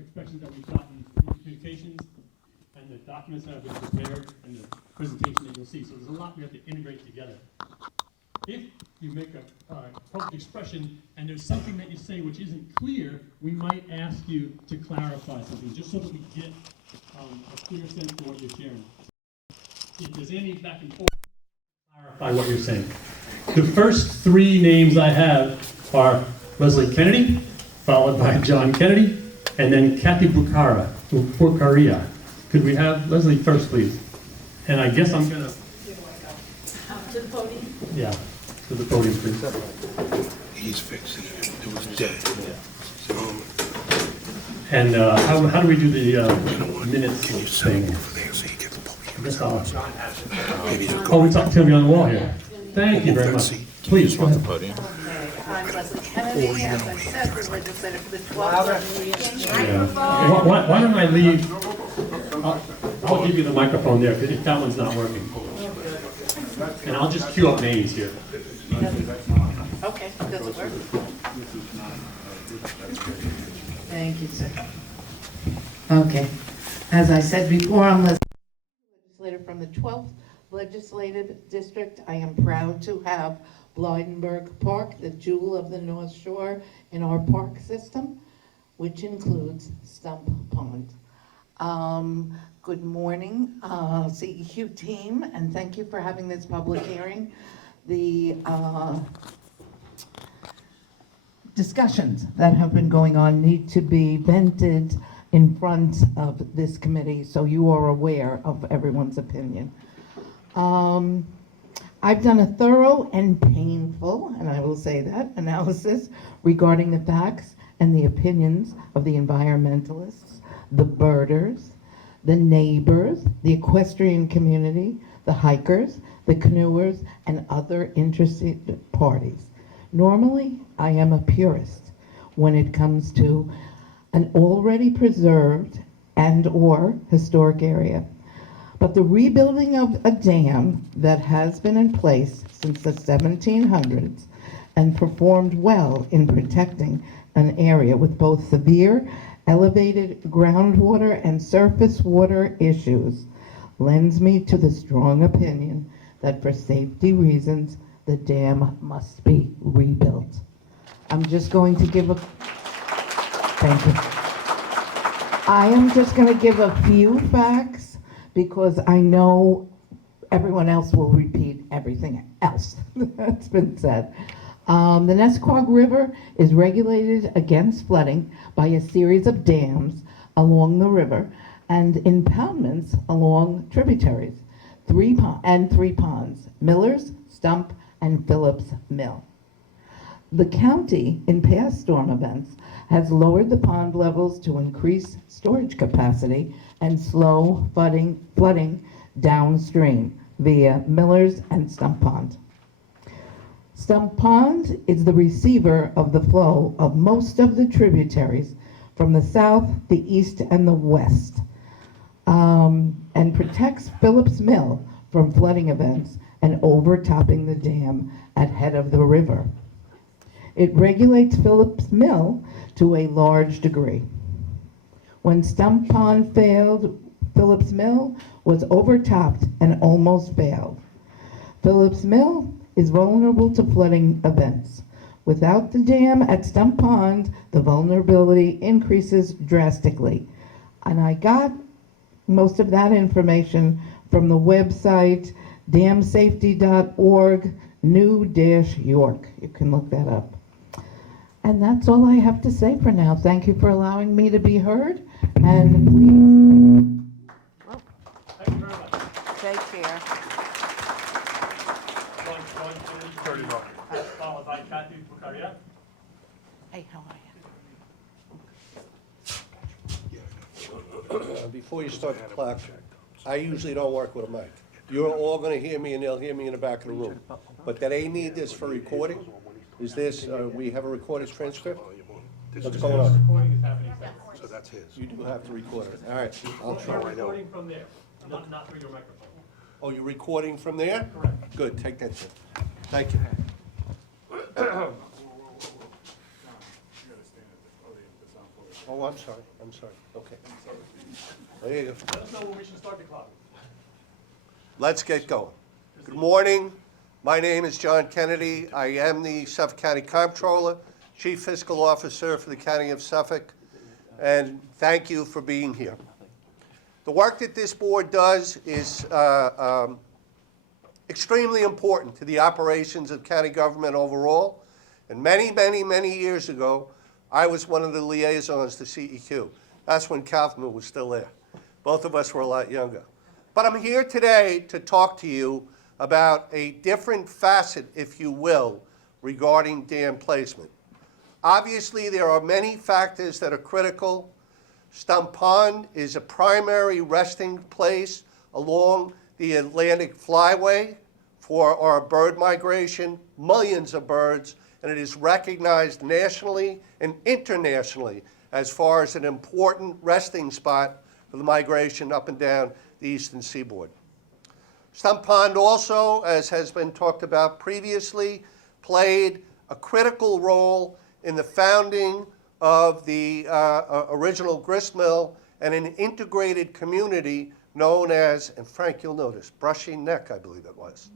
expressions that we've gotten in communications and the documents that have been prepared and the presentation that you'll see. So there's a lot we have to integrate together. If you make a public expression and there's something that you say which isn't clear, we might ask you to clarify something, just so that we get a clear sense of what you're sharing. If there's any back and forth, clarify what you're saying. The first three names I have are Leslie Kennedy, followed by John Kennedy, and then Kathy Bukaria. Could we have Leslie first, please? And I guess I'm gonna... To the podium? Yeah, to the podium, please. He's fixing it. It was dead. And how do we do the minutes thing? Over there so you get the podium. I guess I'll... it's up to me on the wall here. Thank you very much. Please, go ahead. Okay, I'm Leslie Kennedy, as I said, the legislator for the 12th. Yeah. Why don't I leave? I'll give you the microphone there, if that one's not working. And I'll just cue up names here. Okay, does it work? Thank you, sir. Okay, as I said before, I'm Leslie, legislator from the 12th Legislative District. I am proud to have Blydenburg Park, the jewel of the North Shore, in our park system, which includes Stump Pond. Good morning, CEQ team, and thank you for having this public hearing. The discussions that have been going on need to be vented in front of this committee so you are aware of everyone's opinion. I've done a thorough and painful, and I will say that, analysis regarding the facts and the opinions of the environmentalists, the birders, the neighbors, the equestrian community, the hikers, the canoers, and other interested parties. Normally, I am a purist when it comes to an already preserved and/or historic area. But the rebuilding of a dam that has been in place since the 1700s and performed well in protecting an area with both severe elevated groundwater and surface water issues lends me to the strong opinion that for safety reasons, the dam must be rebuilt. I'm just going to give a, thank you. I am just going to give a few facts because I know everyone else will repeat everything else that's been said. The Nesquag River is regulated against flooding by a series of dams along the river and impoundments along tributaries, three ponds, Miller's, Stump, and Phillips Mill. The county, in past storm events, has lowered the pond levels to increase storage capacity and slow flooding downstream via Miller's and Stump Pond. Stump Pond is the receiver of the flow of most of the tributaries from the south, the east, and the west, and protects Phillips Mill from flooding events and overtopping the dam at head of the river. It regulates Phillips Mill to a large degree. When Stump Pond failed, Phillips Mill was overtopped and almost failed. Phillips Mill is vulnerable to flooding events. Without the dam at Stump Pond, the vulnerability increases drastically. And I got most of that information from the website damsafety.org, New-York. You can look that up. And that's all I have to say for now. Thank you for allowing me to be heard. And please. Thank you very much. Take care. Followed by Kathy Bukaria. Hey, how are you? Before you start the clock, I usually don't work with a mic. You're all gonna hear me and they'll hear me in the back of the room. But that they need this for recording, is this, we have a recorded transcript? What's going on? Recording is happening. So that's his. You do have to record it. All right, I'll We're try. recording from there, not through your microphone. Oh, you're recording from there? Correct. Good, take that, sir. Thank you. Oh, I'm sorry, okay. There you go. Let us know when we should start the clock. Let's get going. Good morning. My name is John Kennedy. I am the Suffolk County Comptroller, Chief Fiscal Officer for the County of Suffolk, and thank you for being here. The work that this board does is extremely important to the operations of county government overall. And many years ago, I was one of the liaisons to CEQ. That's when Kaufman was still there. Both of us were a lot younger. But I'm here today to talk to you about a different facet, if you will, regarding dam placement. Obviously, there are many factors that are critical. Stump Pond is a primary resting place along the Atlantic Flyway for our bird migration, millions of birds, and it is recognized nationally and internationally as far as an important resting spot for the migration up and down the eastern seaboard. Stump Pond also, as has been talked about previously, played a critical role in the founding of the original grist mill and an integrated community known as, and Frank, you'll notice, Brushing Neck, I believe it was.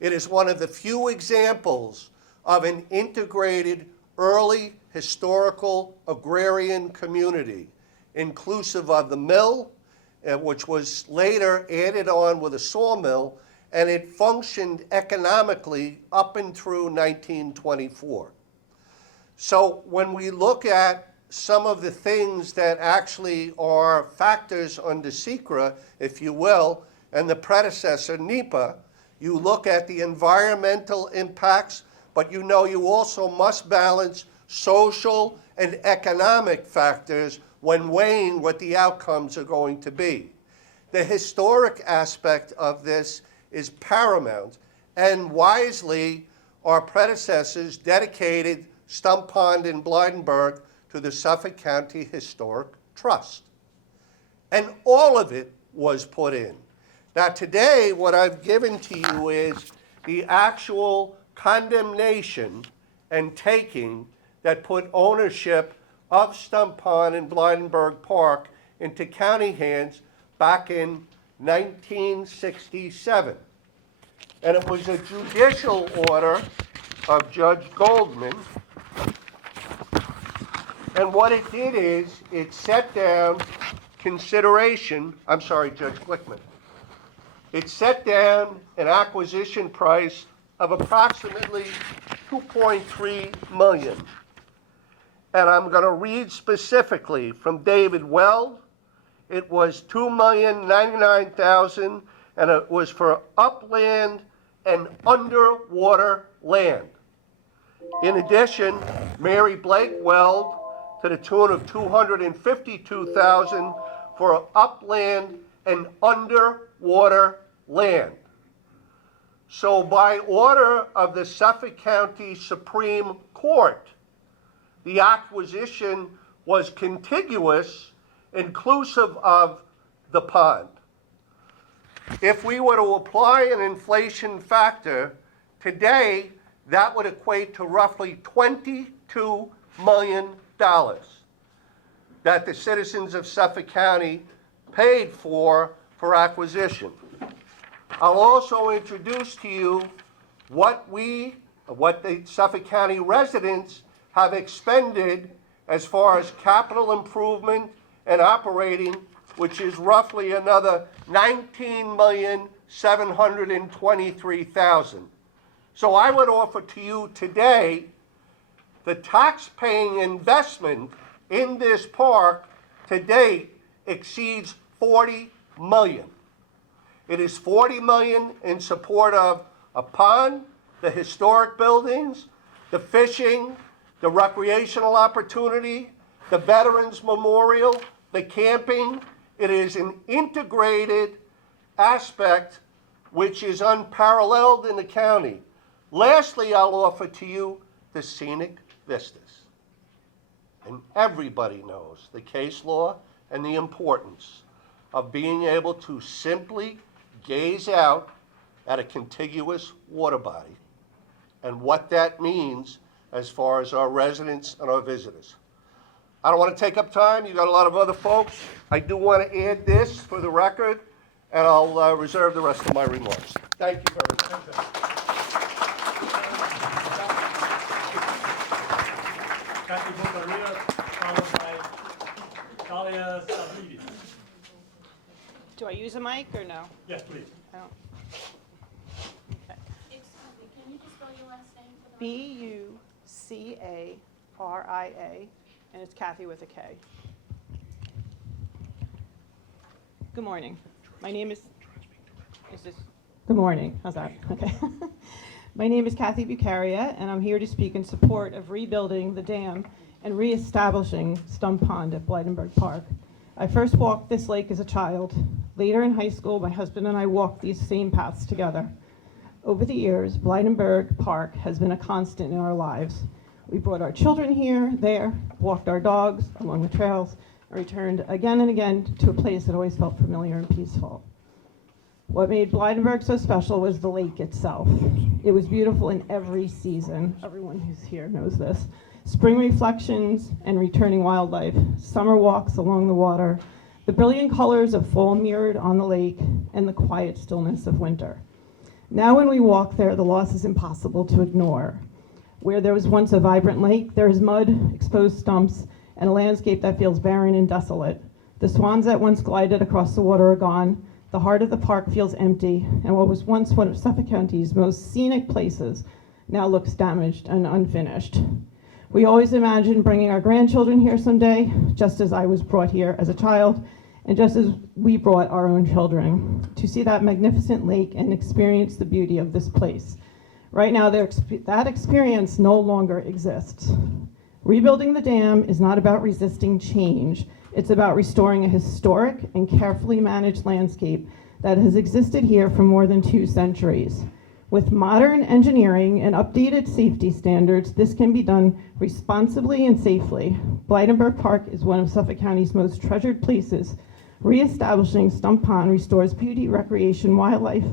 It is one of the few examples of an integrated early historical agrarian community, inclusive of the mill, which was later added on with a sawmill, and it functioned economically up and through 1924. So when we look at some of the things that actually are factors under SECRA, if you will, and the predecessor, NEPA, you look at the environmental impacts, but you know you also must balance social and economic factors when weighing what the outcomes are going to be. The historic aspect of this is paramount, and wisely, our predecessors dedicated Stump Pond in Blydenburg to the Suffolk County Historic Trust. And all of it was put in. Now today, what I've given to you is the actual condemnation and taking that put ownership of Stump Pond in Blydenburg Park into county hands back in 1967. And it was a judicial order of Judge Goldman. And what it did is it set down consideration, I'm sorry, Judge Glickman. It set down an acquisition price of approximately $2.3 million. And I'm going to read specifically from David Weld. It was $2,099,000, and it was for upland and underwater land. In addition, Mary Blake Weld to the tune of $252,000 for upland and underwater land. So by order of the Suffolk County Supreme Court, the acquisition was contiguous, inclusive of the pond. If we were to apply an inflation factor, today that would equate to roughly $22 million that the citizens of Suffolk County paid for acquisition. I'll also introduce to you what the Suffolk County residents have expended as far as capital improvement and operating, which is roughly another $19,723,000. So I would offer to you today the tax-paying investment in this park to date exceeds $40 million. It is $40 million in support of a pond, the historic buildings, the fishing, the recreational opportunity, the Veterans Memorial, the camping. It is an integrated aspect which is unparalleled in the county. Lastly, I'll offer to you the scenic vistas. And everybody knows the case law and the importance of being able to simply gaze out at a contiguous water body and what that means as far as our residents and our visitors. I don't want to take up time. You got a lot of other folks. I do want to add this for the record, and I'll reserve the rest of my remarks. Thank you very much. Kathy Bocarina, followed by Talia Stavridis. Do I use a mic or no? Yes, please. I don't. Okay. Excuse me, can you just spell your last name for the Bucaria, and it's Kathy with a K. Good morning. My name is this, good morning, how's that? Okay. My name is Kathy Bucaria, and I'm here to speak in support of rebuilding the dam and reestablishing Stump Pond at Blydenburg Park. I first walked this lake as a child. Later in high school, my husband and I walked these same paths together. Over the years, Blydenburg Park has been a constant in our lives. We brought our children here, there, walked our dogs along the trails, and returned again and again to a place that always felt familiar and peaceful. What made Blydenburg so special was the lake itself. It was beautiful in every season. Everyone who's here knows this. Spring reflections and returning wildlife, summer walks along the water, the brilliant colors of fall mirrored on the lake, and the quiet stillness of winter. Now when we walk there, the loss is impossible to ignore. Where there was once a vibrant lake, there is mud, exposed stumps, and a landscape that feels barren and desolate. The swans that once glided across the water are gone. The heart of the park feels empty, and what was once one of Suffolk County's most scenic places now looks damaged and unfinished. We always imagined bringing our grandchildren here someday, just as I was brought here as a child, and just as we brought our own children, to see that magnificent lake and experience the beauty of this place. Right now, that experience no longer exists. Rebuilding the dam is not about resisting change. It's about restoring a historic and carefully managed landscape that has existed here for more than 2 centuries. With modern engineering and updated safety standards, this can be done responsibly and safely. Blydenburg Park is one of Suffolk County's most treasured places. Reestablishing Stump Pond restores beauty, recreation, wildlife,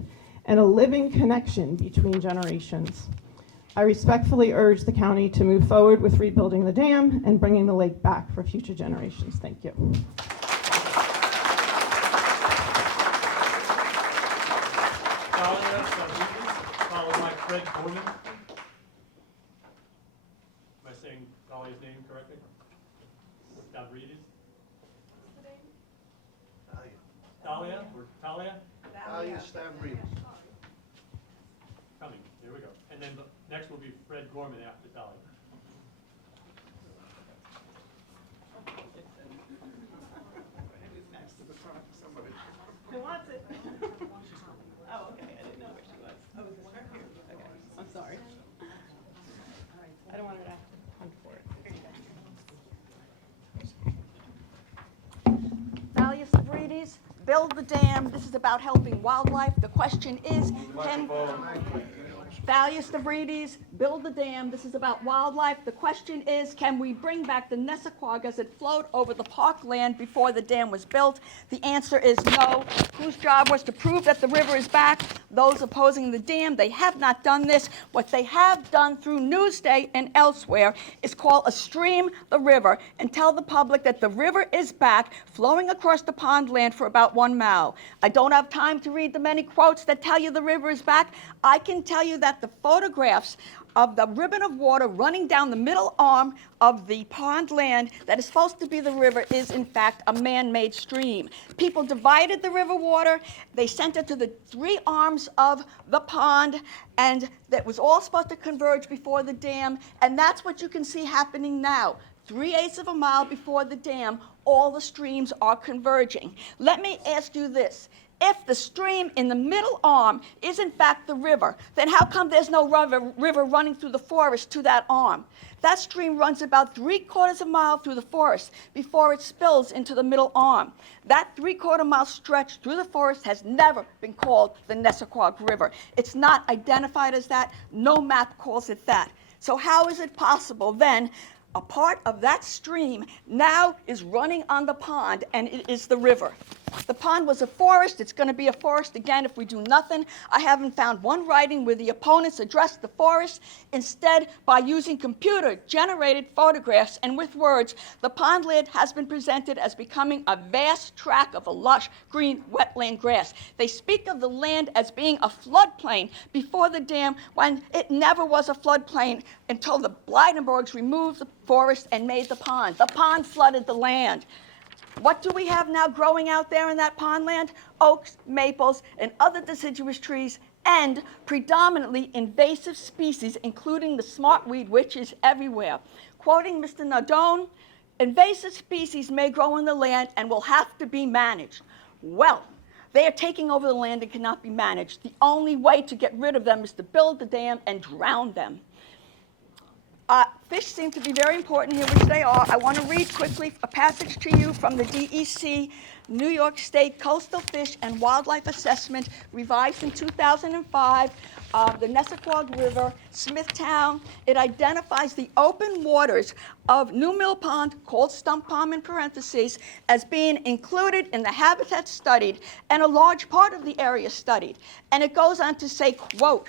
and a living connection between generations. I respectfully urge the county to move forward with rebuilding the dam and bringing the lake back for future generations. Thank you. Talia Stavridis, followed by Fred Gorman. Am I saying Talia's name correctly? Stavridis? Talia or Talia? Talia Stavridis. Coming, here we go. And then next will be Fred Gorman after Talia. Who wants it? Oh, okay, I didn't know where she was. Oh, is this her? Here, okay, I'm sorry. I don't want her to have to hunt for it. Here you go. Thalia Stavridis, build the dam. This is about helping wildlife. The question is, can Thalia Stavridis, build the dam. This is about wildlife. The question is, can we bring back the Nessaquag as it flowed over the parkland before the dam was built? The answer is no. Whose job was to prove that the river is back? Those opposing the dam, they have not done this. What they have done through Newsday and elsewhere is call a stream the river and tell the public that the river is back, flowing across the pond land for about 1 mile. I don't have time to read the many quotes that tell you the river is back. I can tell you that the photographs of the ribbon of water running down the middle arm of the pond land that is supposed to be the river is in fact a man-made stream. People divided the river water, they sent it to the 3 arms of the pond, and that was all supposed to converge before the dam, and that's what you can see happening now. 3/8 of a mile before the dam, all the streams are converging. Let me ask you this. If the stream in the middle arm is in fact the river, then how come there's no river running through the forest to that arm? That stream runs about 3/4 mile through the forest before it spills into the middle arm. That 3/4 mile stretch through the forest has never been called the Nessaquag River. It's not identified as that. No map calls it that. So how is it possible then a part of that stream now is running on the pond and it is the river? The pond was a forest. It's going to be a forest again if we do nothing. I haven't found one writing where the opponents addressed the forest. Instead, by using computer-generated photographs and with words, the pondland has been presented as becoming a vast tract of a lush green wetland grass. They speak of the land as being a floodplain before the dam, when it never was a floodplain until the Blydenburgs removed the forest and made the pond. The pond flooded the land. What do we have now growing out there in that pondland? Oaks, maples, and other deciduous trees, and predominantly invasive species, including the smartweed, which is everywhere. Quoting Mr. Nardone, invasive species may grow in the land and will have to be managed. Well, they are taking over the land and cannot be managed. The only way to get rid of them is to build the dam and drown them. Fish seem to be very important here, which they are. I want to read quickly a passage to you from the DEC, New York State Coastal Fish and Wildlife Assessment, revised in 2005, the Nessequag River, Smithtown. It identifies the open waters of New Mill Pond, called Stump Pond in parentheses, as being included in the habitat studied and a large part of the area studied. And it goes on to say, quote,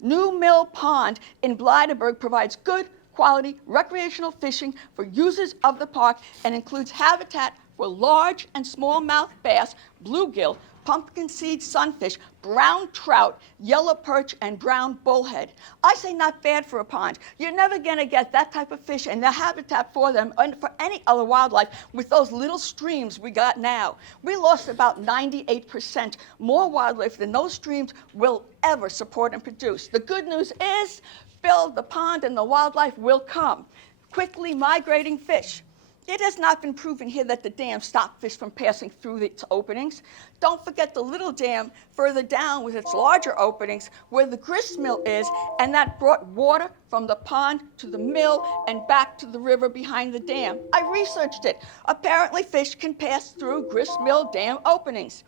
New Mill Pond in Blydenburg provides good quality recreational fishing for users of the park and includes habitat for large and smallmouth bass, bluegill, pumpkin seed sunfish, brown trout, yellow perch, and brown bullhead. I say not bad for a pond. You're never going to get that type of fish and the habitat for them and for any other wildlife with those little streams we got now. We lost about 98% more wildlife than those streams will ever support and produce. The good news is, build the pond and the wildlife will come. Quickly migrating fish. It has not been proven here that the dam stopped fish from passing through its openings. Don't forget the little dam further down with its larger openings where the grist mill is, and that brought water from the pond to the mill and back to the river behind the dam. I researched it. Apparently fish can pass through grist mill dam openings.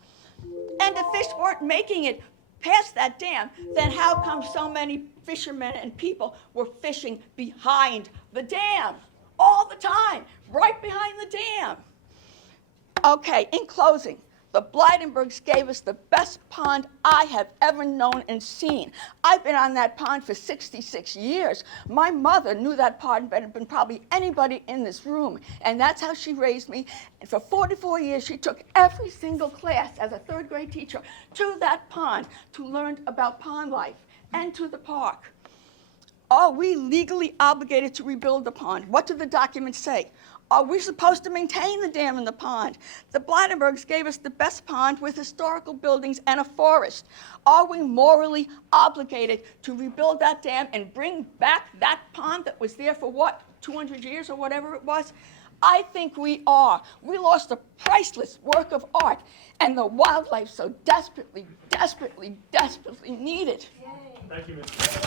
And if fish weren't making it past that dam, then how come so many fishermen and people were fishing behind the dam? All the time, right behind the dam. Okay, in closing, the Blydenburgs gave us the best pond I have ever known and seen. I've been on that pond for 66 years. My mother knew that pond better than probably anybody in this room, and that's how she raised me. And for 44 years, she took every single class as a third grade teacher to that pond to learn about pond life and to the park. Are we legally obligated to rebuild the pond? What do the documents say? Are we supposed to maintain the dam and the pond? The Blydenburgs gave us the best pond with historical buildings and a forest. Are we morally obligated to rebuild that dam and bring back that pond that was there for what, 200 years or whatever it was? I think we are. We lost a priceless work of art and the wildlife so desperately, desperately, desperately needed. Thank you, Ms. Fred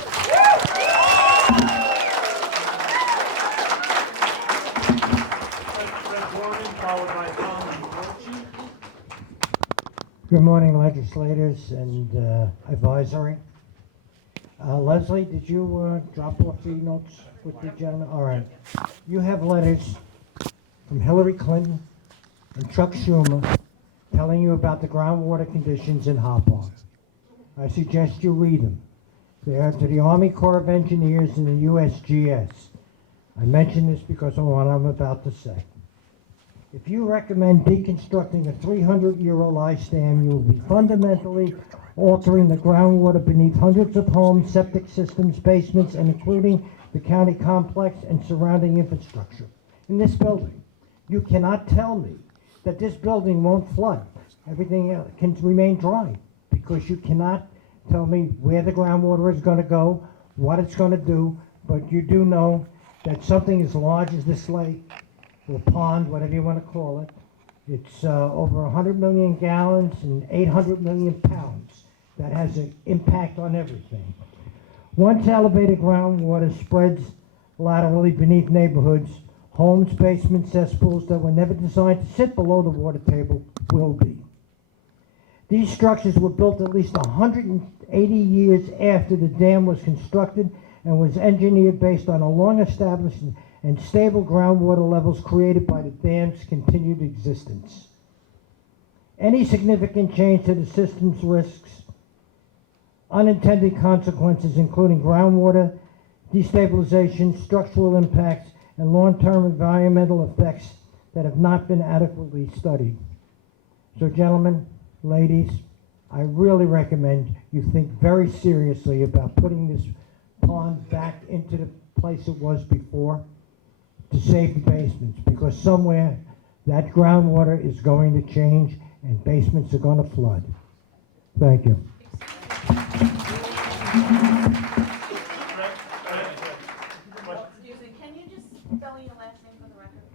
Gorman, followed by Tom Borchi. Good morning, legislators and advisory. Leslie, did you drop off the notes with the gentleman? All right. You have letters from Hillary Clinton and Chuck Schumer telling you about the groundwater conditions in Hopper. I suggest you read them. They are to the Army Corps of Engineers and the USGS. I mention this because of what I'm about to say. If you recommend deconstructing a 300-year-old ice dam, you will be fundamentally altering the groundwater beneath hundreds of homes, septic systems, basements, and including the county complex and surrounding infrastructure. In this building, you cannot tell me that this building won't flood. Everything else can remain dry because you cannot tell me where the groundwater is going to go, what it's going to do, but you do know that something as large as this lake, or pond, whatever you want to call it, it's over 100 million gallons and 800 million pounds. That has an impact on everything. Once elevated groundwater spreads laterally beneath neighborhoods, homes, basements, cesspools that were never designed to sit below the water table will be. These structures were built at least 180 years after the dam was constructed and was engineered based on a long-established and stable groundwater levels created by the dam's continued existence. Any significant change to the system's risks unintended consequences, including groundwater destabilization, structural impacts, and long-term environmental effects that have not been adequately studied. So gentlemen, ladies, I really recommend you think very seriously about putting this pond back into the place it was before to save the basements, because somewhere that groundwater is going to change and basements are going to flood. Thank you. Excuse me, can you just spell your last name for the record,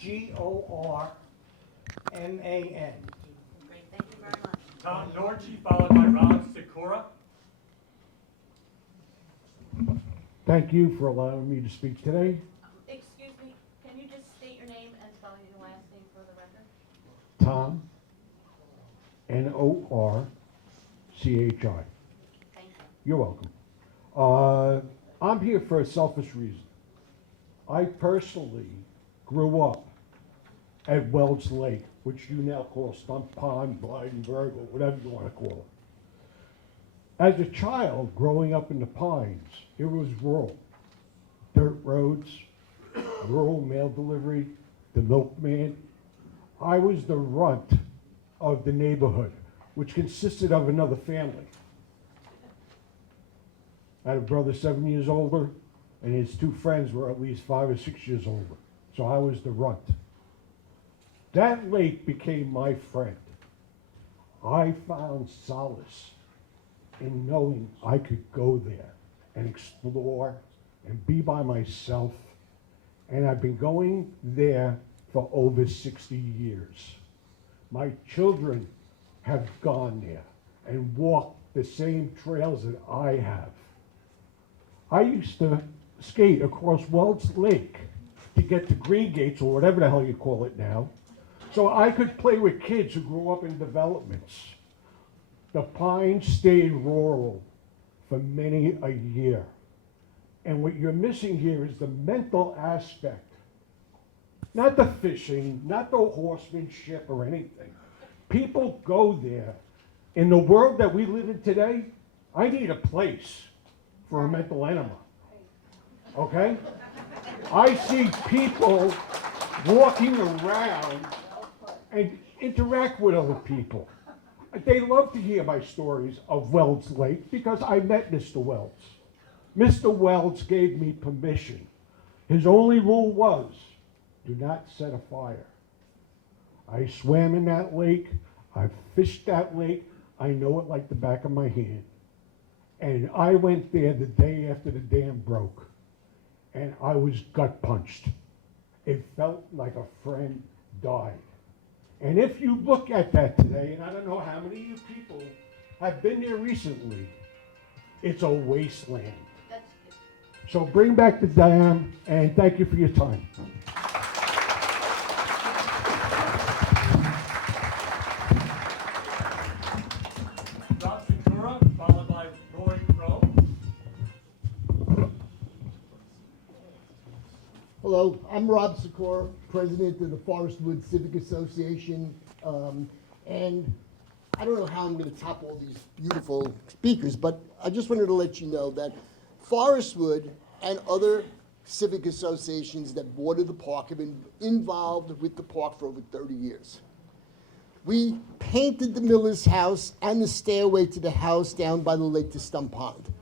please? Gorman. Great, thank you very much. Tom Norchi, followed by Rob Sikora. Thank you for allowing me to speak today. Excuse me, can you just state your name and spell your last name for the record? Tom, Norchi. Thank you. You're welcome. I'm here for a selfish reason. I personally grew up at Wells Lake, which you now call Stump Pond, Blydenburg, or whatever you want to call it. As a child growing up in the Pines, it was rural. Dirt roads, rural mail delivery, the milkman. I was the runt of the neighborhood, which consisted of another family. I had a brother 7 years older, and his two friends were at least 5 or 6 years older. So I was the runt. That lake became my friend. I found solace in knowing I could go there and explore and be by myself. And I've been going there for over 60 years. My children have gone there and walked the same trails that I have. I used to skate across Wells Lake to get to Green Gates, or whatever the hell you call it now, so I could play with kids who grew up in developments. The Pines stayed rural for many a year. And what you're missing here is the mental aspect. Not the fishing, not the horsemanship or anything. People go there. In the world that we live in today, I need a place for a mental enema. Okay? I see people walking around and interact with other people. They love to hear my stories of Wells Lake because I met Mr. Wells. Mr. Wells gave me permission. His only rule was, do not set a fire. I swam in that lake. I fished that lake. I know it like the back of my hand. And I went there the day after the dam broke, and I was gut punched. It felt like a friend died. And if you look at that today, and I don't know how many of you people have been there recently, it's a wasteland. So bring back the dam, and thank you for your time. Rob Sikora, followed by Roy Crow. Hello, I'm Rob Sikora, president of the Forestwood Civic Association, and I don't know how I'm going to top all these beautiful speakers, but I just wanted to let you know that Forestwood and other civic associations that border the park have been involved with the park for over 30 years. We painted the Miller's house and the stairway to the house down by the lake to Stump Pond.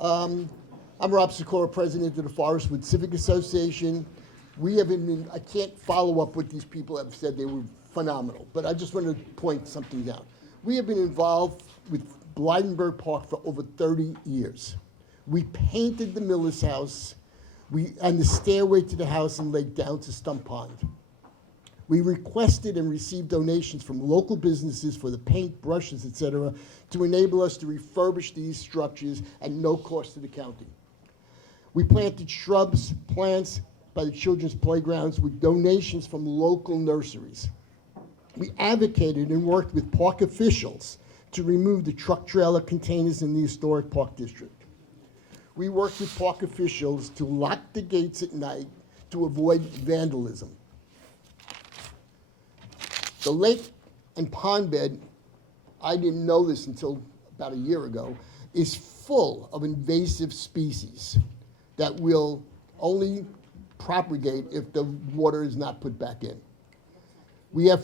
I'm Rob Sikora, president of the Forestwood Civic Association. We have been, I can't follow up what these people have said, they were phenomenal, but I just wanted to point something out. We have been involved with Blydenburg Park for over 30 years. We painted the Miller's house and the stairway to the house and lake down to Stump Pond. We requested and received donations from local businesses for the paint, brushes, etc., to enable us to refurbish these structures at no cost to the county. We planted shrubs, plants by the children's playgrounds with donations from local nurseries. We advocated and worked with park officials to remove the truck trailer containers in the historic park district. We worked with park officials to lock the gates at night to avoid vandalism. The lake and pond bed, I didn't know this until about a year ago, is full of invasive species that will only propagate if the water is not put back in. We have,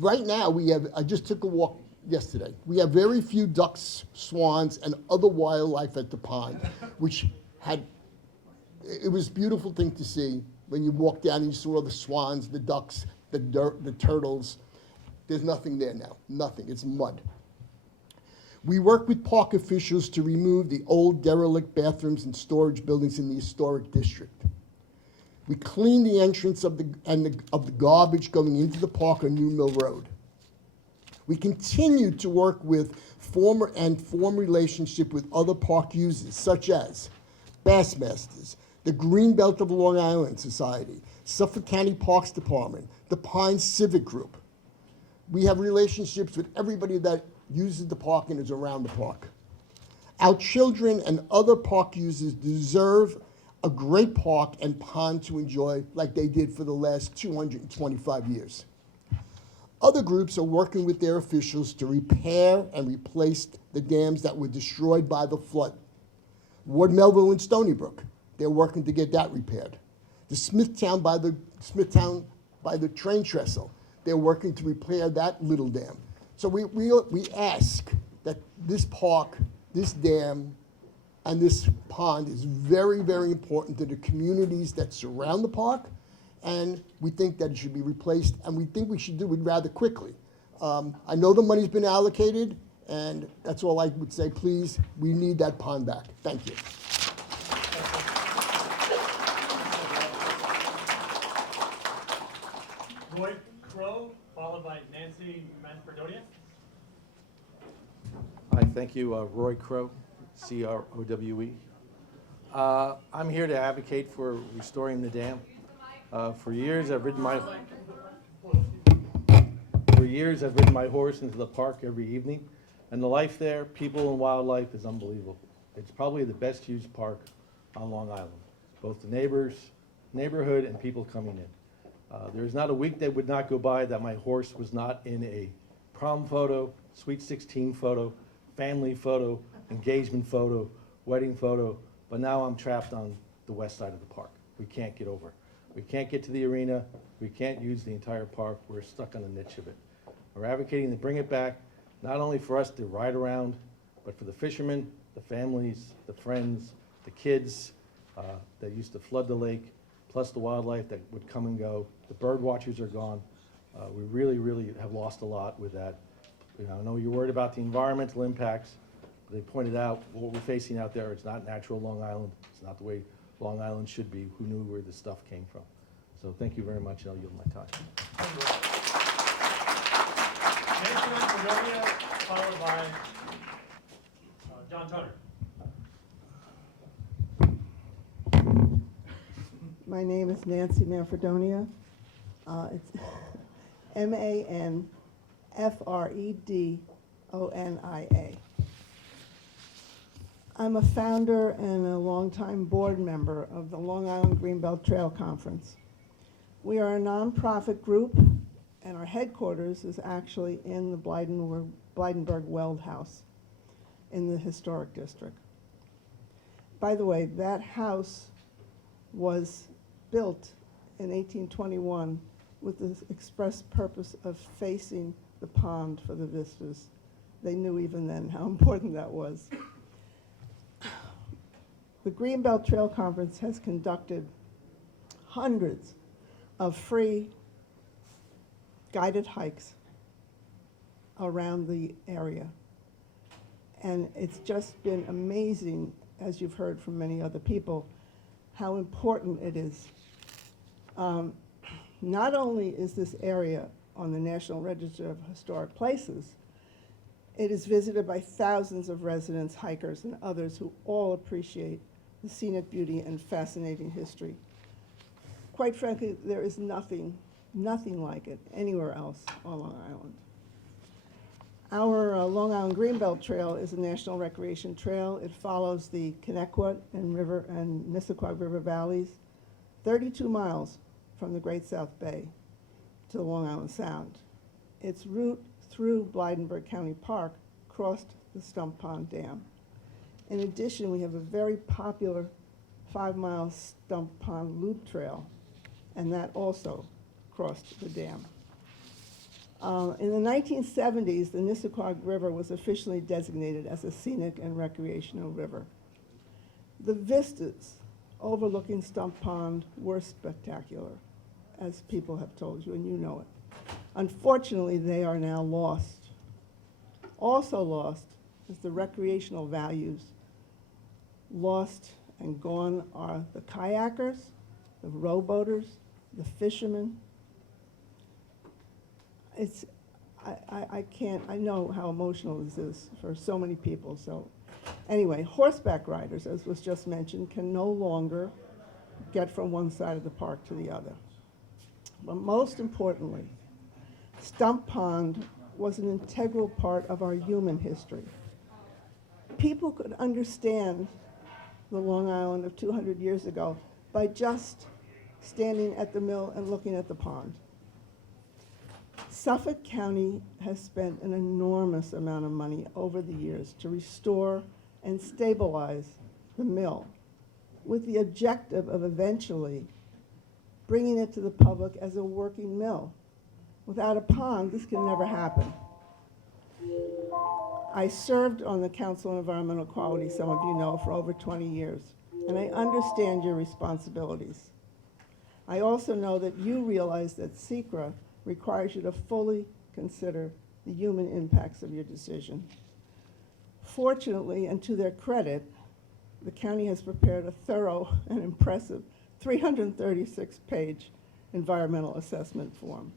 right now, I just took a walk yesterday. We have very few ducks, swans, and other wildlife at the pond, which it was a beautiful thing to see when you walk down and you saw the swans, the ducks, the turtles. There's nothing there now, nothing, it's mud. We work with park officials to remove the old derelict bathrooms and storage buildings in the historic district. We clean the entrance of the garbage going into the park on New Mill Road. We continue to work with form relationship with other park users, such as Bassmasters, the Greenbelt of Long Island Society, Suffolk County Parks Department, the Pine Civic Group. We have relationships with everybody that uses the park and is around the park. Our children and other park users deserve a great park and pond to enjoy like they did for the last 225 years. Other groups are working with their officials to repair and replace the dams that were destroyed by the flood. Ward Melville and Stony Brook, they're working to get that repaired. The Smithtown by the train trestle, they're working to repair that little dam. So we ask that this park, this dam, and this pond is very, very important to the communities that surround the park, and we think that it should be replaced, and we think we should do it rather quickly. I know the money's been allocated, and that's all I would say. Please, we need that pond back. Thank you. Roy Crow, followed by Nancy Manfredonia. Hi, thank you, Roy Crow, C-R-O-W-E. I'm here to advocate for restoring the dam. For years, I've ridden my horse into the park every evening, and the life there, people and wildlife, is unbelievable. It's probably the best used park on Long Island, both the neighborhood and people coming in. There's not a week that would not go by that my horse was not in a prom photo, Sweet 16 photo, family photo, engagement photo, wedding photo, but now I'm trapped on the west side of the park. We can't get over. We can't get to the arena. We can't use the entire park. We're stuck on a niche of it. We're advocating to bring it back, not only for us to ride around, but for the fishermen, the families, the friends, the kids that used to flood the lake, plus the wildlife that would come and go. The bird watchers are gone. We really, really have lost a lot with that. You know, I know you're worried about the environmental impacts. They pointed out what we're facing out there. It's not natural Long Island. It's not the way Long Island should be. Who knew where this stuff came from? So thank you very much, and I'll yield my time. Nancy Manfredonia, followed by John Turner. My name is Nancy Manfredonia. It's Manfredonia. I'm a founder and a longtime board member of the Long Island Greenbelt Trail Conference. We are a nonprofit group, and our headquarters is actually in the Blydenburg Weld House in the Historic District. By the way, that house was built in 1821 with the express purpose of facing the pond for the visitors. They knew even then how important that was. The Greenbelt Trail Conference has conducted hundreds of free guided hikes around the area. And it's just been amazing, as you've heard from many other people, how important it is. Not only is this area on the National Register of Historic Places, it is visited by thousands of residents, hikers, and others who all appreciate the scenic beauty and fascinating history. Quite frankly, there is nothing like it anywhere else on Long Island. Our Long Island Greenbelt Trail is a national recreation trail. It follows the Connecticut and Nisququogue River valleys, 32 miles from the Great South Bay to the Long Island Sound. its route through Blydenburg County Park crossed the Stump Pond Dam. In addition, we have a very popular 5-mile Stump Pond Loop Trail, and that also crossed the dam. In the 1970s, the Nisququogue River was officially designated as a scenic and recreational river. The vistas overlooking Stump Pond were spectacular, as people have told you, and you know it. Unfortunately, they are now lost. Also lost is the recreational values. Lost and gone are the kayakers, the rowboaters, the fishermen. I can't, I know how emotional this is for so many people, so. Anyway, horseback riders, as was just mentioned, can no longer get from one side of the park to the other. But most importantly, Stump Pond was an integral part of our human history. People could understand the Long Island of 200 years ago by just standing at the mill and looking at the pond. Suffolk County has spent an enormous amount of money over the years to restore and stabilize the mill with the objective of eventually bringing it to the public as a working mill. Without a pond, this can never happen. I served on the Council on Environmental Quality, some of you know, for over 20 years, and I understand your responsibilities. I also know that you realize that SECRA requires you to fully consider the human impacts of your decision. Fortunately, and to their credit, the county has prepared a thorough and impressive 336-page environmental assessment form.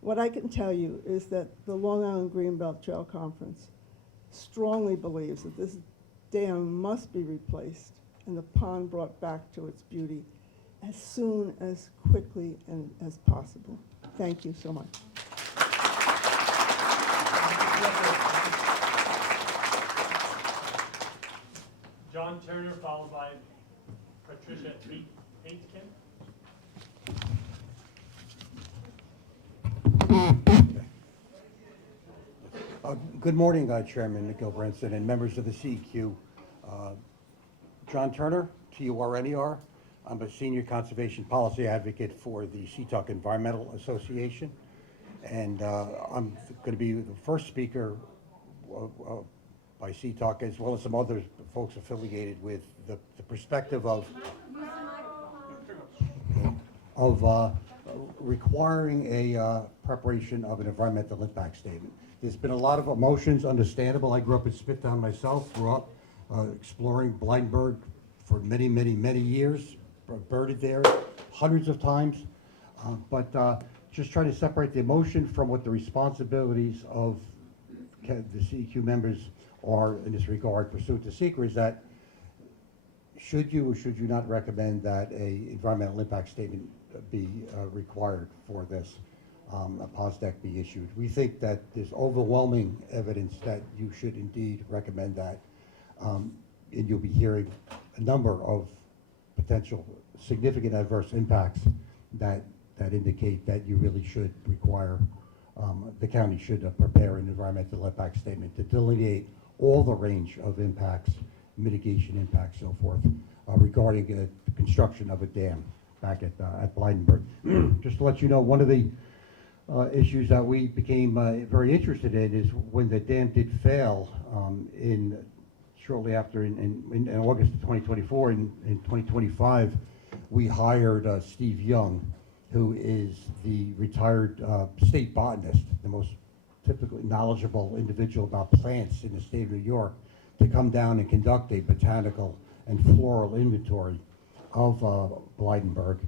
What I can tell you is that the Long Island Greenbelt Trail Conference strongly believes that this dam must be replaced and the pond brought back to its beauty as soon as quickly and as possible. Thank you so much. John Turner, followed by Patricia Aitken. Good morning, Chairman Gilbranson and members of the CEQ. John Turner, T-U-R-N-E-R. I'm a senior conservation policy advocate for the Suffolk Environmental Association, and I'm going to be the first speaker by Suffolk, as well as some other folks affiliated with the perspective of requiring a preparation of an environmental impact statement. There's been a lot of emotions, understandable. I grew up in Smithtown myself, grew up exploring Blydenburg for many, many, many years, birded there hundreds of times, but just trying to separate the emotion from what the responsibilities of the CEQ members are in this regard pursuant to SECRA is that should you or should you not recommend that a environmental impact statement be required for this, a POSDEC be issued. We think that there's overwhelming evidence that you should indeed recommend that, and you'll be hearing a number of potential significant adverse impacts that indicate that you really should require, the county should prepare an environmental impact statement to delineate all the range of impacts, mitigation impacts, so forth, regarding the construction of a dam back at Blydenburg. Just to let you know, one of the issues that we became very interested in is when the dam did fail shortly after in August of 2024, in 2025, we hired Steve Young, who is the retired state botanist, the most typically knowledgeable individual about plants in the state of New York, to come down and conduct a botanical and floral inventory of Blydenburg,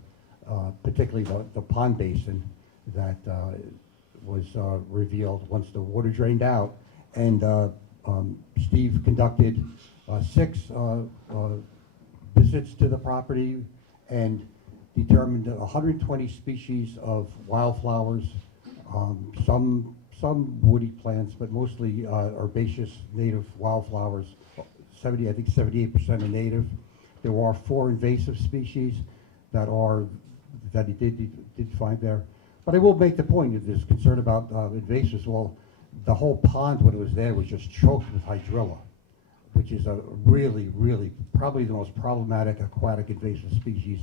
particularly the pond basin that was revealed once the water drained out. And Steve conducted 6 visits to the property and determined 120 species of wildflowers, some woody plants, but mostly herbaceous native wildflowers. I think 78% are native. There are 4 invasive species that he did find there. But I will make the point, if there's concern about invasives, well, the whole pond when it was there was just choked with hydrilla, which is a really, really, probably the most problematic aquatic invasive species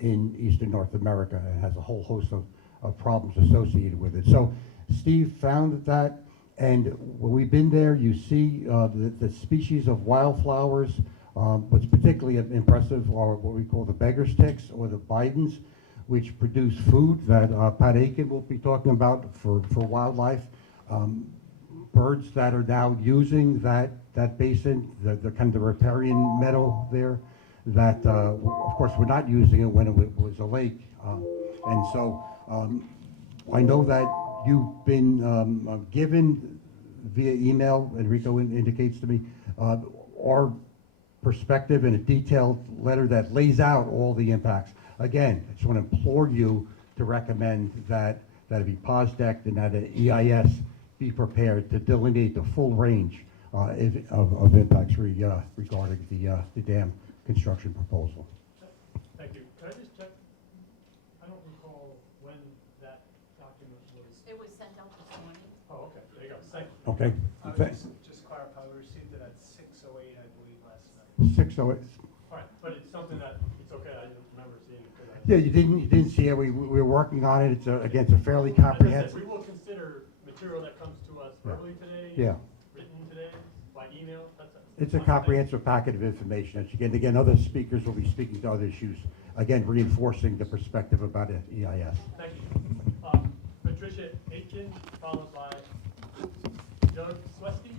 in eastern North America, and has a whole host of problems associated with it. So Steve found that, and when we've been there, you see the species of wildflowers. What's particularly impressive are what we call the beggar's ticks, or the Bidens, which produce food that Pat Aiken will be talking about for wildlife. Birds that are now using that basin, the kind of the riparian meadow there, that of course we're not using it when it was a lake. And so I know that you've been given via email, Enrico indicates to me, our perspective in a detailed letter that lays out all the impacts. Again, I just want to implore you to recommend that it be POSDEC and that an EIS be prepared to delineate the full range of impacts regarding the dam construction proposal. Thank you. Can I just check? I don't recall when that document was. It was sent out this morning. Oh, okay. There you go. Thank you. Okay? I would just clarify, we received it at 6:08, I believe, last night. 608. All right, but it's something that, it's okay, I didn't remember seeing it. Yeah, you didn't see it. We were working on it. It's again, it's a fairly As I said, comprehensive. we will consider material that comes to us Yeah. verbally today. Yeah. Written today, by email, that's. It's a comprehensive packet of information. Again, other speakers will be speaking to other issues. Again, reinforcing the perspective about it, EIS. Thank you. Patricia Aitken, followed by Doug Swesty.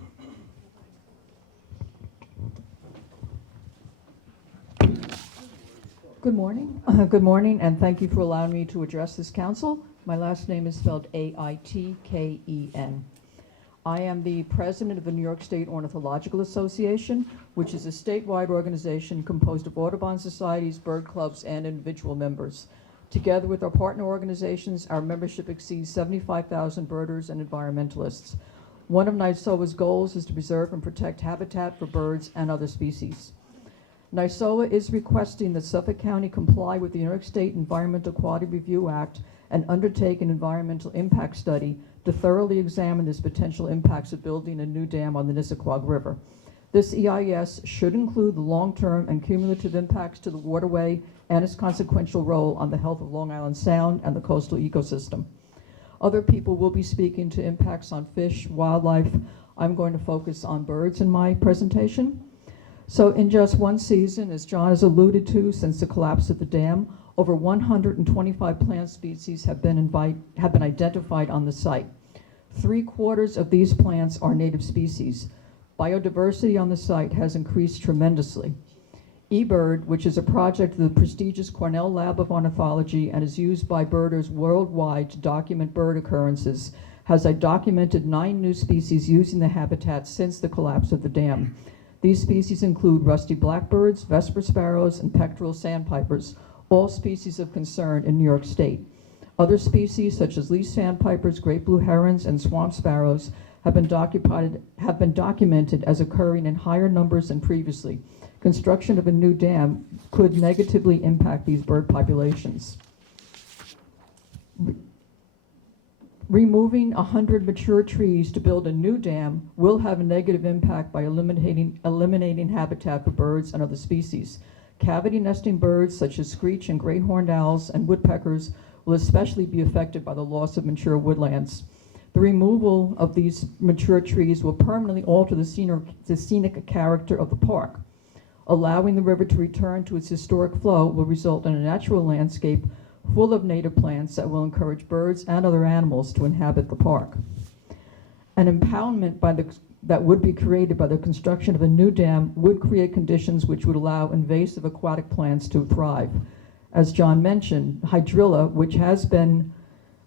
Good morning. Good morning, and thank you for allowing me to address this council. My last name is spelled Aitken. I am the president of the New York State Ornithological Association, which is a statewide organization composed of Audubon societies, bird clubs, and individual members. Together with our partner organizations, our membership exceeds 75,000 birders and environmentalists. One of NYSOA's goals is to preserve and protect habitat for birds and other species. NYSOA is requesting that Suffolk County comply with the New York State Environmental Quality Review Act and undertake an environmental impact study to thoroughly examine the potential impacts of building a new dam on the Nissaquag River. This EIS should include the long-term and cumulative impacts to the waterway and its consequential role on the health of Long Island Sound and the coastal ecosystem. Other people will be speaking to impacts on fish, wildlife. I'm going to focus on birds in my presentation. So in just one season, as John has alluded to, since the collapse of the dam, over 125 plant species have been identified on the site. 3/4 of these plants are native species. Biodiversity on the site has increased tremendously. eBird, which is a project of the prestigious Cornell Lab of Ornithology and is used by birders worldwide to document bird occurrences, has documented 9 new species using the habitat since the collapse of the dam. These species include rusty blackbirds, vesper sparrows, and pectoral sandpipers, all species of concern in New York State. Other species, such as leaf sandpipers, great blue herons, and swamp sparrows, have been documented as occurring in higher numbers than previously. Construction of a new dam could negatively impact these bird populations. Removing 100 mature trees to build a new dam will have a negative impact by eliminating habitat for birds and other species. Cavity nesting birds such as screech and great horned owls and woodpeckers will especially be affected by the loss of mature woodlands. The removal of these mature trees will permanently alter the scenic character of the park. Allowing the river to return to its historic flow will result in a natural landscape full of native plants that will encourage birds and other animals to inhabit the park. An impoundment that would be created by the construction of a new dam would create conditions which would allow invasive aquatic plants to thrive. As John mentioned, hydrilla, which has been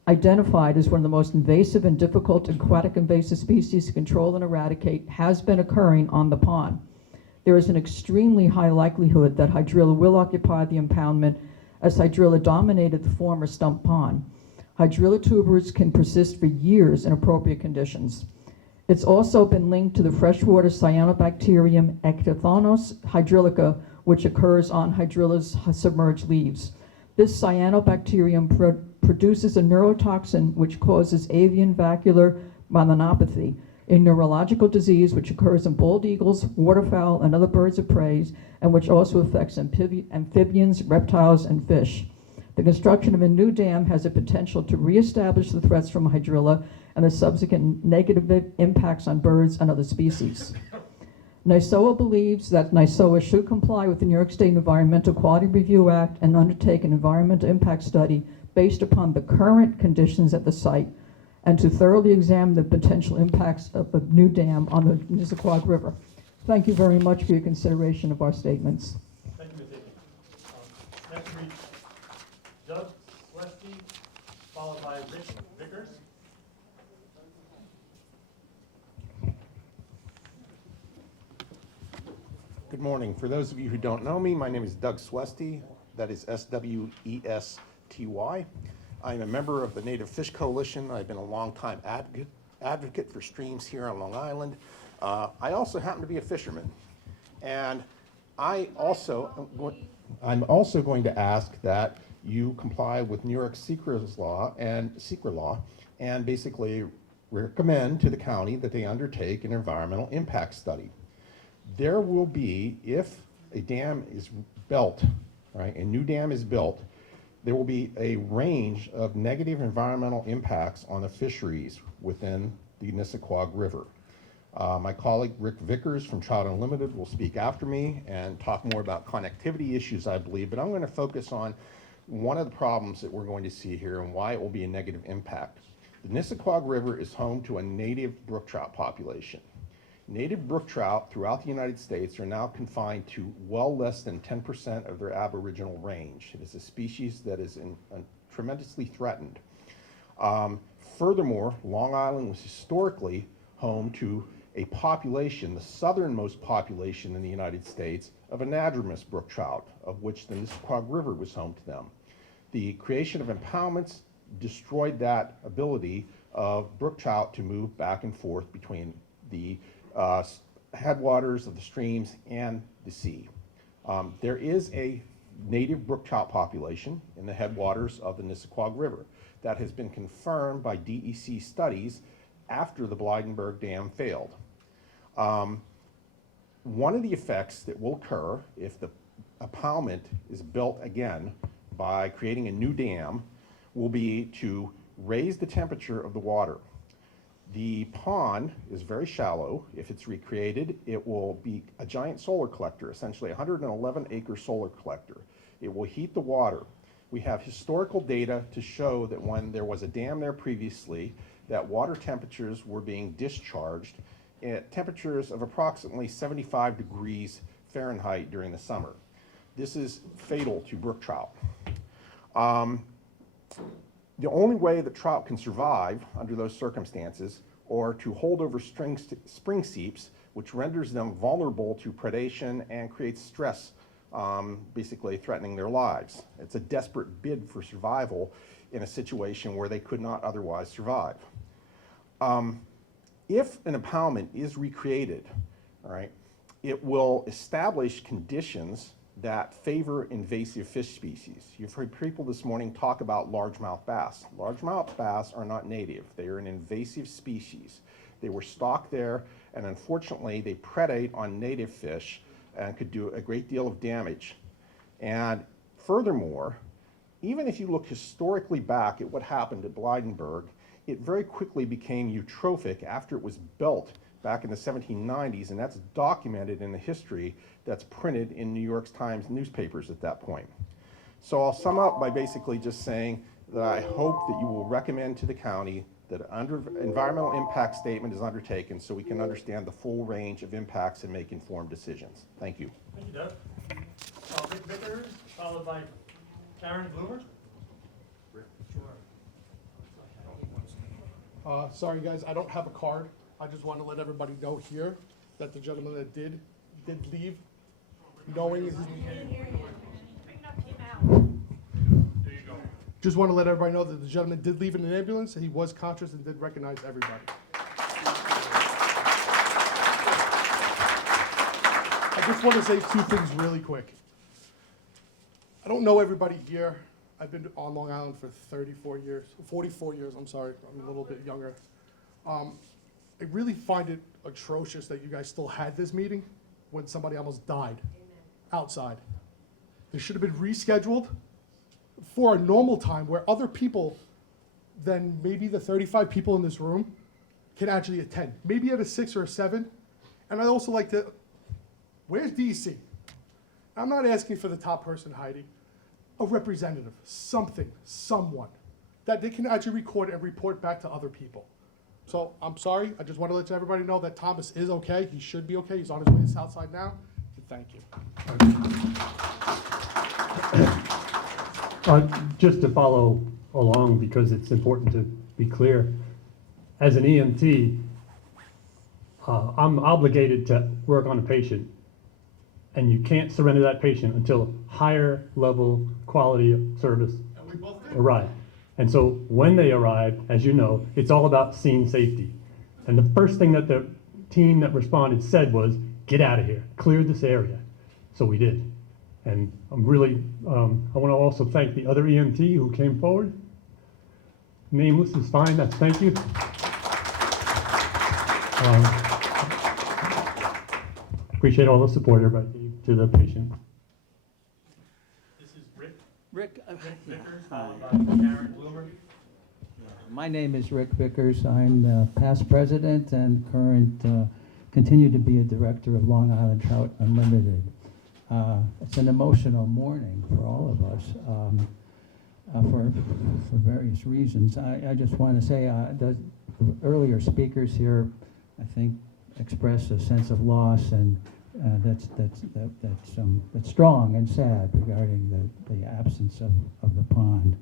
identified as one of the most invasive and difficult aquatic invasive species to control and eradicate, has been occurring on the pond. There is an extremely high likelihood that hydrilla will occupy the impoundment, as hydrilla dominated the former Stump pond. Hydrilla tubers can persist for years in appropriate conditions. It's also been linked to the freshwater cyanobacterium Ectothonos hydrilica, which occurs on hydrilla's submerged leaves. This cyanobacterium produces a neurotoxin which causes avian vacuolar myelopathy, a neurological disease which occurs in bald eagles, waterfowl, and other birds of prey, and which also affects amphibians, reptiles, and fish. The construction of a new dam has the potential to reestablish the threats from hydrilla and the subsequent negative impacts on birds and other species. NYSOA believes that NYSOA should comply with the New York State Environmental Quality Review Act and undertake an environmental impact study based upon the current conditions at the site and to thoroughly examine the potential impacts of a new dam on the Nisququogue River. Thank you very much for your consideration of our statements. Thank you, Ms. Aiken. Next we Doug Westy, followed by Rich Vickers. Good morning. For those of you who don't know me, my name is Doug Swesty. That is S-W-E-S-T-Y. I'm a member of the Native Fish Coalition. I've been a longtime advocate for streams here on Long Island. I also happen to be a fisherman. And I'm also going to ask that you comply with New York secret law and basically recommend to the county that they undertake an environmental impact study. There will be, if a dam is built, right, a new dam is built, there will be a range of negative environmental impacts on the fisheries within the Nisququogue River. My colleague Rick Vickers from Trout Unlimited will speak after me and talk more about connectivity issues, I believe, but I'm going to focus on one of the problems that we're going to see here and why it will be a negative impact. The Nisququogue River is home to a native brook trout population. Native brook trout throughout the United States are now confined to well less than 10% of their aboriginal range. It is a species that is tremendously threatened. Furthermore, Long Island was historically home to a population, the southernmost population in the United States, of anadromous brook trout, of which the Nisququogue River was home to them. The creation of impoundments destroyed that ability of brook trout to move back and forth between the headwaters of the streams and the sea. There is a native brook trout population in the headwaters of the Nisququogue River that has been confirmed by DEC studies after the Blydenburg Dam failed. One of the effects that will occur if the impoundment is built again by creating a new dam will be to raise the temperature of the water. The pond is very shallow. If it's recreated, it will be a giant solar collector, essentially a 111-acre solar collector. It will heat the water. We have historical data to show that when there was a dam there previously, that water temperatures were being discharged at temperatures of approximately 75 degrees Fahrenheit during the summer. This is fatal to brook trout. The only way that trout can survive under those circumstances are to hold over spring seeps, which renders them vulnerable to predation and creates stress, basically threatening their lives. It's a desperate bid for survival in a situation where they could not otherwise survive. If an impoundment is recreated, all right, it will establish conditions that favor invasive fish species. You've heard people this morning talk about largemouth bass. Largemouth bass are not native. They are an invasive species. They were stocked there, and unfortunately, they predate on native fish and could do a great deal of damage. And furthermore, even if you look historically back at what happened at Blydenburg, it very quickly became eutrophic after it was built back in the 1790s, and that's documented in the history that's printed in New York Times newspapers at that point. So I'll sum up by basically just saying that I hope that you will recommend to the county that an environmental impact statement is undertaken so we can understand the full range of impacts and make informed decisions. Thank you. Thank you, Doug. Rick Vickers, followed by Karen Bloomer. Sorry guys, I don't have a card. I just want to let everybody know here that the gentleman that did leave, knowing his... Just want to let everybody know that the gentleman did leave in an ambulance, and he was conscious and did recognize everybody. I just want to say two things really quick. I don't know everybody here. I've been on Long Island for 44 years, 44 years, I'm sorry, I'm a little bit younger. I really find it atrocious that you guys still had this meeting when somebody almost died outside. This should have been rescheduled for a normal time where other people than maybe the 35 people in this room can actually attend. Maybe at a 6 or a 7. And I'd also like to, where's DC? I'm not asking for the top person, Heidi. A representative, something, someone, that they can actually record and report back to other people. So I'm sorry, I just want to let everybody know that Thomas is okay. He should be okay. He's on his way to Southside now. And thank you. Just to follow along, because it's important to be clear, as an EMT, I'm obligated to work on a patient, and you can't surrender that patient until higher level quality of service arrive. And so when they arrive, as you know, it's all about scene safety. And the first thing that the team that responded said was, get out of here, clear this area. So we did. And I'm really, I want to also thank the other EMT who came forward. Nameless is fine, that's thank you. Appreciate all the support everybody gave to the patient. This is Rick. Rick Vickers, hi. followed by Karen Bloomer. My name is Rick Vickers. I'm the past president and current, continue to be a director of Long Island Trout Unlimited. It's an emotional morning for all of us for various reasons. I just want to say the earlier speakers here, I think, express a sense of loss, and that's strong and sad regarding the absence of the pond.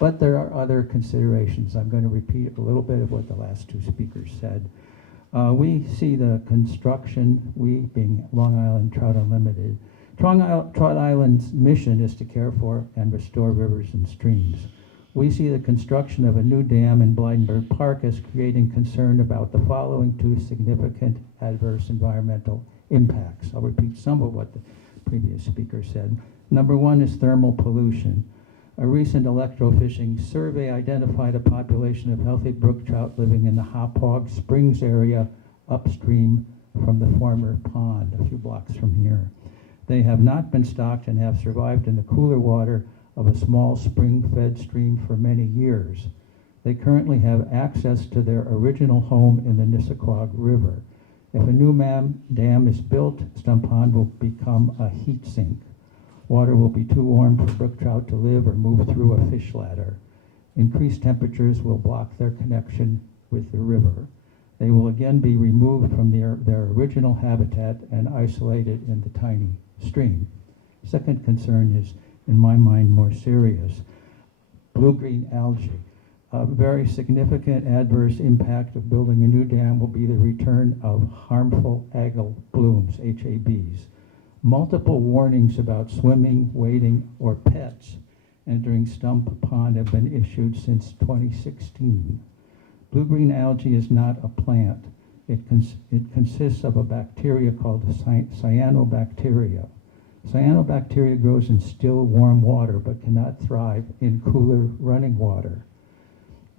But there are other considerations. I'm going to repeat a little bit of what the last two speakers said. We see the construction, we being Long Island Trout Unlimited, Trout Island's mission is to care for and restore rivers and streams. We see the construction of a new dam in Blydenburg Park as creating concern about the following two significant adverse environmental impacts. I'll repeat some of what the previous speaker said. Number one is thermal pollution. A recent electrofishing survey identified a population of healthy brook trout living in the Hauppauge Springs area upstream from the former pond, a few blocks from here. They have not been stocked and have survived in the cooler water of a small spring-fed stream for many years. They currently have access to their original home in the Nissaquag River. If a new dam is built, Stump Pond will become a heat sink. Water will be too warm for brook trout to live or move through a fish ladder. Increased temperatures will block their connection with the river. They will again be removed from their original habitat and isolated in the tiny stream. Second concern is, in my mind, more serious. Blue-green algae. A very significant adverse impact of building a new dam will be the return of harmful algal blooms, HABs. Multiple warnings about swimming, wading, or pets entering Stump Pond have been issued since 2016. Blue-green algae is not a plant. It consists of a bacteria called cyanobacteria. Cyanobacteria grows in still, warm water but cannot thrive in cooler, running water.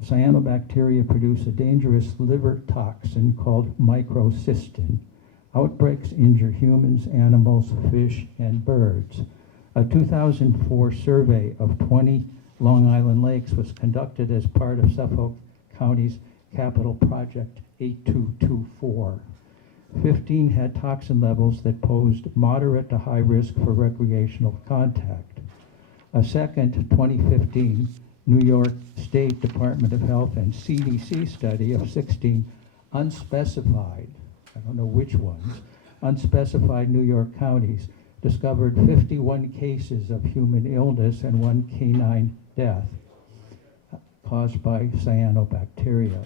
Cyanobacteria produce a dangerous liver toxin called microcystin. Outbreaks injure humans, animals, fish, and birds. A 2004 survey of 20 Long Island lakes was conducted as part of Suffolk County's Capital Project 8224. 15 had toxin levels that posed moderate to high risk for recreational contact. A second 2015 New York State Department of Health and CDC study of 16 unspecified, I don't know which ones, unspecified New York counties discovered 51 cases of human illness and 1 canine death caused by cyanobacteria.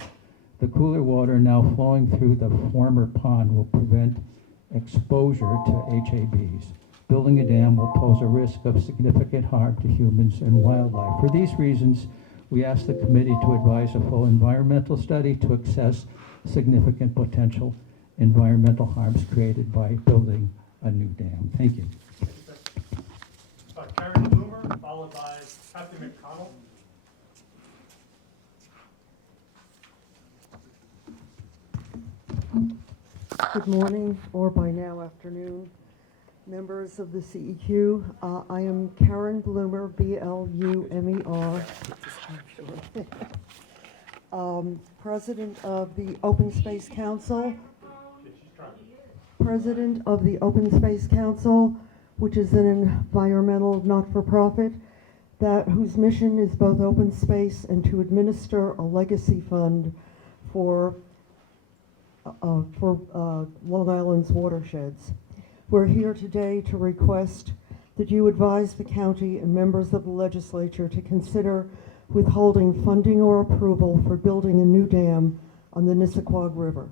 The cooler water now flowing through the former pond will prevent exposure to HABs. Building a dam will pose a risk of significant harm to humans and wildlife. For these reasons, we ask the committee to advise a full environmental study to assess significant potential environmental harms created by building a new dam. Thank you. Karen Bloomer, followed by Captain McConnell. Good morning, or by now afternoon, members of the CEQ. I am Karen Bloomer, B-L-U-M-E-R. President of the Open Space Council. President of the Open Space Council, which is an environmental not-for-profit whose mission is both open space and to administer a legacy fund for Long Island's watersheds. We're here today to request that you advise the county and members of the legislature to consider withholding funding or approval for building a new dam on the Nissequogue River,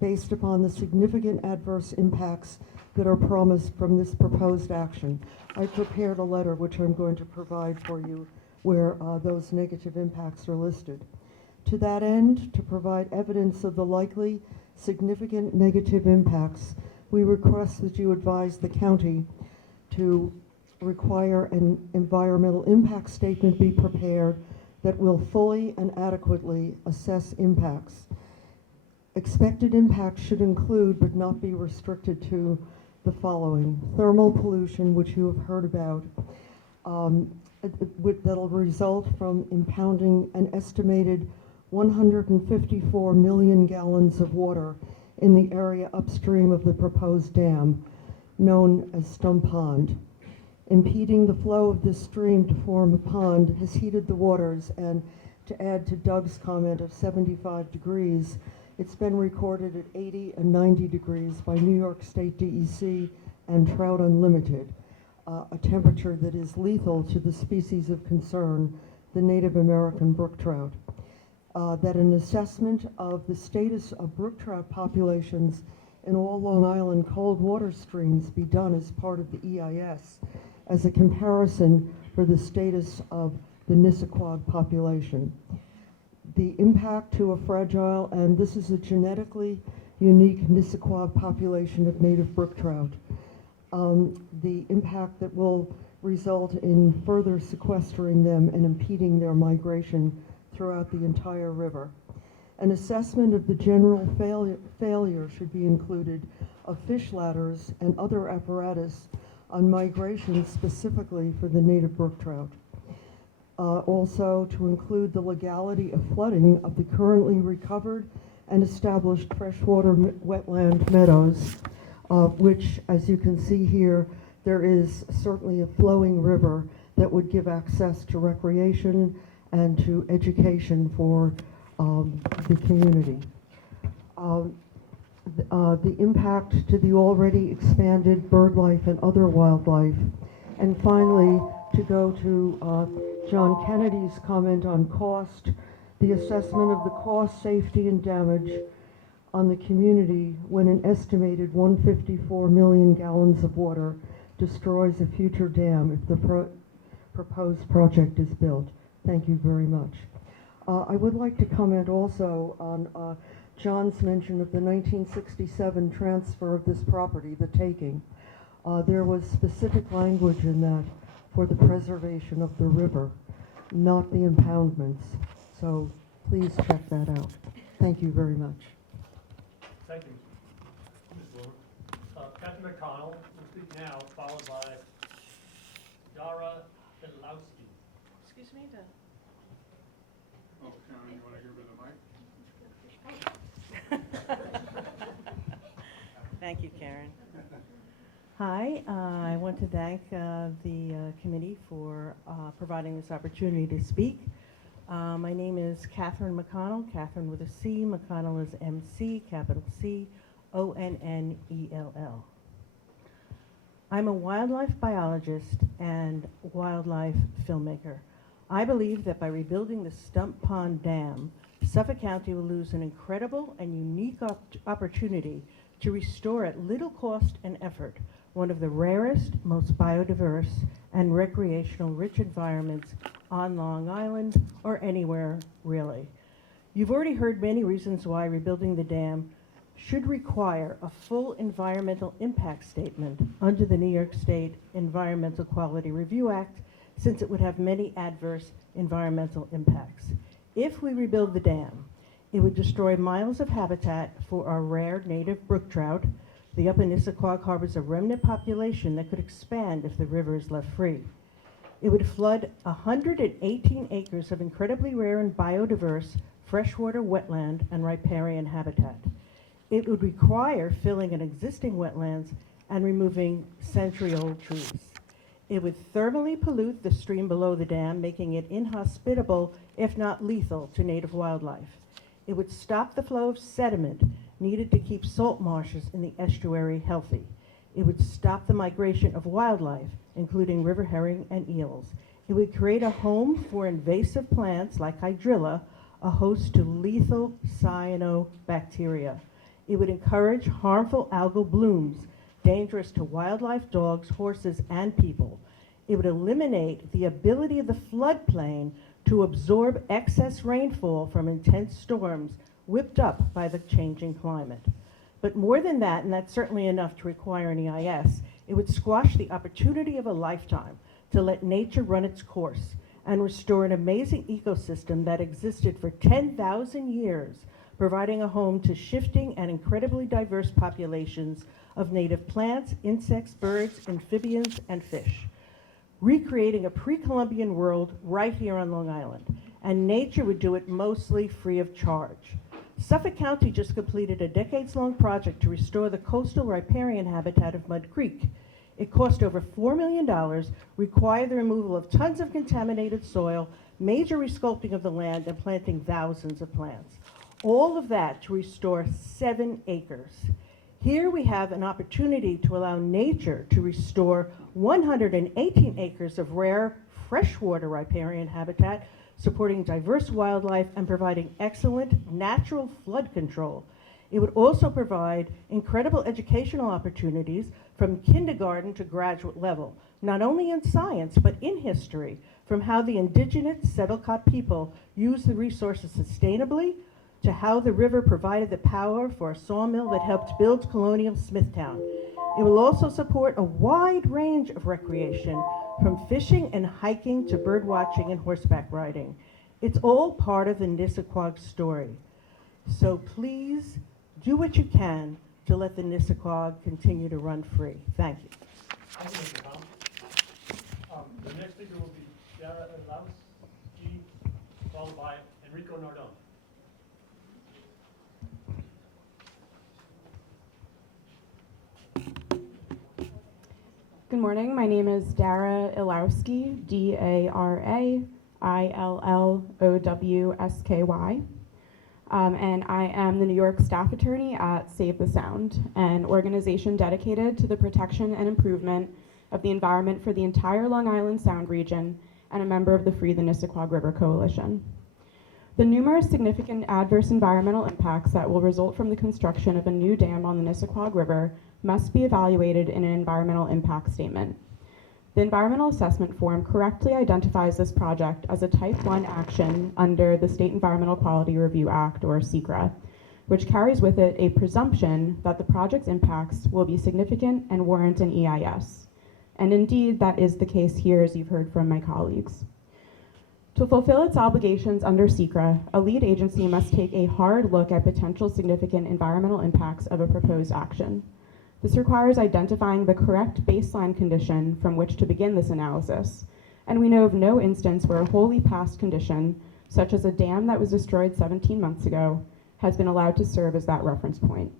based upon the significant adverse impacts that are promised from this proposed action. I prepared a letter which I'm going to provide for you where those negative impacts are listed. To that end, to provide evidence of the likely significant negative impacts, we request that you advise the county to require an environmental impact statement be prepared that will fully and adequately assess impacts. Expected impacts should include, but not be restricted to, the following: thermal pollution, which you have heard about, that'll result from impounding an estimated 154 million gallons of water in the area upstream of the proposed dam, known as Stump Pond. Impeding the flow of this stream to form a pond has heated the waters, and to add to Doug's comment of 75 degrees, it's been recorded at 80 and 90 degrees by New York State DEC and Trout Unlimited, a temperature that is lethal to the species of concern, the Native American brook trout. That an assessment of the status of brook trout populations in all Long Island cold water streams be done as part of the EIS as a comparison for the status of the Nissequogue population. The impact to a fragile, and this is a genetically unique Nissequogue population of native brook trout, the impact that will result in further sequestering them and impeding their migration throughout the entire river. An assessment of the general failure should be included of fish ladders and other apparatus on migration specifically for the native brook trout. Also to include the legality of flooding of the currently recovered and established freshwater wetland meadows, which, as you can see here, there is certainly a flowing river that would give access to recreation and to education for the community. The impact to the already expanded bird life and other wildlife. And finally, to go to John Kennedy's comment on cost, the assessment of the cost, safety, and damage on the community when an estimated 154 million gallons of water destroys a future dam if the proposed project is built. Thank you very much. I would like to comment also on John's mention of the 1967 transfer of this property, the taking. There was specific language in that for the preservation of the river, not the impoundments. So please check that out. Thank you very much. Thank you, Ms. Bloomer. Captain McConnell will speak now, followed by Yara Belowski. Excuse me, Oh, Karen, you want to hear with the mic? Thank you, Karen. Hi, I want to thank the committee for providing this opportunity to speak. My name is Catherine McConnell, Catherine with a C, McConnell is MC, capital C, O-N-N-E-L-L. I'm a wildlife biologist and wildlife filmmaker. I believe that by rebuilding the Stump Pond Dam, Suffolk County will lose an incredible and unique opportunity to restore at little cost and effort one of the rarest, most biodiverse, and recreational rich environments on Long Island or anywhere really. You've already heard many reasons why rebuilding the dam should require a full environmental impact statement under the New York State Environmental Quality Review Act, since it would have many adverse environmental impacts. If we rebuild the dam, it would destroy miles of habitat for our rare native brook trout. The Upper Nissequogue harbors a remnant population that could expand if the river is left free. It would flood 118 acres of incredibly rare and biodiverse freshwater wetland and riparian habitat. It would require filling in existing wetlands and removing century-old trees. It would thermally pollute the stream below the dam, making it inhospitable, if not lethal, to native wildlife. It would stop the flow of sediment needed to keep salt marshes in the estuary healthy. It would stop the migration of wildlife, including river herring and eels. It would create a home for invasive plants like hydrilla, a host to lethal cyanobacteria. It would encourage harmful algal blooms, dangerous to wildlife, dogs, horses, and people. It would eliminate the ability of the floodplain to absorb excess rainfall from intense storms whipped up by the changing climate. But more than that, and that's certainly enough to require an EIS, it would squash the opportunity of a lifetime to let nature run its course and restore an amazing ecosystem that existed for 10,000 years, providing a home to shifting and incredibly diverse populations of native plants, insects, birds, amphibians, and fish, recreating a pre-Columbian world right here on Long Island. And nature would do it mostly free of charge. Suffolk County just completed a decades-long project to restore the coastal riparian habitat of Mud Creek. It cost over $4 million, required the removal of tons of contaminated soil, major resculpting of the land, and planting thousands of plants. All of that to restore 7 acres. Here we have an opportunity to allow nature to restore 118 acres of rare freshwater riparian habitat, supporting diverse wildlife and providing excellent natural flood control. It would also provide incredible educational opportunities from kindergarten to graduate level, not only in science, but in history, from how the indigenous Settlecot people used the resources sustainably, to how the river provided the power for a sawmill that helped build colonial Smithtown. It will also support a wide range of recreation, from fishing and hiking to bird watching and horseback riding. It's all part of the Nissequogue story. So please do what you can to let the Nissequogue continue to run free. Thank you. Thank you, Mr. Tom. The next speaker will be Dara Elowski, followed by Enrico Nardone. Good morning. My name is Dara Ilowski, D-A-R-A-I-L-L-O-W-S-K-Y. And I am the New York staff attorney at Save the Sound, an organization dedicated to the protection and improvement of the environment for the entire Long Island Sound region and a member of the Free the Nissequogue River Coalition. The numerous significant adverse environmental impacts that will result from the construction of a new dam on the Nissequogue River must be evaluated in an environmental impact statement. The environmental assessment form correctly identifies this project as a Type 1 action under the State Environmental Quality Review Act, or SECRA, which carries with it a presumption that the project's impacts will be significant and warrant an EIS. And indeed, that is the case here, as you've heard from my colleagues. To fulfill its obligations under SECRA, a lead agency must take a hard look at potential significant environmental impacts of a proposed action. This requires identifying the correct baseline condition from which to begin this analysis, and we know of no instance where a wholly past condition, such as a dam that was destroyed 17 months ago, has been allowed to serve as that reference point.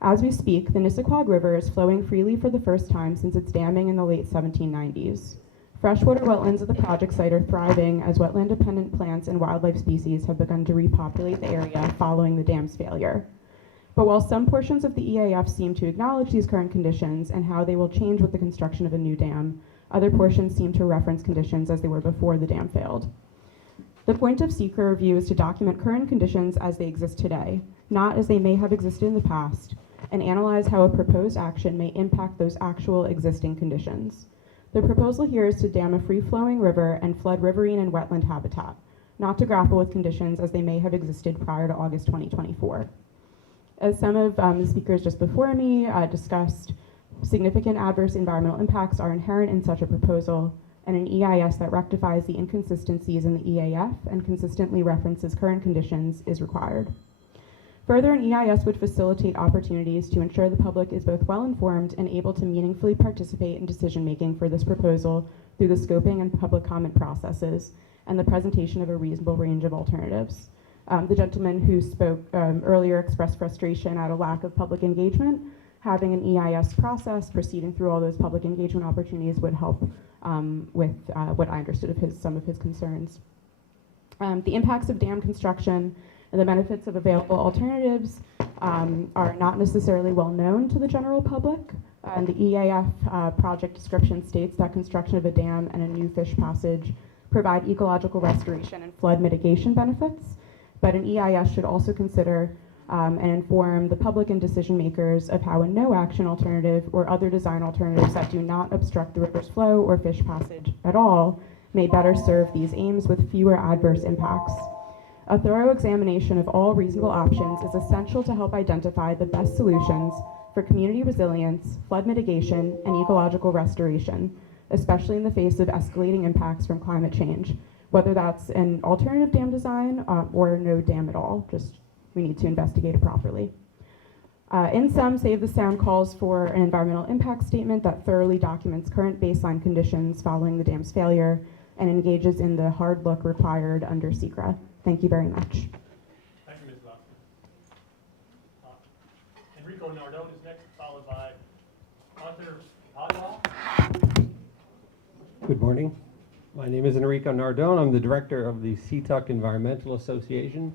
As we speak, the Nissequogue River is flowing freely for the first time since its damming in the late 1790s. Freshwater wetlands at the project site are thriving as wetland-dependent plants and wildlife species have begun to repopulate the area following the dam's failure. But while some portions of the EAF seem to acknowledge these current conditions and how they will change with the construction of a new dam, other portions seem to reference conditions as they were before the dam failed. The point of SECRA review is to document current conditions as they exist today, not as they may have existed in the past, and analyze how a proposed action may impact those actual existing conditions. The proposal here is to dam a free-flowing river and flood riverine and wetland habitat, not to grapple with conditions as they may have existed prior to August 2024. As some of the speakers just before me discussed, significant adverse environmental impacts are inherent in such a proposal, and an EIS that rectifies the inconsistencies in the EAF and consistently references current conditions is required. Further, an EIS would facilitate opportunities to ensure the public is both well-informed and able to meaningfully participate in decision-making for this proposal through the scoping and public comment processes and the presentation of a reasonable range of alternatives. The gentleman who spoke earlier expressed frustration at a lack of public engagement. Having an EIS process, proceeding through all those public engagement opportunities would help with what I understood of some of his concerns. The impacts of dam construction and the benefits of available alternatives are not necessarily well known to the general public. The EAF project description states that construction of a dam and a new fish passage provide ecological restoration and flood mitigation benefits, but an EIS should also consider and inform the public and decision makers of how a no-action alternative or other design alternatives that do not obstruct the river's flow or fish passage at all may better serve these aims with fewer adverse impacts. A thorough examination of all reasonable options is essential to help identify the best solutions for community resilience, flood mitigation, and ecological restoration, especially in the face of escalating impacts from climate change, whether that's an alternative dam design or no dam at all. Just we need to investigate it properly. In sum, Save the Sound calls for an environmental impact statement that thoroughly documents current baseline conditions following the dam's failure and engages in the hard look required under SECRA. Thank you very much. Thank you, Ms. Locke. Enrico Nardone is next, followed by Arthur Podwall. Good morning. My name is Enrico Nardone. I'm the director of the Suffolk Environmental Association.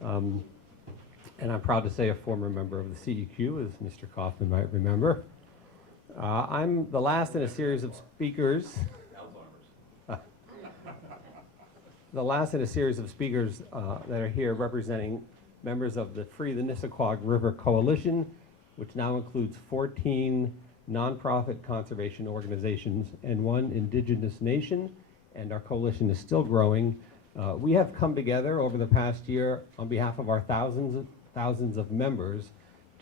And I'm proud to say a former member of the CEQ, as Mr. Kaufman might remember. I'm the last in a series of speakers. The last in a series of speakers that are here representing members of the Free the Nissequogue River Coalition, which now includes 14 nonprofit conservation organizations and 1 indigenous nation, and our coalition is still growing. We have come together over the past year on behalf of our thousands of members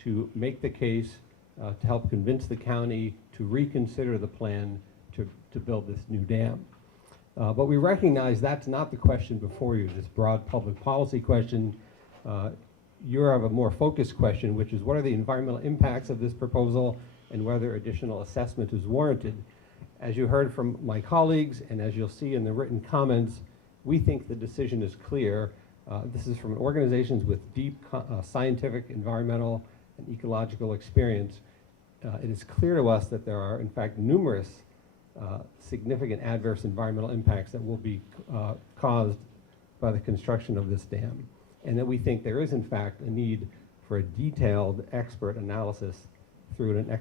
to make the case to help convince the county to reconsider the plan to build this new dam. But we recognize that's not the question before you, this broad public policy question. You have a more focused question, which is what are the environmental impacts of this proposal and whether additional assessment is warranted. As you heard from my colleagues and as you'll see in the written comments, we think the decision is clear. This is from organizations with deep scientific, environmental, and ecological experience. It is clear to us that there are, in fact, numerous significant adverse environmental impacts that will be caused by the construction of this dam, and that we think there is, in fact, a need for a detailed expert analysis through an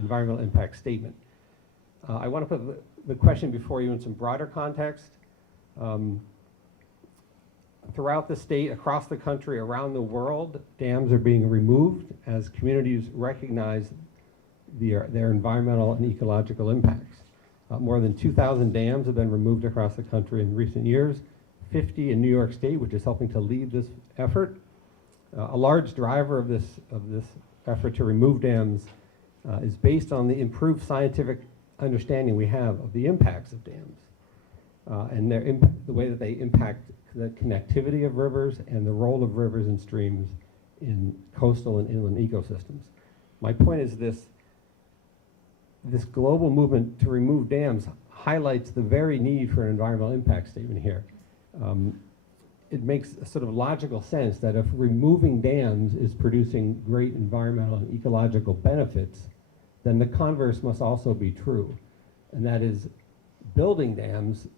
environmental impact statement. I want to put the question before you in some broader context. Throughout the state, across the country, around the world, dams are being removed as communities recognize their environmental and ecological impacts. More than 2,000 dams have been removed across the country in recent years, 50 in New York State, which is helping to lead this effort. A large driver of this effort to remove dams is based on the improved scientific understanding we have of the impacts of dams and the way that they impact the connectivity of rivers and the role of rivers and streams in coastal and inland ecosystems. My point is this global movement to remove dams highlights the very need for an environmental impact statement here. It makes a sort of logical sense that if removing dams is producing great environmental and ecological benefits, then the converse must also be true. And that is, building dams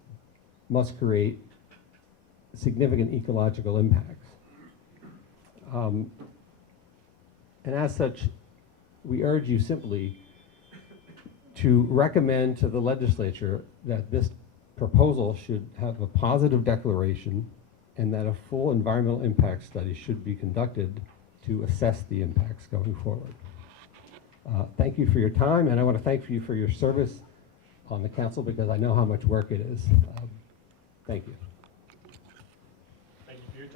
must create significant ecological impacts. And as such, we urge you simply to recommend to the legislature that this proposal should have a positive declaration and that a full environmental impact study should be conducted to assess the impacts going forward. Thank you for your time, and I want to thank you for your service on the council because I know how much work it is. Thank you. Thank you for your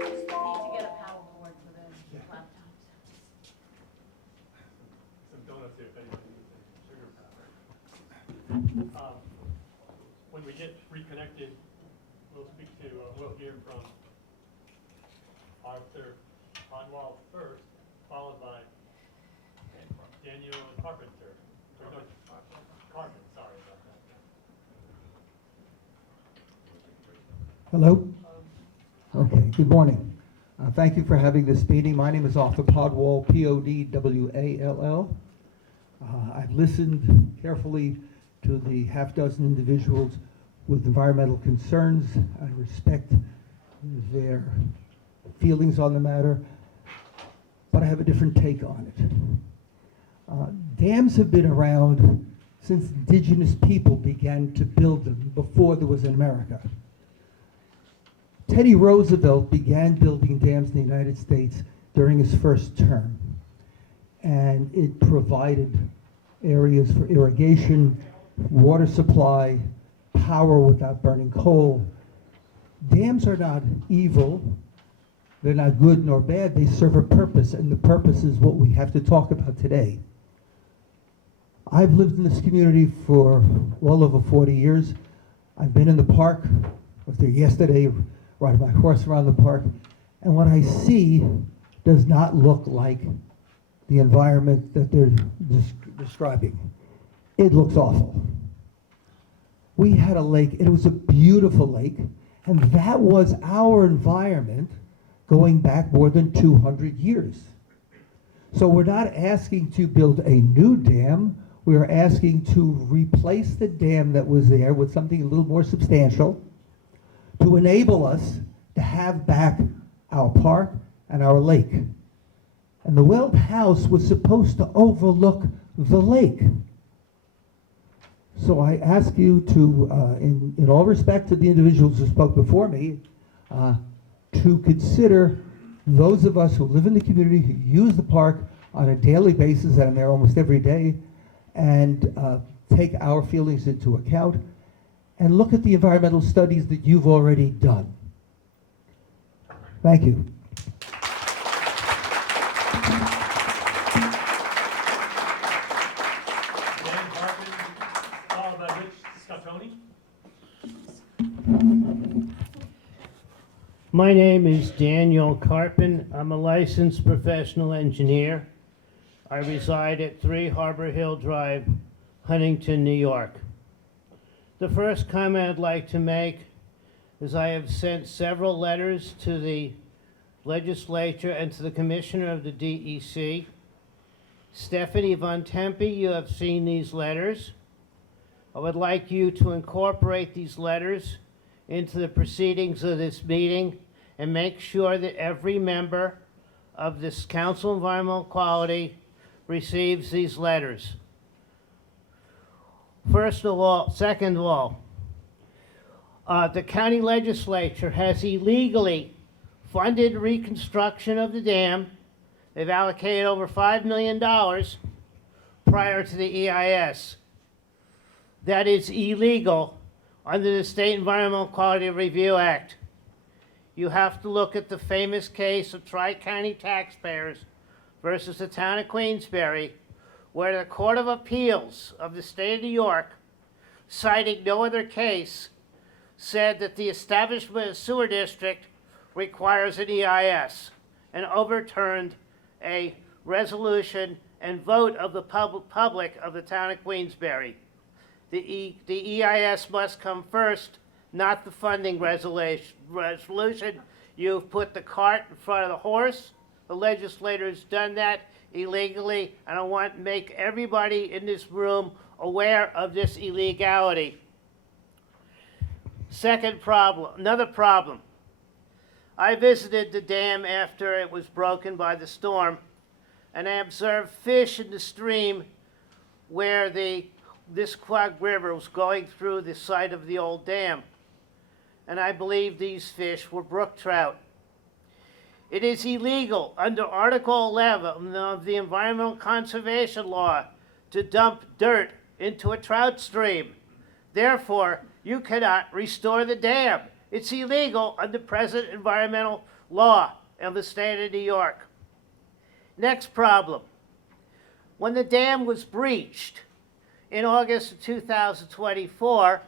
time. we get reconnected, we'll speak to, we'll hear from Arthur Conwell first, followed by Daniel Carpenter. Or no, Carpenter, sorry about that. Hello? Okay, good morning. Thank you for having this meeting. My name is Arthur Podwall, Podwall. I've listened carefully to the half dozen individuals with environmental concerns. I respect their feelings on the matter, but I have a different take on it. Dams have been around since indigenous people began to build them, before there was an America. Teddy Roosevelt began building dams in the United States during his first term, and it provided areas for irrigation, water supply, power without burning coal. Dams are not evil, they're not good nor bad, they serve a purpose, and the purpose is what we have to talk about today. I've lived in this community for well over 40 years. I've been in the park, I was there yesterday, riding my horse around the park, and what I see does not look like the environment that they're describing. It looks awful. We had a lake, it was a beautiful lake, and that was our environment going back more than 200 years. So we're not asking to build a new dam, we are asking to replace the dam that was there with something a little more substantial, to enable us to have back our park and our lake. And the Weld House was supposed to overlook the lake. So I ask you to, in all respect to the individuals who spoke before me, to consider those of us who live in the community, who use the park on a daily basis, and I'm there almost every day, and take our feelings into account, and look at the environmental studies that you've already done. Thank you. Dan Carpenter, followed by Rich Scottoni. My name is Daniel Carpin. I'm a licensed professional engineer. I reside at 3 Harbor Hill Drive, Huntington, New York. The first comment I'd like to make is I have sent several letters to the legislature and to the commissioner of the DEC. Stephanie Von Tempe, you have seen these letters. I would like you to incorporate these letters into the proceedings of this meeting and make sure that every member of this Council of Environmental Quality receives these letters. Second of all, the county legislature has illegally funded reconstruction of the dam. They've allocated over $5 million prior to the EIS. That is illegal under the State Environmental Quality Review Act. You have to look at the famous case of Tri-County taxpayers versus the town of Queensbury, where the Court of Appeals of the state of New York, citing no other case, said that the establishment of sewer district requires an EIS, and overturned a resolution and vote of the public of the town of Queensbury. The EIS must come first, not the funding resolution. You've put the cart in front of the horse. The legislator's done that illegally, and I want to make everybody in this room aware of this illegality. Another problem. I visited the dam after it was broken by the storm, and I observed fish in the stream where this Quag River was going through the site of the old dam. And I believe these fish were brook trout. It is illegal under Article 11 of the Environmental Conservation Law to dump dirt into a trout stream. Therefore, you cannot restore the dam. It's illegal under present environmental law of the state of New York. Next problem. When the dam was breached in August of 2024,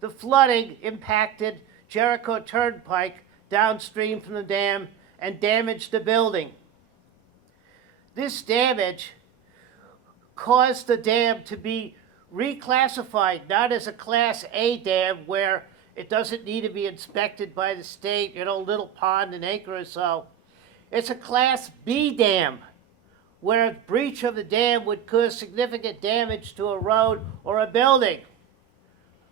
The flooding impacted Jericho Turnpike downstream from the dam and damaged the building. This damage caused the dam to be reclassified, not as a Class A dam where it doesn't need to be inspected by the state, little pond, an acre or so. It's a Class B dam, where a breach of the dam would cause significant damage to a road or a building.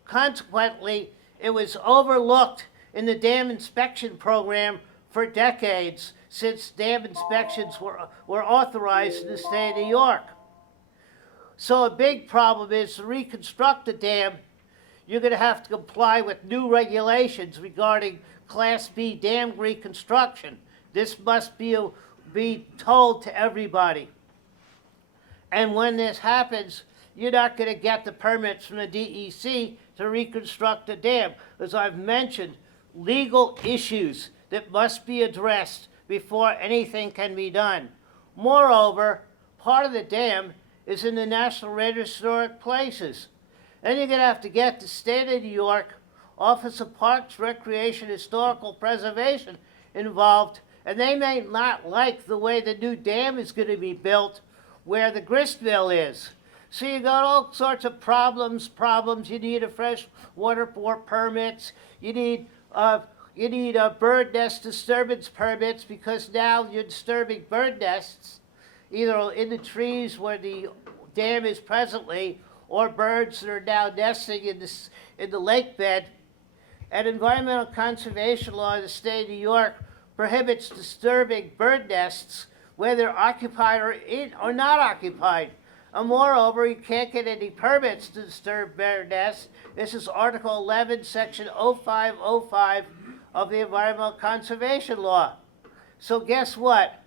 Consequently, it was overlooked in the dam inspection program for decades, since dam inspections were authorized in the state of New York. So a big problem is to reconstruct the dam, you're going to have to comply with new regulations regarding Class B dam reconstruction. This must be told to everybody. And when this happens, you're not going to get the permits from the DEC to reconstruct the dam. As I've mentioned, legal issues that must be addressed before anything can be done. Moreover, part of the dam is in the National Register of Historic Places. Then you're going to have to get the State of New York Office of Parks, Recreation, Historical Preservation involved, and they may not like the way the new dam is going to be built where the grist mill is. So you got all sorts of problems. You need a freshwater bore permits. You need bird nest disturbance permits, because now you're disturbing bird nests, either in the trees where the dam is presently, or birds that are now nesting in the lake bed. And environmental conservation law in the state of New York prohibits disturbing bird nests, whether occupied or not occupied. And moreover, you can't get any permits to disturb bird nests. This is Article 11, Section 0505 of the Environmental Conservation Law. So guess what?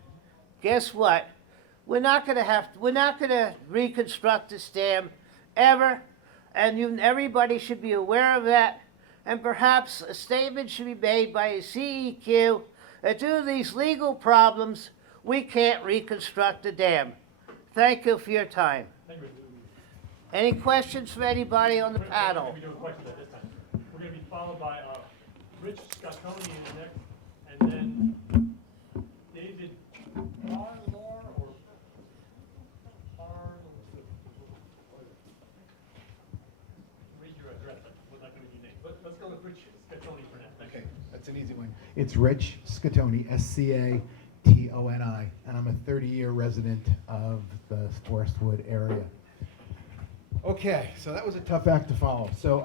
We're not going to reconstruct this dam ever, and everybody should be aware of that. And perhaps a statement should be made by a CEQ that due to these legal problems, we can't reconstruct the dam. Thank you for your time. Any questions from anybody on the panel? We're going to do questions at this time. We're going to be followed by Rich Scottoni next, and then David Barlor or read your address. We're not going to do names. Let's go with Rich Scottoni for now. Okay, that's an easy one. It's Rich Scottoni, Scatoni, and I'm a 30-year resident of the Forestwood area. Okay, so that was a tough act to follow. So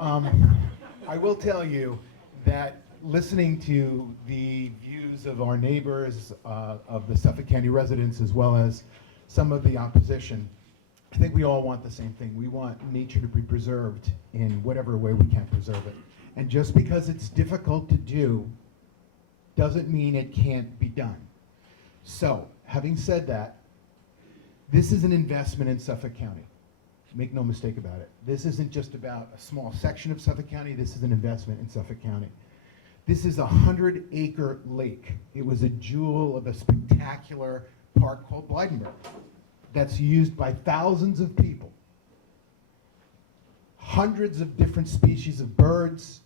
I will tell you that listening to the views of our neighbors, of the Suffolk County residents, as well as some of the opposition, I think we all want the same thing. We want nature to be preserved in whatever way we can preserve it. And just because it's difficult to do doesn't mean it can't be done. So, having said that, this is an investment in Suffolk County. Make no mistake about it. This isn't just about a small section of Suffolk County. This is an investment in Suffolk County. This is a 100-acre lake. It was a jewel of a spectacular park called Blydenburg that's used by thousands of people. Hundreds of different species of birds,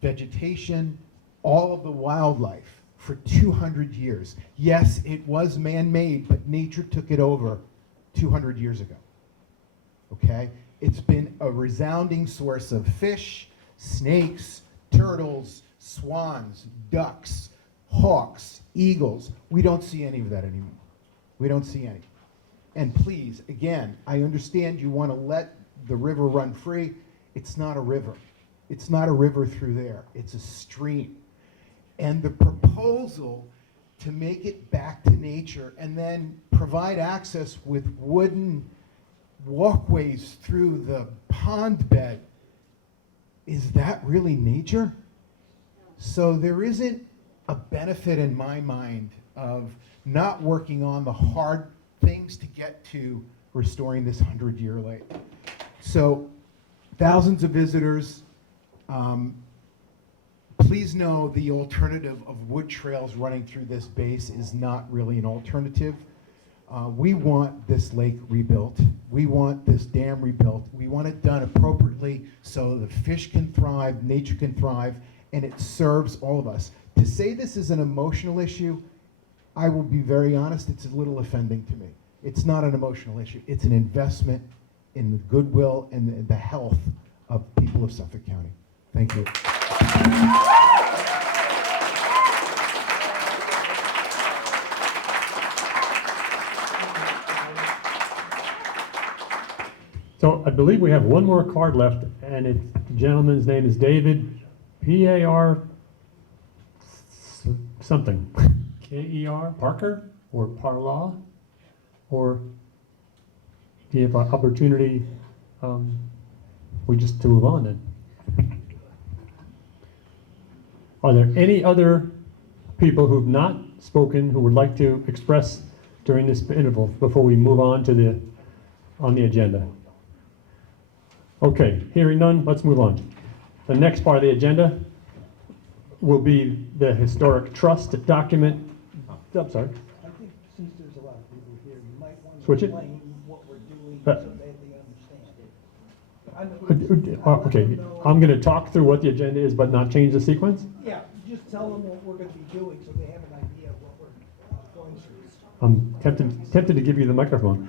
vegetation, all of the wildlife for 200 years. Yes, it was man-made, but nature took it over 200 years ago. Okay? It's been a resounding source of fish, snakes, turtles, swans, ducks, hawks, eagles. We don't see any of that anymore. We don't see any. And please, again, I understand you want to let the river run free. It's not a river. It's not a river through there. It's a stream. And the proposal to make it back to nature and then provide access with wooden walkways through the pond bed, is that really nature? So there isn't a benefit in my mind of not working on the hard things to get to restoring this 100-year lake. So thousands of visitors. Please know the alternative of wood trails running through this base is not really an alternative. We want this lake rebuilt. We want this dam rebuilt. We want it done appropriately so the fish can thrive, nature can thrive, and it serves all of us. To say this is an emotional issue, I will be very honest, it's a little offending to me. It's not an emotional issue. It's an investment in the goodwill and the health of people of Suffolk County. Thank you. So I believe we have one more card left, and the gentleman's name is David, P-A-R something. K-E-R, Parker, or Parlaw, or do you have an opportunity, we just to move on then? Are there any other people who've not spoken who would like to express during this interval before we move on to on the agenda? Okay, hearing none, let's move on. The next part of the agenda will be the historic trust document. I'm sorry. I think since there's a lot of people here, you might want to Switch it? explain what we're doing Uh, so that they understand it. Okay, I'm going to talk through what the agenda is, but not change the sequence? Yeah, just tell them what we're going to be doing so they have an idea of what we're going through. I'm tempted to give you the microphone.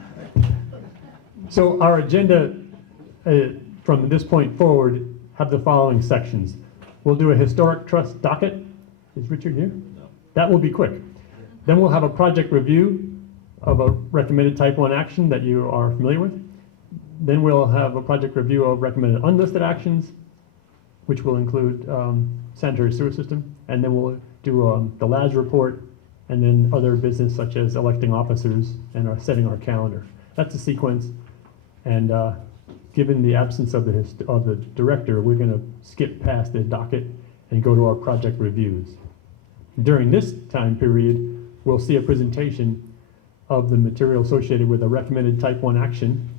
So our agenda from this point forward have the following sections. We'll do a historic trust docket. Is Richard here? No. That will be quick. Then we'll have a project review of a recommended type 1 action that you are familiar with. Then we'll have a project review of recommended unlisted actions, which will include sanitary sewer system. And then we'll do the LAS report, and then other business such as electing officers and setting our calendar. That's the sequence. And given the absence of the director, we're going to skip past the docket and go to our project reviews. During this time period, we'll see a presentation of the material associated with a recommended type 1 action,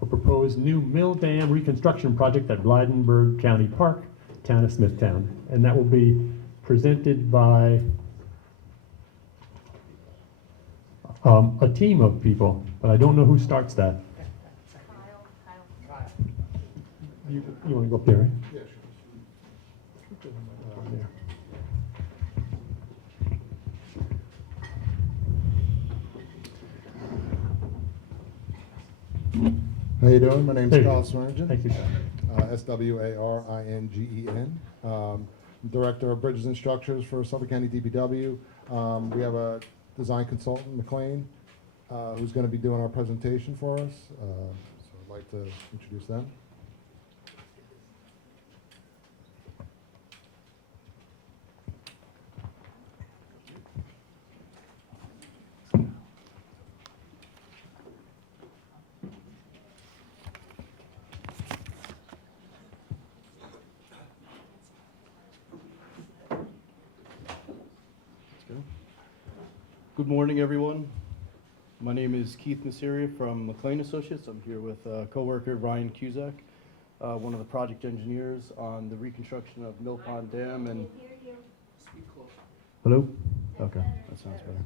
a proposed new mill dam reconstruction project at Blydenburg County Park, town of Smithtown. And that will be presented by a team of people, but I don't know who starts that. You want to go up there, right? Yeah, sure. There. How you doing? My name's Hey. Carl Swearingen. Thank you. Swaringen. Director of Bridges and Structures for Suffolk County DPW. We have a design consultant, McLean, who's going to be doing our presentation for us. So I'd like to introduce them. Good morning, everyone. My name is Keith Masseria from McLean Associates. I'm here with coworker Ryan Cusack, one of the project engineers on the reconstruction of Mill Pond Dam. And hello? Okay, that sounds better.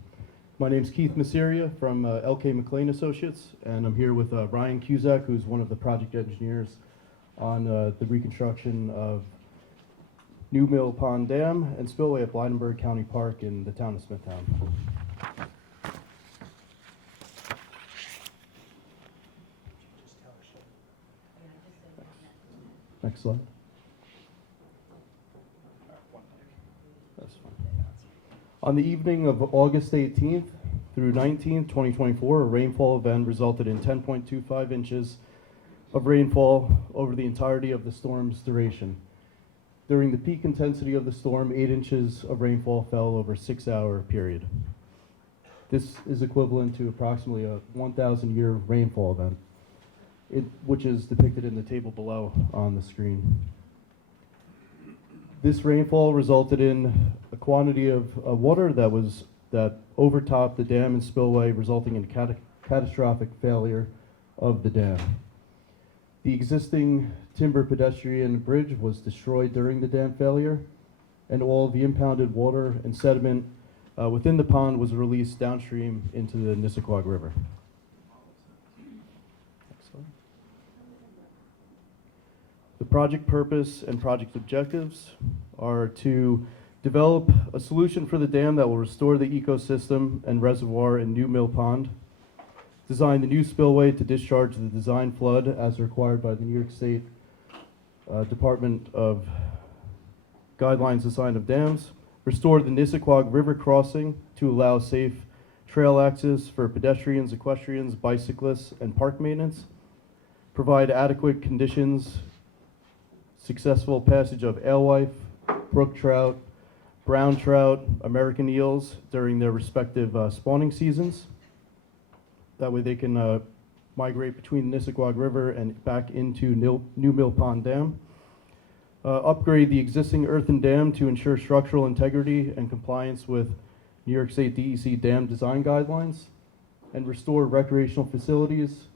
My name's Keith Masseria from LK McLean Associates, and I'm here with Ryan Cusack, who's one of the project engineers on the reconstruction of New Mill Pond Dam and spillway at Blydenburg County Park in the town of Smithtown. Next slide. That's fine. On the evening of August 18th through 19th, 2024, a rainfall event resulted in 10.25 inches of rainfall over the entirety of the storm's duration. During the peak intensity of the storm, 8 inches of rainfall fell over a 6-hour period. This is equivalent to approximately a 1,000-year rainfall event, which is depicted in the table below on the screen. This rainfall resulted in a quantity of water that overtopped the dam and spillway, resulting in catastrophic failure of the dam. The existing timber pedestrian bridge was destroyed during the dam failure, and all the impounded water and sediment within the pond was released downstream into the Nissequogue River. Next slide. The project purpose and project objectives are to develop a solution for the dam that will restore the ecosystem and reservoir in New Mill Pond, design the new spillway to discharge the design flood as required by the New York State Department of Guidelines Design of Dams, restore the Nissequogue River crossing to allow safe trail access for pedestrians, equestrians, bicyclists, and park maintenance, provide adequate conditions, successful passage of alewife, brook trout, brown trout, American eels during their respective spawning seasons. That way they can migrate between the Nissequogue River and back into New Mill Pond Dam. Upgrade the existing earthen dam to ensure structural integrity and compliance with New York State DEC dam design guidelines, and restore recreational facilities,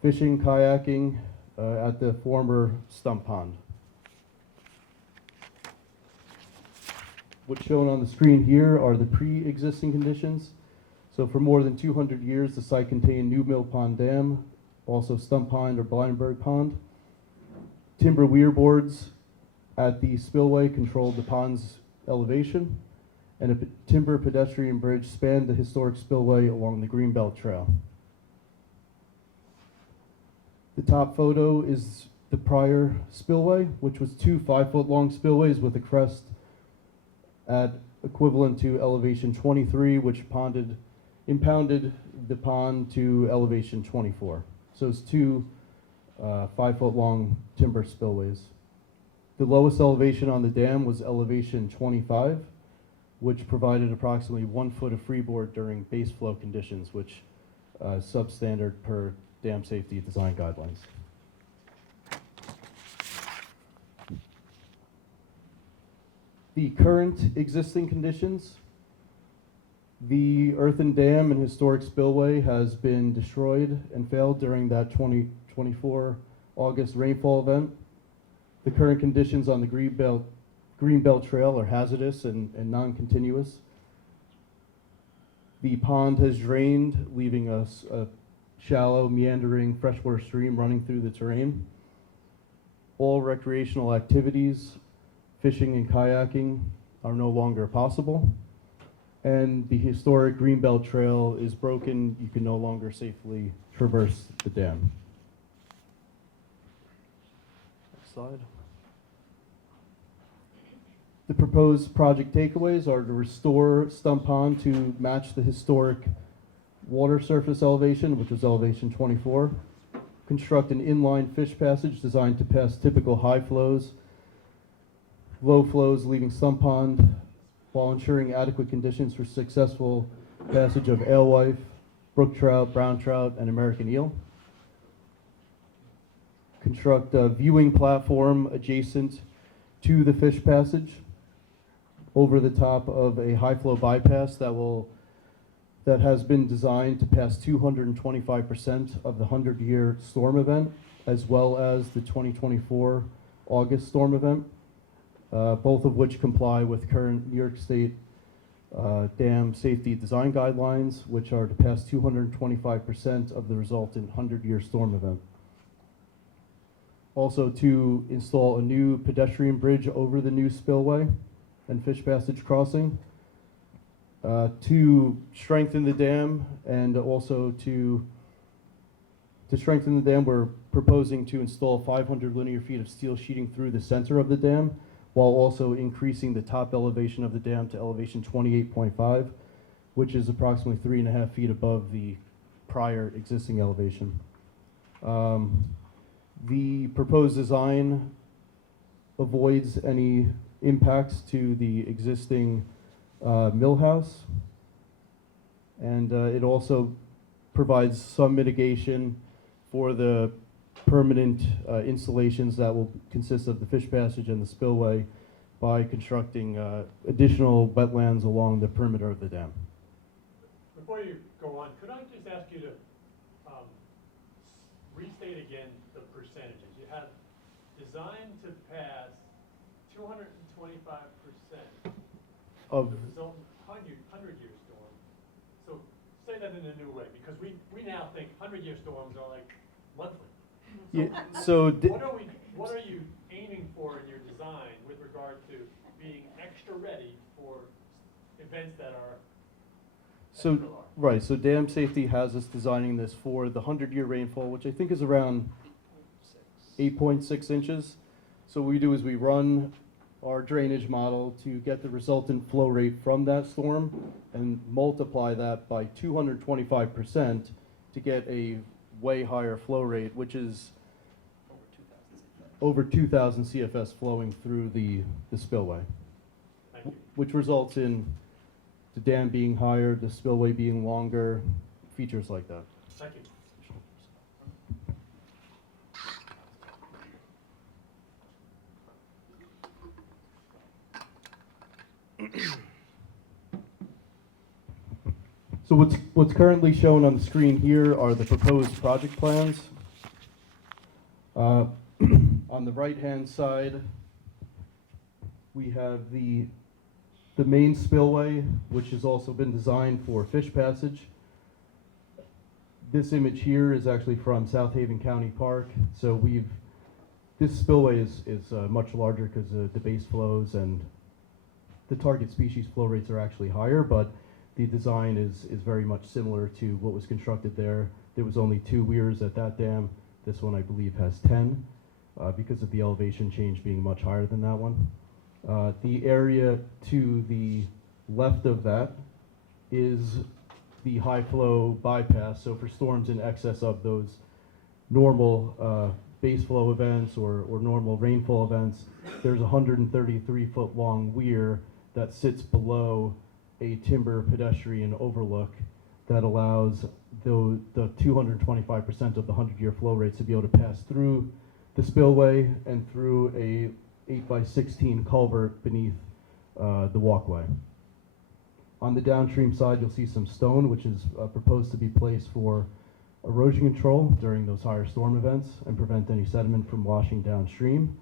fishing, kayaking at the former Stump Pond. What's shown on the screen here are the pre-existing conditions. So for more than 200 years, the site contained New Mill Pond Dam, also Stump Pond or Blindenberg Pond. Timber weir boards at the spillway controlled the pond's elevation, and a timber pedestrian bridge spanned the historic spillway along the Greenbelt Trail. The top photo is the prior spillway, which was 2 5-foot-long spillways with a crest at equivalent to elevation 23, which impounded the pond to elevation 24. So it's 2 5-foot-long timber spillways. The lowest elevation on the dam was elevation 25, which provided approximately 1 foot of freeboard during base flow conditions, which substandard per dam safety design guidelines. The current existing conditions: the earthen dam and historic spillway has been destroyed and failed during that 2024 August rainfall event. The current conditions on the Greenbelt Trail are hazardous and non-continuous. The pond has drained, leaving us a shallow, meandering freshwater stream running through the terrain. All recreational activities, fishing and kayaking, are no longer possible. And the historic Greenbelt Trail is broken. You can no longer safely traverse the dam. Next slide. The proposed project takeaways are to restore Stump Pond to match the historic water surface elevation, which was elevation 24. Construct an inline fish passage designed to pass typical high flows, low flows leaving Stump Pond, while ensuring adequate conditions for successful passage of alewife, brook trout, brown trout, and American eel. Construct a viewing platform adjacent to the fish passage over the top of a high flow bypass that has been designed to pass 225% of the 100-year storm event, as well as the 2024 August storm event, both of which comply with current New York State dam safety design guidelines, which are to pass 225% of the resultant 100-year storm event. Also to install a new pedestrian bridge over the new spillway and fish passage crossing, to strengthen the dam, and also to strengthen the dam, we're proposing to install 500 linear feet of steel sheeting through the center of the dam, while also increasing the top elevation of the dam to elevation 28.5, which is approximately 3.5 feet above the prior existing elevation. The proposed design avoids any impacts to the existing mill house, and it also provides some mitigation for the permanent installations that will consist of the fish passage and the spillway by constructing additional wetlands along the perimeter of the dam. Before you go on, could I just ask you to restate again the percentages? You have designed to pass 225% Of the resultant hundred-year storm, so say that in a new way, because we now think hundred-year storms are like monthly. Yeah, so What are you aiming for in your design with regard to being extra ready for events that are So, extra large? right, so dam safety has us designing this for the 100-year rainfall, which I think is around 8.6 inches. So what we do is we run our drainage model to get the resultant flow rate from that storm and multiply that by 225% to get a way higher flow rate, which is over 2,000 CFS flowing through the spillway, which results in the dam being higher, the spillway being longer, features like that. Thank you. So what's currently shown on the screen here are the proposed project plans. On the right-hand side, we have the main spillway, which has also been designed for fish passage. This image here is actually from South Haven County Park. So this spillway is much larger because the base flows and the target species flow rates are actually higher, but the design is very much similar to what was constructed there. There was only 2 weirs at that dam. This one, I believe, has 10 because of the elevation change being much higher than that one. The area to the left of that is the high flow bypass. So for storms in excess of those normal base flow events or normal rainfall events, there's a 133-foot long weir that sits below a timber pedestrian overlook that allows the 225% of the 100-year flow rates to be able to pass through the spillway and through a 8x16 culvert beneath the walkway. On the downstream side, you'll see some stone, which is proposed to be placed for erosion control during those higher storm events and prevent any sediment from washing downstream.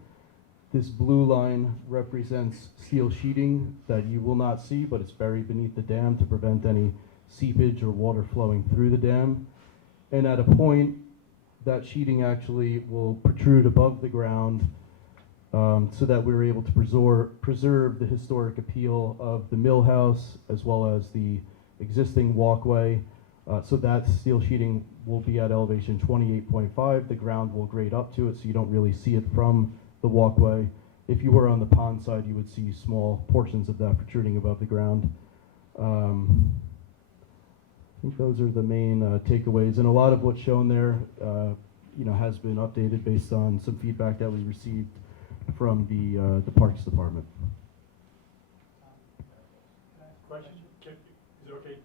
This blue line represents steel sheeting that you will not see, but it's buried beneath the dam to prevent any seepage or water flowing through the dam. And at a point, that sheeting actually will protrude above the ground so that we're able to preserve the historic appeal of the mill house as well as the existing walkway. So that steel sheeting will be at elevation 28.5. The ground will grade up to it so you don't really see it from the walkway. If you were on the pond side, you would see small portions of that protruding above the ground. I think those are the main takeaways, and a lot of what's shown there has been updated based on some feedback that we received from the Parks Department. Question? Is it okay?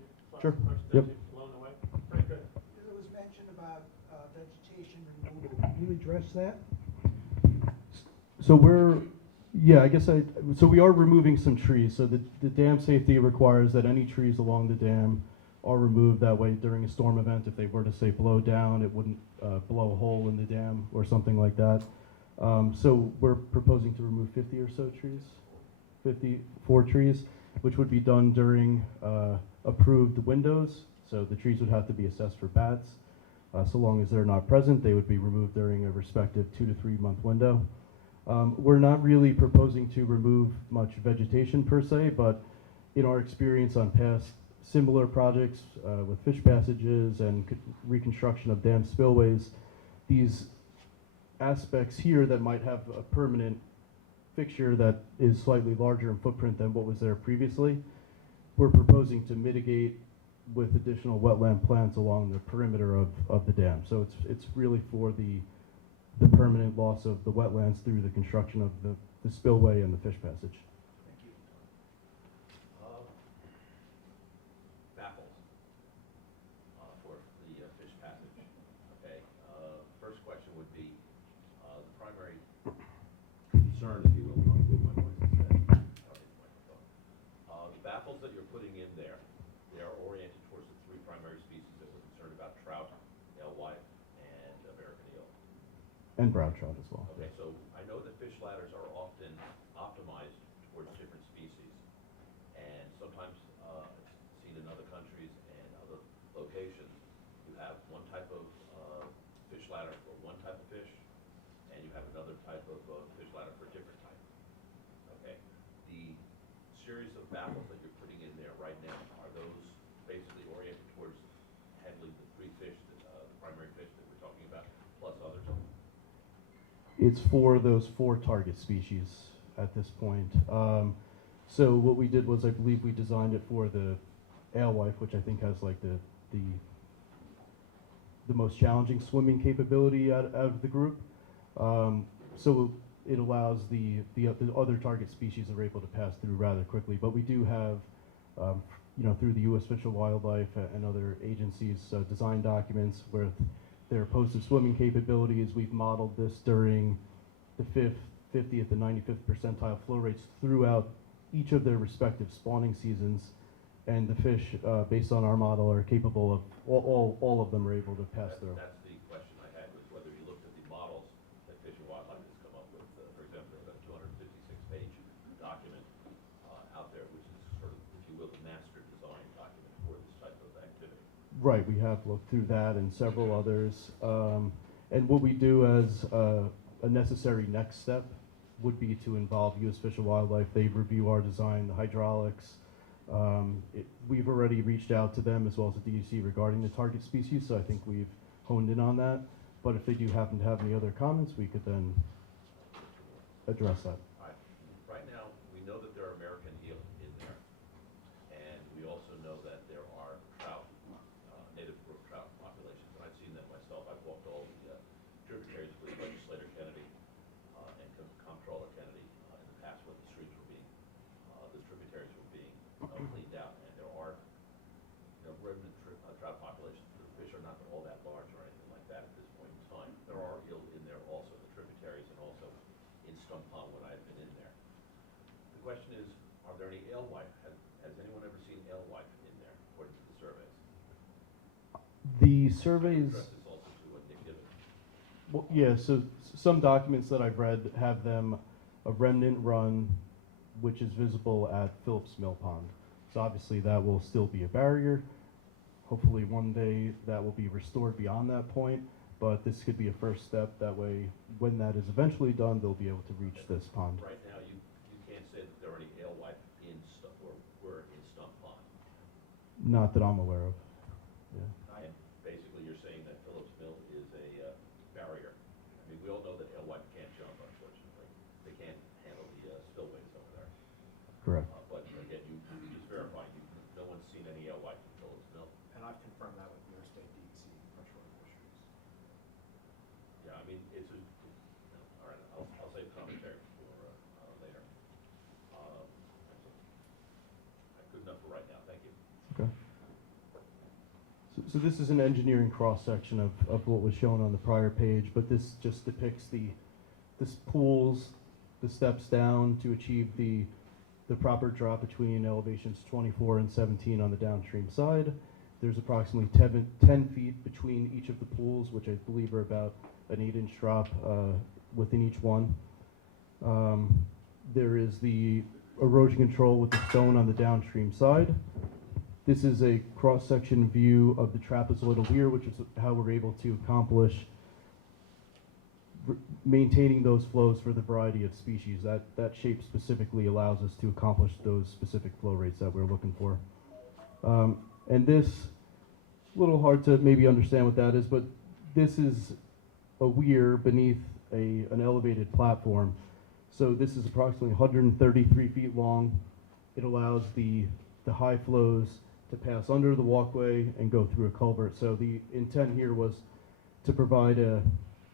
Sure. Question? Yep. Blown away? Very good. There was mention about vegetation removal. Can you address that? So so we are removing some trees. So the dam safety requires that any trees along the dam are removed. That way during a storm event, if they were to say blow down, it wouldn't blow a hole in the dam or something like that. So we're proposing to remove 50 or so trees, 54 trees, which would be done during approved windows. So the trees would have to be assessed for bats. So long as they're not present, they would be removed during a respective 2 to 3 month window. We're not really proposing to remove much vegetation per se, but in our experience on past similar projects with fish passages and reconstruction of dam spillways, these aspects here that might have a permanent fixture that is slightly larger in footprint than what was there previously, we're proposing to mitigate with additional wetland plants along the perimeter of the dam. So it's really for the permanent loss of the wetlands through the construction of the spillway and the fish passage. Baffles for the fish passage. Okay. First question would be the primary concern, if you will. The baffles that you're putting in there, they are oriented towards the 3 primary species that we're concerned about: trout, alewife, and American eel. And brown trout as well. Okay, so I know that fish ladders are often optimized towards different species, and sometimes series of baffles that you're putting in there right now, are those basically oriented towards handling the three fish, the primary fish that we're talking about, plus others? It's for those 4 target species at this point. So what we did was, I believe we designed it for the alewife, which I think has like the most challenging swimming capability out of the group. So it allows the other target species are able to pass through rather quickly. But we do have, through the U.S. Fish and Wildlife and other agencies, design documents where their posted swimming capabilities. We've modeled this during the 50th and 95th percentile flow rates throughout each of their respective spawning seasons, and the fish, based on our model, are capable of, all of them are able to pass through. That's the question I had, was whether you looked at the models that Fish and Wildlife has come up with. For example, there's a 256-page document out there, which is sort of, if you will, the master design document for this type of activity. Right, we have looked through that and several others. And what we do as a necessary next step would be to involve U.S. Fish and Wildlife. They review our design, the hydraulics. We've already reached out to them as well as the DEC regarding the target species, so I think we've honed in on that. But if they do happen to have any other comments, we could then address that. Right now, we know that there are American eel in there, and we also know that there are trout, native brook trout populations, and I've seen them myself. I've walked all the tributaries with Legislator Kennedy and Comptroller Kennedy in the past when the streams were being, the tributaries were being cleaned out, and there are remnant trout populations. The fish are not all that large or anything like that at this point in time. There are eel in there also, the tributaries, and also in Stump Pond when I've been in there. The question is, are there any alewife? Has anyone ever seen alewife in there, according to the surveys? The surveys, Address this also to Nick Gibbons. well, yeah, so some documents that I've read have them a remnant run, which is visible at Phillips Mill Pond. So obviously that will still be a barrier. Hopefully one day that will be restored beyond that point, but this could be a first step. That way, when that is eventually done, they'll be able to reach this pond. Right now, you can't say that there are any alewife in Stump, or were in Stump Pond. Not that I'm aware of. Yeah. And basically, you're saying that Phillips Mill is a barrier. I mean, we all know that alewife can't jump, unfortunately. They can't handle the spillways over there. Correct. But again, you just verify, no one's seen any alewife in Phillips Mill. And I've confirmed that with New York State DEC freshwater fisheries. Yeah, I mean, all right, I'll save commentary for later. Good enough for right now, thank you. Okay. So this is an engineering cross-section of what was shown on the prior page, but this just depicts the pools, the steps down to achieve the proper drop between elevations 24 and 17 on the downstream side. There's approximately 10 feet between each of the pools, which I believe are about an 8-inch drop within each one. There is the erosion control with the stone on the downstream side. This is a cross-section view of the trapezoidal weir, which is how we're able to accomplish maintaining those flows for the variety of species. That shape specifically allows us to accomplish those specific flow rates that we're looking for. And this, a little hard to maybe understand what that is, but this is a weir beneath an elevated platform. So this is approximately 133 feet long. It allows the high flows to pass under the walkway and go through a culvert. So the intent here was to provide a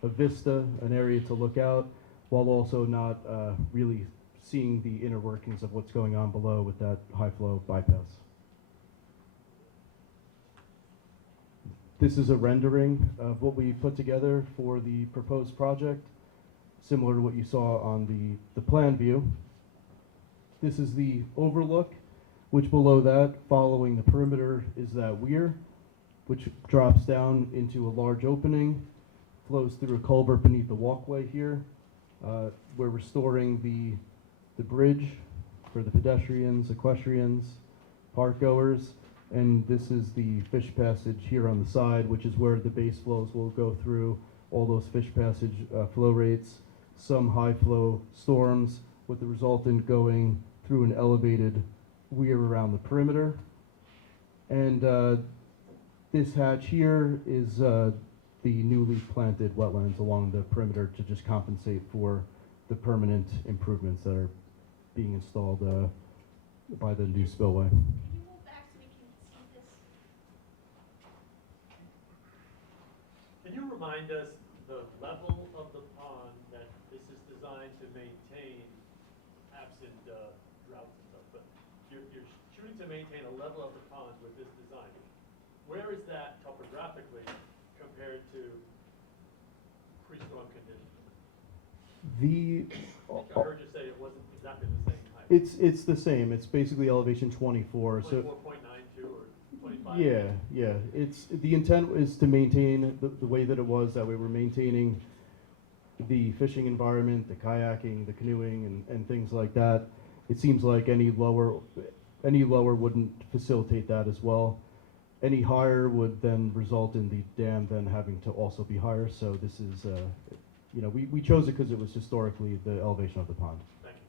vista, an area to look out, while also not really seeing the inner workings of what's going on below with that high flow bypass. This is a rendering of what we put together for the proposed project, similar to what you saw on the plan view. This is the overlook, which below that, following the perimeter, is that weir, which drops down into a large opening, flows through a culvert beneath the walkway here. We're restoring the bridge for the pedestrians, equestrians, park goers, and this is the fish passage here on the side, which is where the base flows will go through all those fish passage flow rates, some high flow storms, with the resultant going through an elevated weir around the perimeter. And this hatch here is the newly planted wetlands along the perimeter to just compensate for the permanent improvements that are being installed by the new spillway. Can you move back so we can see this? Can you remind us the level of the pond that this is designed to maintain, absent droughts and stuff, but you're shooting to maintain a level of the pond with this design. Where is that topographically compared to pre-storm conditions? I heard you say it wasn't exactly the same height. It's the same. It's basically elevation 24. So 24.92 or 25? yeah. It's the intent is to maintain the way that it was. That way we're maintaining the fishing environment, the kayaking, the canoeing, and things like that. It seems like any lower wouldn't facilitate that as well. Any higher would then result in the dam then having to also be higher. So this is, we chose it because it was historically the elevation of the pond. Thank you.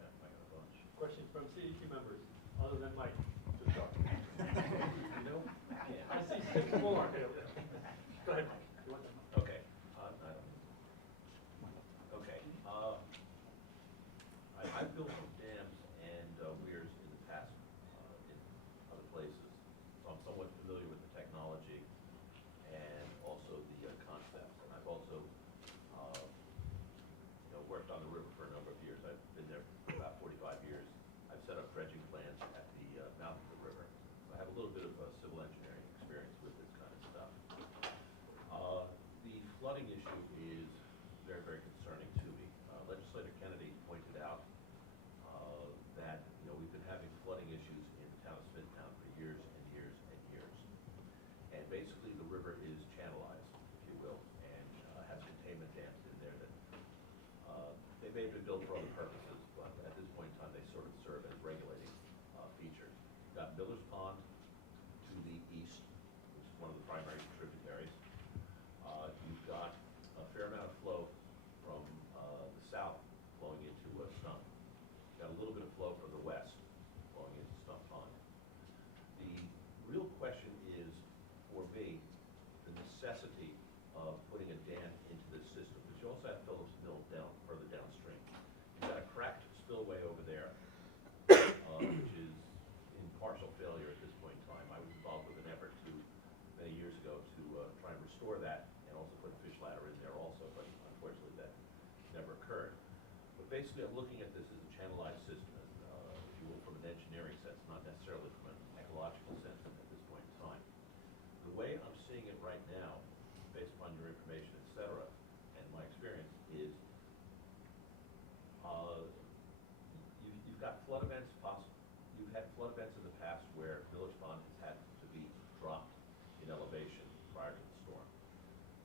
Yeah, I got a bunch. Questions from CEQ members, other than Mike? Just go. I see 6 more. Go ahead, Mike. You want them? Okay. Okay. I've built some dams and weirs in the past in other places, so I'm somewhat familiar with the technology and also the concepts. And I've also, worked on the river for a number of years. I've been there for about 45 years. I've set up dredging plans at the mouth of the river. So I have a little bit of civil engineering experience with this kind of stuff. The flooding issue is very, very concerning to me. Legislator Kennedy pointed out that we've been having flooding issues in the town of Smithtown for years and years and years. And basically the river is channelized, if you will, and has containment dams in there that they may have been built for other purposes, but at this point in time they sort of serve as regulating features. You've got Miller's Pond to the east, which is one of the primary tributaries. You've got a fair amount of flow from the south flowing into Stump. You've got a little bit of flow from the west flowing into Stump Pond. The real question is, for me, the necessity of putting a dam into this system, because you also have Phillips Mill down further downstream. You've got a cracked spillway over there, which is in partial failure at this point in time. I was involved with an effort many years ago to try and restore that and also put a fish ladder in there also, but unfortunately that never occurred. But basically I'm looking at this as a channelized system, if you will, from an engineering sense, not necessarily from an ecological sense at this point in time. The way I'm seeing it right now, based upon your information, et cetera, and my experience, is you've got flood events you've had flood events in the past where Village Pond has had to be dropped in elevation prior to the storm.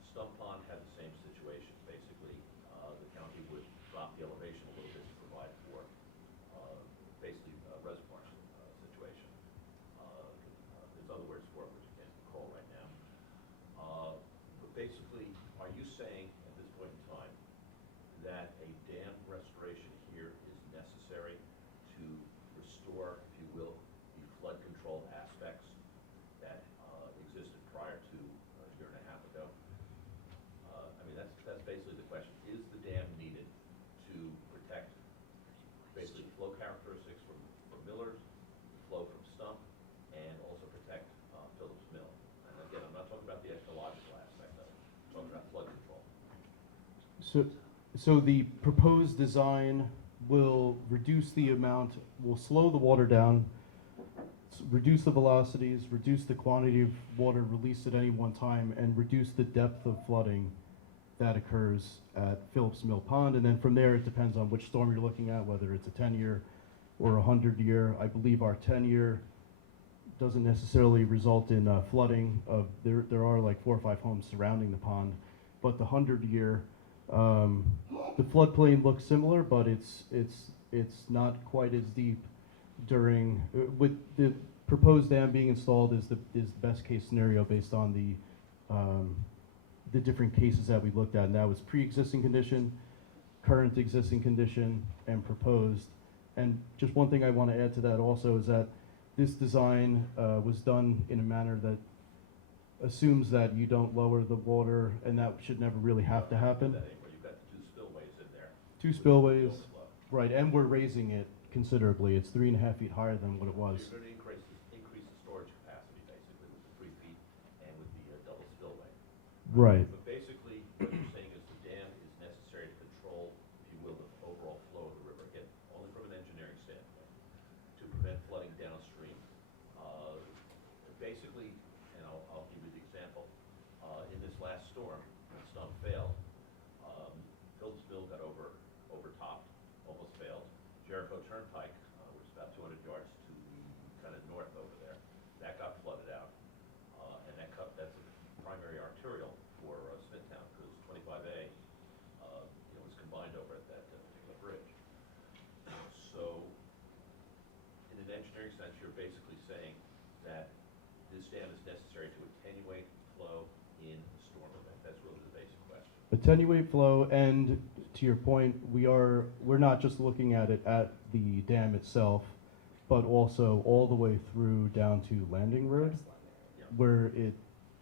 Stump Pond had the same situation. Basically, the county would drop the elevation a little bit to provide for basically a reservoir situation. There's other words for it which I can't recall right now. But basically, are you saying at this point in time that a dam restoration here is necessary to restore, if you will, the flood control aspects that existed prior to a year and a half ago? That's basically the question. Is the dam needed to protect basically flow characteristics from Miller's, flow from Stump, and also protect Phillips Mill? And again, I'm not talking about the ecological aspect of it. I'm talking about flood control. So the proposed design will reduce the amount, will slow the water down, reduce the velocities, reduce the quantity of water released at any one time, and reduce the depth of flooding that occurs at Phillips Mill Pond. And then from there, it depends on which storm you're looking at, whether it's a 10-year or a 100-year. I believe our 10-year doesn't necessarily result in flooding. There are like 4 or 5 homes surrounding the pond, but the 100-year, the floodplain looks similar, but it's not quite as deep during with the proposed dam being installed is the best case scenario based on the different cases that we looked at, and that was pre-existing condition, current existing condition, and proposed. And just one thing I want to add to that also is that this design was done in a manner that assumes that you don't lower the water, and that should never really have to happen. That anywhere, you've got the 2 spillways in there. Two spillways, right, and we're raising it considerably. It's 3.5 feet higher than what it was. You're going to increase the storage capacity, basically, with the 3 feet and with the double spillway. Right. But basically, what you're saying is the dam is necessary to control, if you will, the overall flow of the river, again, only from an engineering standpoint, to prevent flooding downstream. Basically, and I'll give you the example, in this last storm, when Stump failed, Phillips Mill got overtopped, almost failed. Jericho Turnpike, which is about 200 yards to the kind of north over there, that got flooded out. And that's a primary arterial for Smithtown, because 25A was combined over at that particular bridge. So, in an engineering sense, you're basically saying that this dam is necessary to attenuate flow in a storm event. That's really the basic question. Attenuate flow, and to your point, we're not just looking at it at the dam itself, but also all the way through down to Landing Road, where it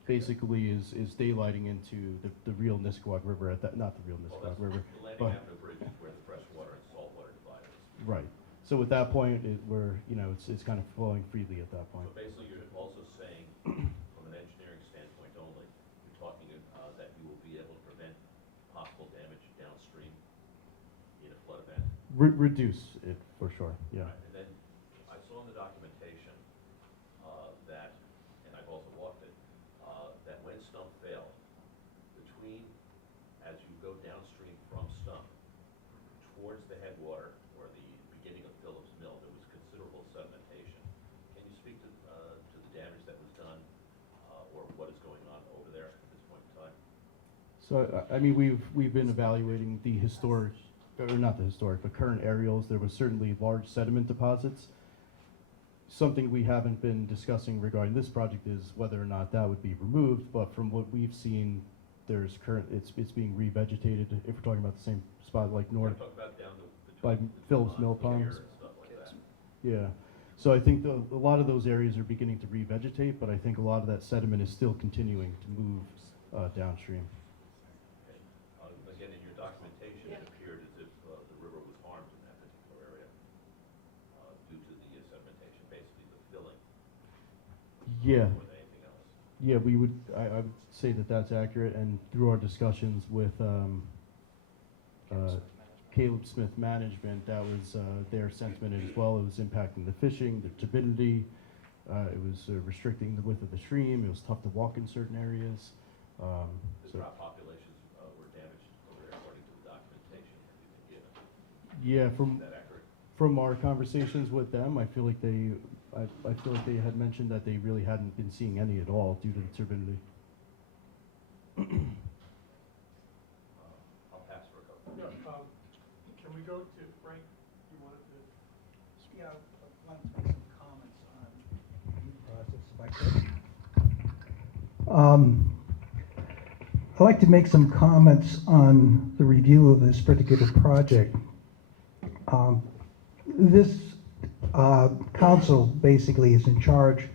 basically is daylighting into the real Nisqually River at that, not the real Nisqually River, The Landing but Avenue Bridge is where the freshwater and saltwater divide is. right. So at that point, it's kind of flowing freely at that point. So basically, you're also saying, from an engineering standpoint only, you're talking that you will be able to prevent possible damage downstream in a flood event. Reduce it for sure. Yeah. Right, and then I saw in the documentation that, and I've also walked it, that when Stump failed, as you go downstream from Stump towards the headwater or the beginning of Phillips Mill, there was considerable sedimentation. Can you speak to the damage that was done or what is going on over there at this point in time? So I mean, we've been evaluating the historic, or not the historic, but current aerials. There was certainly large sediment deposits. Something we haven't been discussing regarding this project is whether or not that would be removed. But from what we've seen, it's being revegetated. If we're talking about the same spot, like north Talk about down to by between Phillips Mill Pier ponds. and stuff like that. Yeah. So I think a lot of those areas are beginning to revegetate, but I think a lot of that sediment is still continuing to move downstream. Again, in your documentation, it appeared as if the river was harmed in that particular area due to the sedimentation, basically the filling Yeah. more than anything else. Yeah, I would say that that's accurate, and through our discussions with Caleb Smith Management, that was their sentiment as well. It was impacting the fishing, the turbidity, it was restricting the width of the stream, it was tough to walk in certain areas. The trout populations were damaged over there according to the documentation that you've been given. Yeah, Is that accurate? from our conversations with them, I feel like they had mentioned that they really hadn't been seeing any at all due to the turbidity. I'll pass for a couple. Can we go to Frank? You wanted to? Yeah, I wanted to make some comments on the process, if I could. I'd like to make some comments on the review of this particular project. This council basically is in charge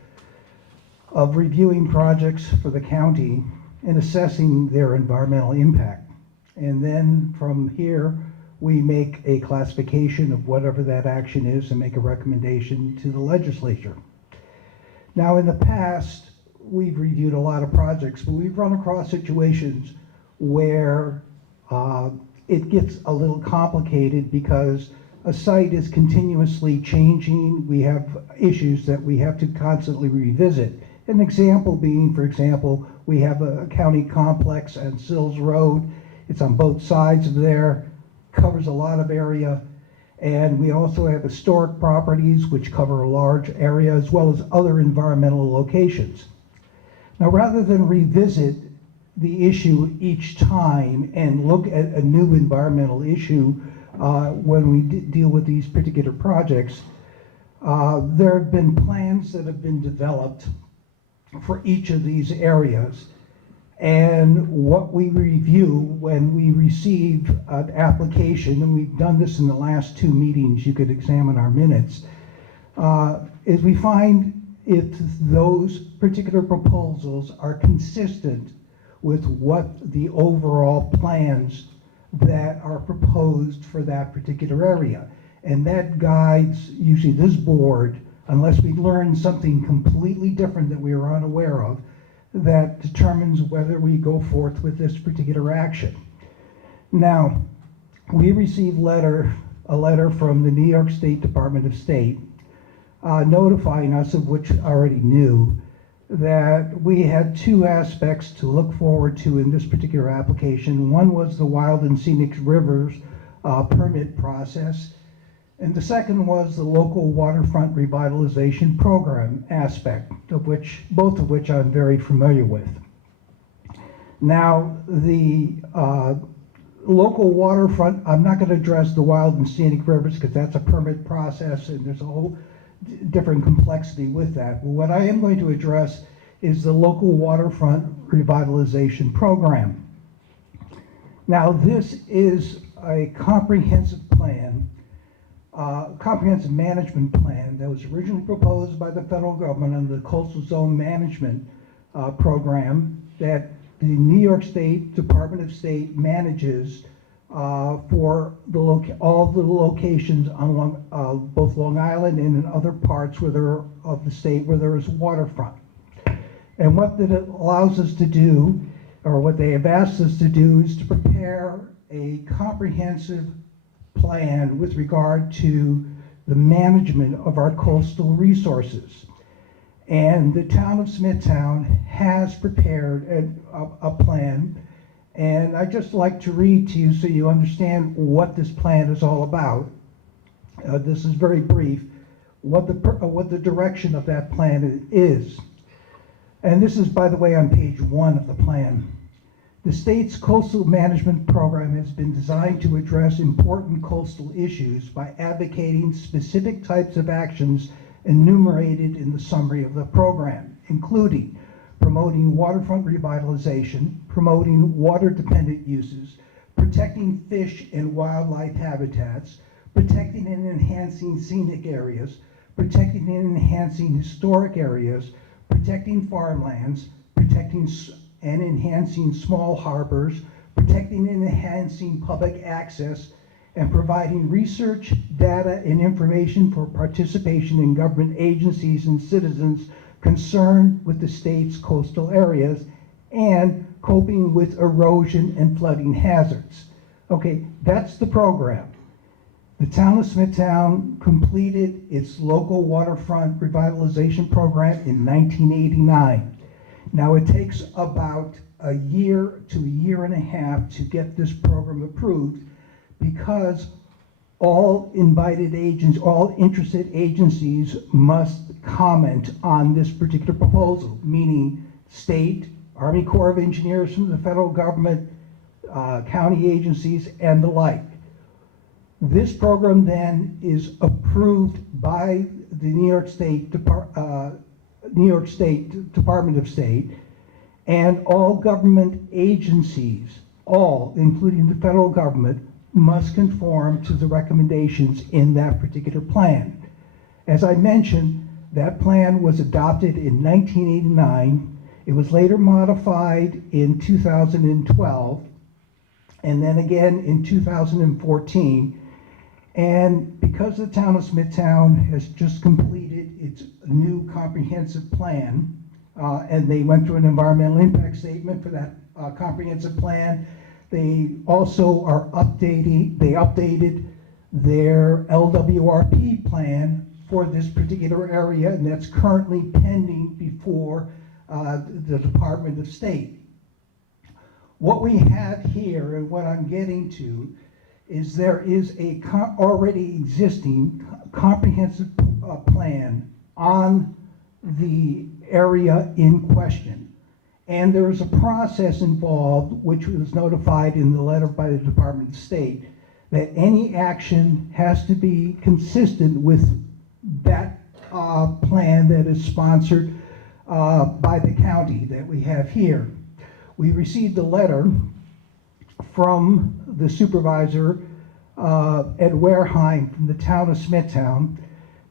of reviewing projects for the county and assessing their environmental impact. And then from here, we make a classification of whatever that action is and make a recommendation to the legislature. Now, in the past, we've reviewed a lot of projects, but we've run across situations where it gets a little complicated because a site is continuously changing. We have issues that we have to constantly revisit. An example being, for example, we have a county complex on Sills Road. It's on both sides of there, covers a lot of area. And we also have historic properties which cover a large area as well as other environmental locations. Now, rather than revisit the issue each time and look at a new environmental issue when we deal with these particular projects, there have been plans that have been developed for each of these areas. And what we review when we receive an application, and we've done this in the last 2 meetings, you could examine our minutes, is we find if those particular proposals are consistent with what the overall plans that are proposed for that particular area. And that guides usually this board, unless we learn something completely different that we are unaware of, that determines whether we go forth with this particular action. Now, we received a letter from the New York State Department of State notifying us, of which I already knew, that we had 2 aspects to look forward to in this particular application. One was the Wild and Scenic Rivers permit process, and the second was the local waterfront revitalization program aspect, both of which I'm very familiar with. Now, the local waterfront, I'm not going to address the Wild and Scenic Rivers because that's a permit process and there's a whole different complexity with that. But what I am going to address is the local waterfront revitalization program. Now, this is a comprehensive plan, comprehensive management plan that was originally proposed by the federal government under the Coastal Zone Management Program that the New York State Department of State manages for all the locations on both Long Island and in other parts of the state where there is waterfront. And what that allows us to do, or what they have asked us to do, is to prepare a comprehensive plan with regard to the management of our coastal resources. And the town of Smithtown has prepared a plan, and I'd just like to read to you so you understand what this plan is all about. This is very brief, what the direction of that plan is. And this is, by the way, on page 1 of the plan. The state's coastal management program has been designed to address important coastal issues by advocating specific types of actions enumerated in the summary of the program, including promoting waterfront revitalization, promoting water-dependent uses, protecting fish and wildlife habitats, protecting and enhancing scenic areas, protecting and enhancing historic areas, protecting farmlands, protecting and enhancing small harbors, protecting and enhancing public access, and providing research, data, and information for participation in government agencies and citizens concerned with the state's coastal areas, and coping with erosion and flooding hazards. Okay, that's the program. The town of Smithtown completed its local waterfront revitalization program in 1989. Now it takes about a year to a year and a half to get this program approved because all interested agencies must comment on this particular proposal, meaning state, Army Corps of Engineers from the federal government, county agencies, and the like. This program then is approved by the New York State Department of State, and all government agencies, all, including the federal government, must conform to the recommendations in that particular plan. As I mentioned, that plan was adopted in 1989. It was later modified in 2012, and then again in 2014. And because the town of Smithtown has just completed its new comprehensive plan, and they went through an environmental impact statement for that comprehensive plan, they also are updated their LWRP plan for this particular area, and that's currently pending before the Department of State. What we have here, and what I'm getting to, is there is a already existing comprehensive plan on the area in question. And there is a process involved, which was notified in the letter by the Department of State, that any action has to be consistent with that plan that is sponsored by the county that we have here. We received a letter from the supervisor, Ed Wareheim, from the town of Smithtown.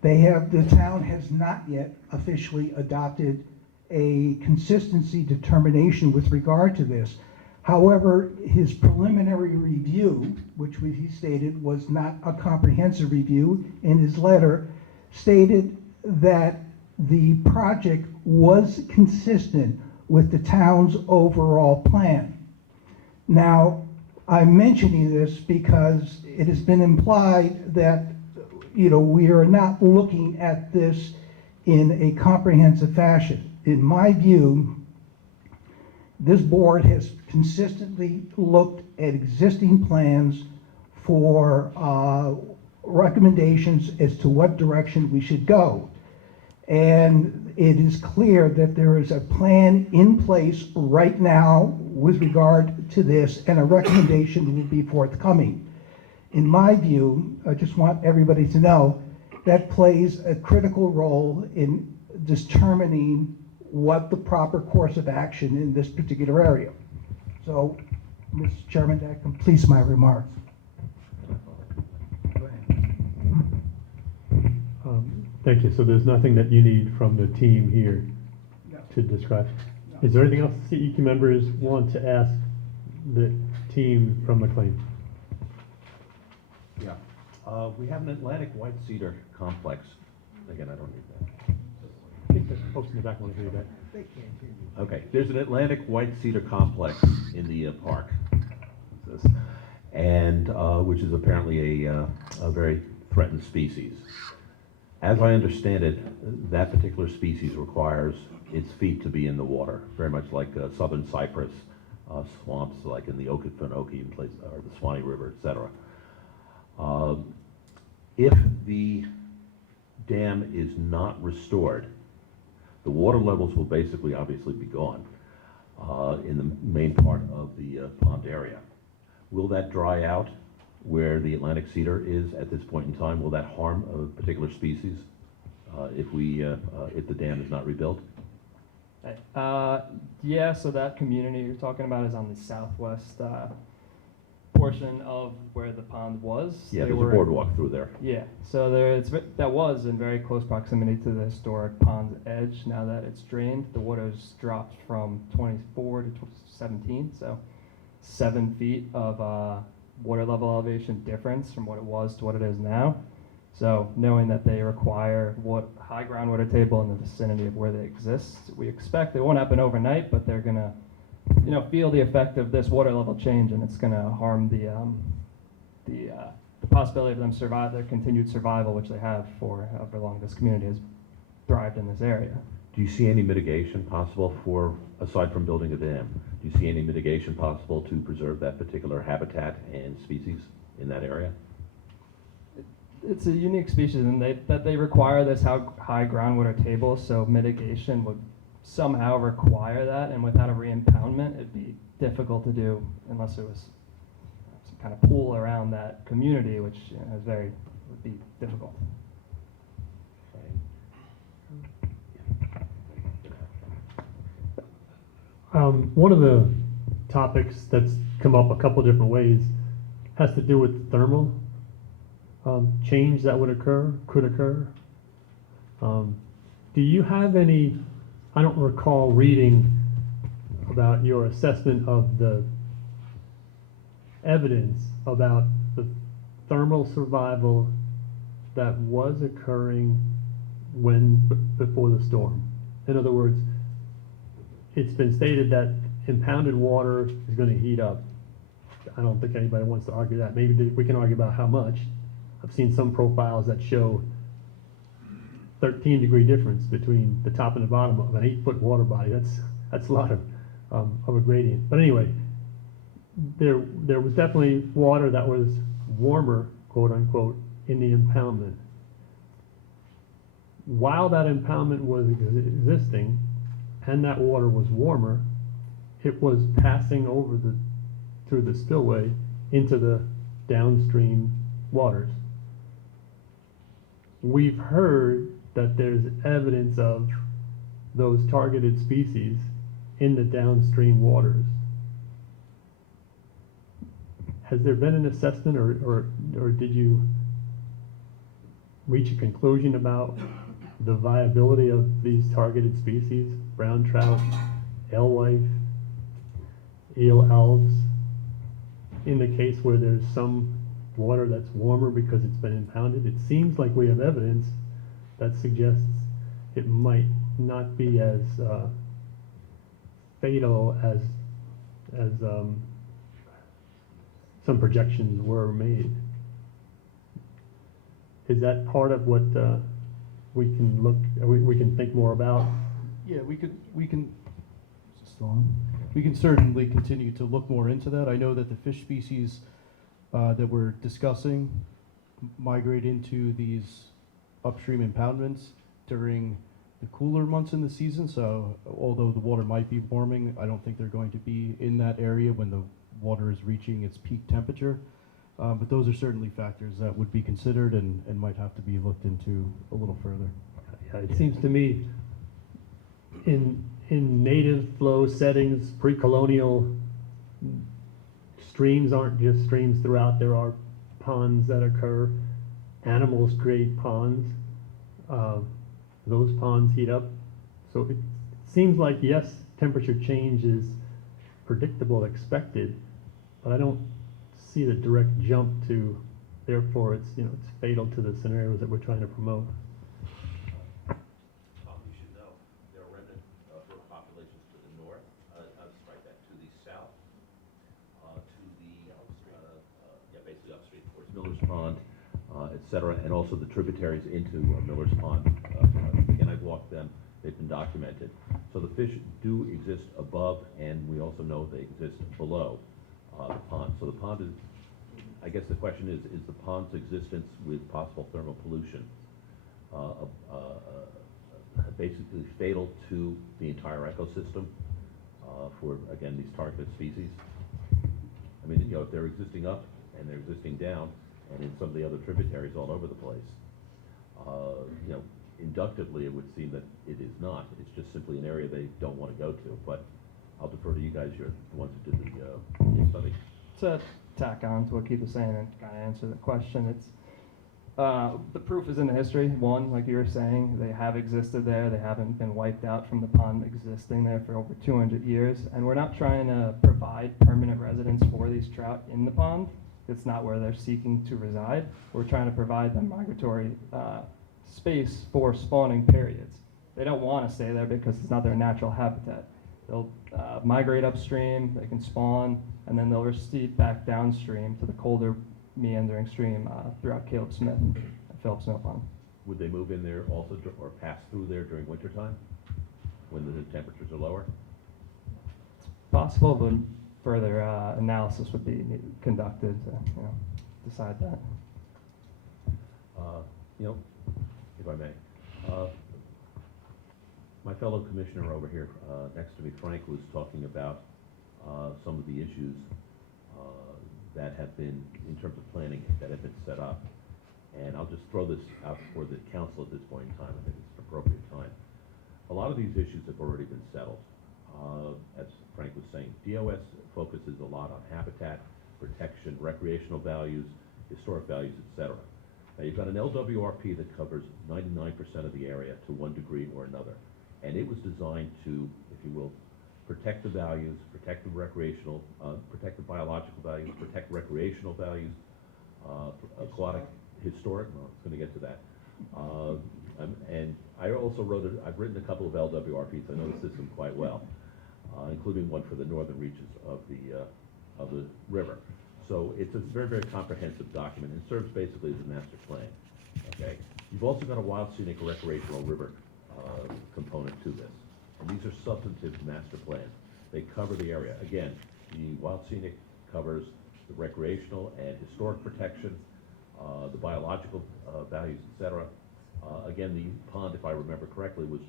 The town has not yet officially adopted a consistency determination with regard to this. However, his preliminary review, which he stated was not a comprehensive review, in his letter stated that the project was consistent with the town's overall plan. Now, I'm mentioning this because it has been implied that, we are not looking at this in a comprehensive fashion. In my view, this board has consistently looked at existing plans for recommendations as to what direction we should go. And it is clear that there is a plan in place right now with regard to this, and a recommendation will be forthcoming. In my view, I just want everybody to know that plays a critical role in determining what the proper course of action in this particular area. So, Mr. Chairman, that completes my remarks. Thank you. So there's nothing that you need from the team here to describe? Is there anything else CEQ members want to ask the team from McLean? Yeah. We have an Atlantic white cedar complex. Again, I don't need that. I think the folks in the back want to hear that. Okay, there's an Atlantic white cedar complex in the park, and which is apparently a very threatened species. As I understand it, that particular species requires its feet to be in the water, very much like southern cypress swamps, like in the Okefenokee place, or the Swanee River, etc. If the dam is not restored, the water levels will basically obviously be gone in the main part of the pond area. Will that dry out where the Atlantic cedar is at this point in time? Will that harm a particular species if the dam is not rebuilt? Yeah, so that community you're talking about is on the southwest portion of where the pond was. Yeah, there's a boardwalk through there. Yeah, so that was in very close proximity to the historic pond's edge. Now that it's drained, the water's dropped from 24 to 17, so 7 feet of water level elevation difference from what it was to what it is now. So knowing that they require high groundwater table in the vicinity of where they exist, we expect it won't happen overnight, but they're gonna feel the effect of this water level change, and it's gonna harm the possibility of them survive their continued survival, which they have for however long this community has thrived in this area. Do you see any mitigation possible aside from building a dam, do you see any mitigation possible to preserve that particular habitat and species in that area? It's a unique species in that they require this high groundwater table, so mitigation would somehow require that, and without a re-impoundment, it'd be difficult to do unless there was some kind of pool around that community, which would be difficult. One of the topics that's come up a couple different ways has to do with thermal change that could occur. Do you have any, I don't recall reading about your assessment of the evidence about the thermal survival that was occurring before the storm. In other words, it's been stated that impounded water is going to heat up. I don't think anybody wants to argue that. Maybe we can argue about how much. I've seen some profiles that show 13-degree difference between the top and the bottom of an 8-foot water body. That's a lot of a gradient. But anyway, there was definitely water that was warmer, quote unquote, in the impoundment. While that impoundment was existing and that water was warmer, it was passing over through the spillway into the downstream waters. We've heard that there's evidence of those targeted species in the downstream waters. has there been an assessment or did you reach a conclusion about the viability of these targeted species, brown trout, alewife, eel elves, in the case where there's some water that's warmer because it's been impounded? It seems like we have evidence that suggests it might not be as fatal as some projections were made. Is that part of what we can think more about? Yeah, we can, is it still on? We can certainly continue to look more into that. I know that the fish species that we're discussing migrate into these upstream impoundments during the cooler months in the season. So although the water might be warming, I don't think they're going to be in that area when the water is reaching its peak temperature. But those are certainly factors that would be considered and might have to be looked into a little further. Yeah, it seems to me in native flow settings, pre-colonial, streams aren't just streams throughout. There are ponds that occur. Animals create ponds. Those ponds heat up. So it seems like, yes, temperature change is predictable, expected, but I don't see the direct jump to, therefore it's fatal to the scenarios that we're trying to promote. You should know, there are remnant bird populations to the north, to the south, basically upstream towards Miller's Pond, et cetera, and also the tributaries into Miller's Pond. Again, I've walked them, they've been documented. So the fish do exist above, and we also know they exist below the pond. So the pond is, I guess the question is the pond's existence with possible thermal pollution basically fatal to the entire ecosystem for, again, these targeted species? I mean, if they're existing up and they're existing down and in some of the other tributaries all over the place, inductively it would seem that it is not. It's just simply an area they don't want to go to. But I'll defer to you guys. You're the ones who did the study. To tack on to what Keith was saying and kind of answer the question, it's the proof is in the history. One, like you were saying, they have existed there. They haven't been wiped out from the pond existing there for over 200 years. And we're not trying to provide permanent residence for these trout in the pond. It's not where they're seeking to reside. We're trying to provide them migratory space for spawning periods. They don't want to stay there because it's not their natural habitat. They'll migrate upstream, they can spawn, and then they'll recede back downstream to the colder meandering stream throughout Caleb Smith and Philip Snow Pond. Would they move in there also or pass through there during wintertime when the temperatures are lower? It's possible, but further analysis would be conducted to decide that. If I may. My fellow commissioner over here next to me, Frank, was talking about some of the issues that have been, in terms of planning, that have been set up. And I'll just throw this out for the council at this point in time. I think it's an appropriate time. A lot of these issues have already been settled. As Frank was saying, DOS focuses a lot on habitat, protection, recreational values, historic values, etc. Now you've got an LWRP that covers 99% of the area to one degree or another. And it was designed to, if you will, protect the values, protect the recreational, protect the biological values, protect recreational values, aquatic, historic, well, it's going to get to that. And I also I've written a couple of LWRPs, I know the system quite well, including one for the northern reaches of the river. So it's a very, very comprehensive document and serves basically as a master plan, okay? You've also got a wild scenic recreational river component to this. And these are substantive master plans. They cover the area. Again, the wild scenic covers the recreational and historic protection, the biological values, etc. Again, the pond, if I remember correctly, was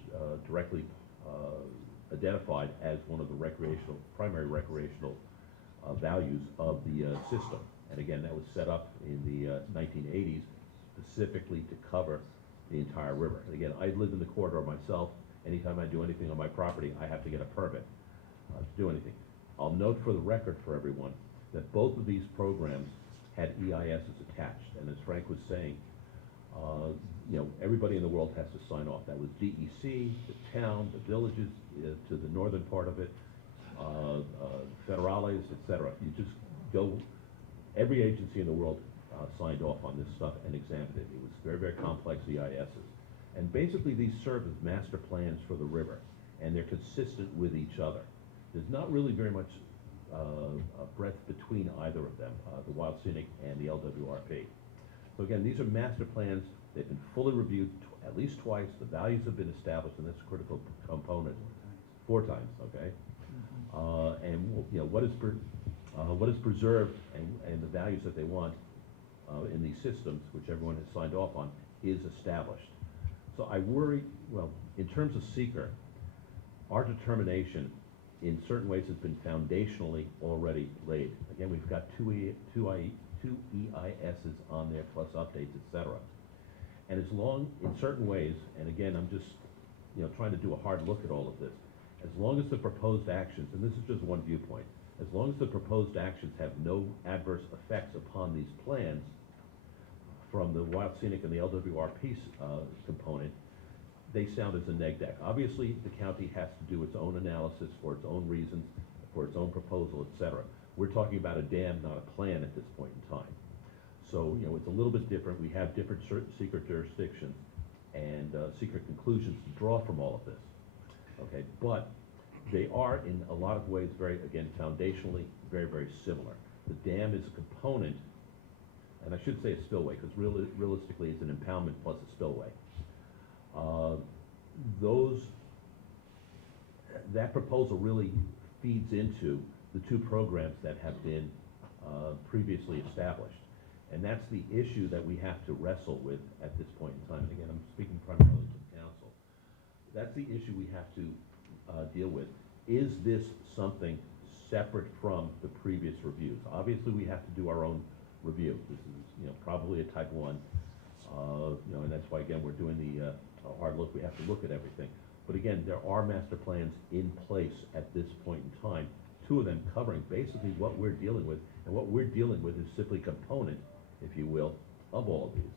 directly identified as one of the primary recreational values of the system. And again, that was set up in the 1980s specifically to cover the entire river. And again, I live in the corridor myself. Anytime I do anything on my property, I have to get a permit to do anything. I'll note for the record for everyone that both of these programs had EISs attached. And as Frank was saying, everybody in the world has to sign off. That was DEC, the town, the villages to the northern part of it, federales, etc. You just go, every agency in the world signed off on this stuff and examined it. It was very, very complex EISs. And basically these serve as master plans for the river, and they're consistent with each other. There's not really very much breadth between either of them, the Wild Scenic and the LWRP. So again, these are master plans. They've been fully reviewed at least twice. The values have been established, and that's a critical component. 4 times, okay? And what is preserved and the values that they want in these systems, which everyone has signed off on, is established. So I worry, well, in terms of seeker, our determination in certain ways has been foundationally already laid. Again, we've got two EISs on there, plus updates, etc. And as long, in certain ways, and again, I'm just trying to do a hard look at all of this, as long as the proposed actions, and this is just one viewpoint, as long as the proposed actions have no adverse effects upon these plans from the Wild Scenic and the LWRP component, they sound as a neg deck. Obviously, the county has to do its own analysis for its own reasons, for its own proposal, etc. We're talking about a dam, not a plan at this point in time. So, it's a little bit different. We have different secret jurisdictions and secret conclusions to draw from all of this. Okay, but they are in a lot of ways very, again, foundationally very, very similar. The dam is a component, and I should say a spillway, because realistically it's an impoundment plus a spillway. That proposal really feeds into the 2 programs that have been previously established. And that's the issue that we have to wrestle with at this point in time. And again, I'm speaking primarily to the council. That's the issue we have to deal with. Is this something separate from the previous reviews? Obviously, we have to do our own review. This is, probably a type 1, and that's why, again, we're doing the hard look. We have to look at everything. But again, there are master plans in place at this point in time, 2 of them covering basically what we're dealing with, and what we're dealing with is simply a component, if you will, of all of these.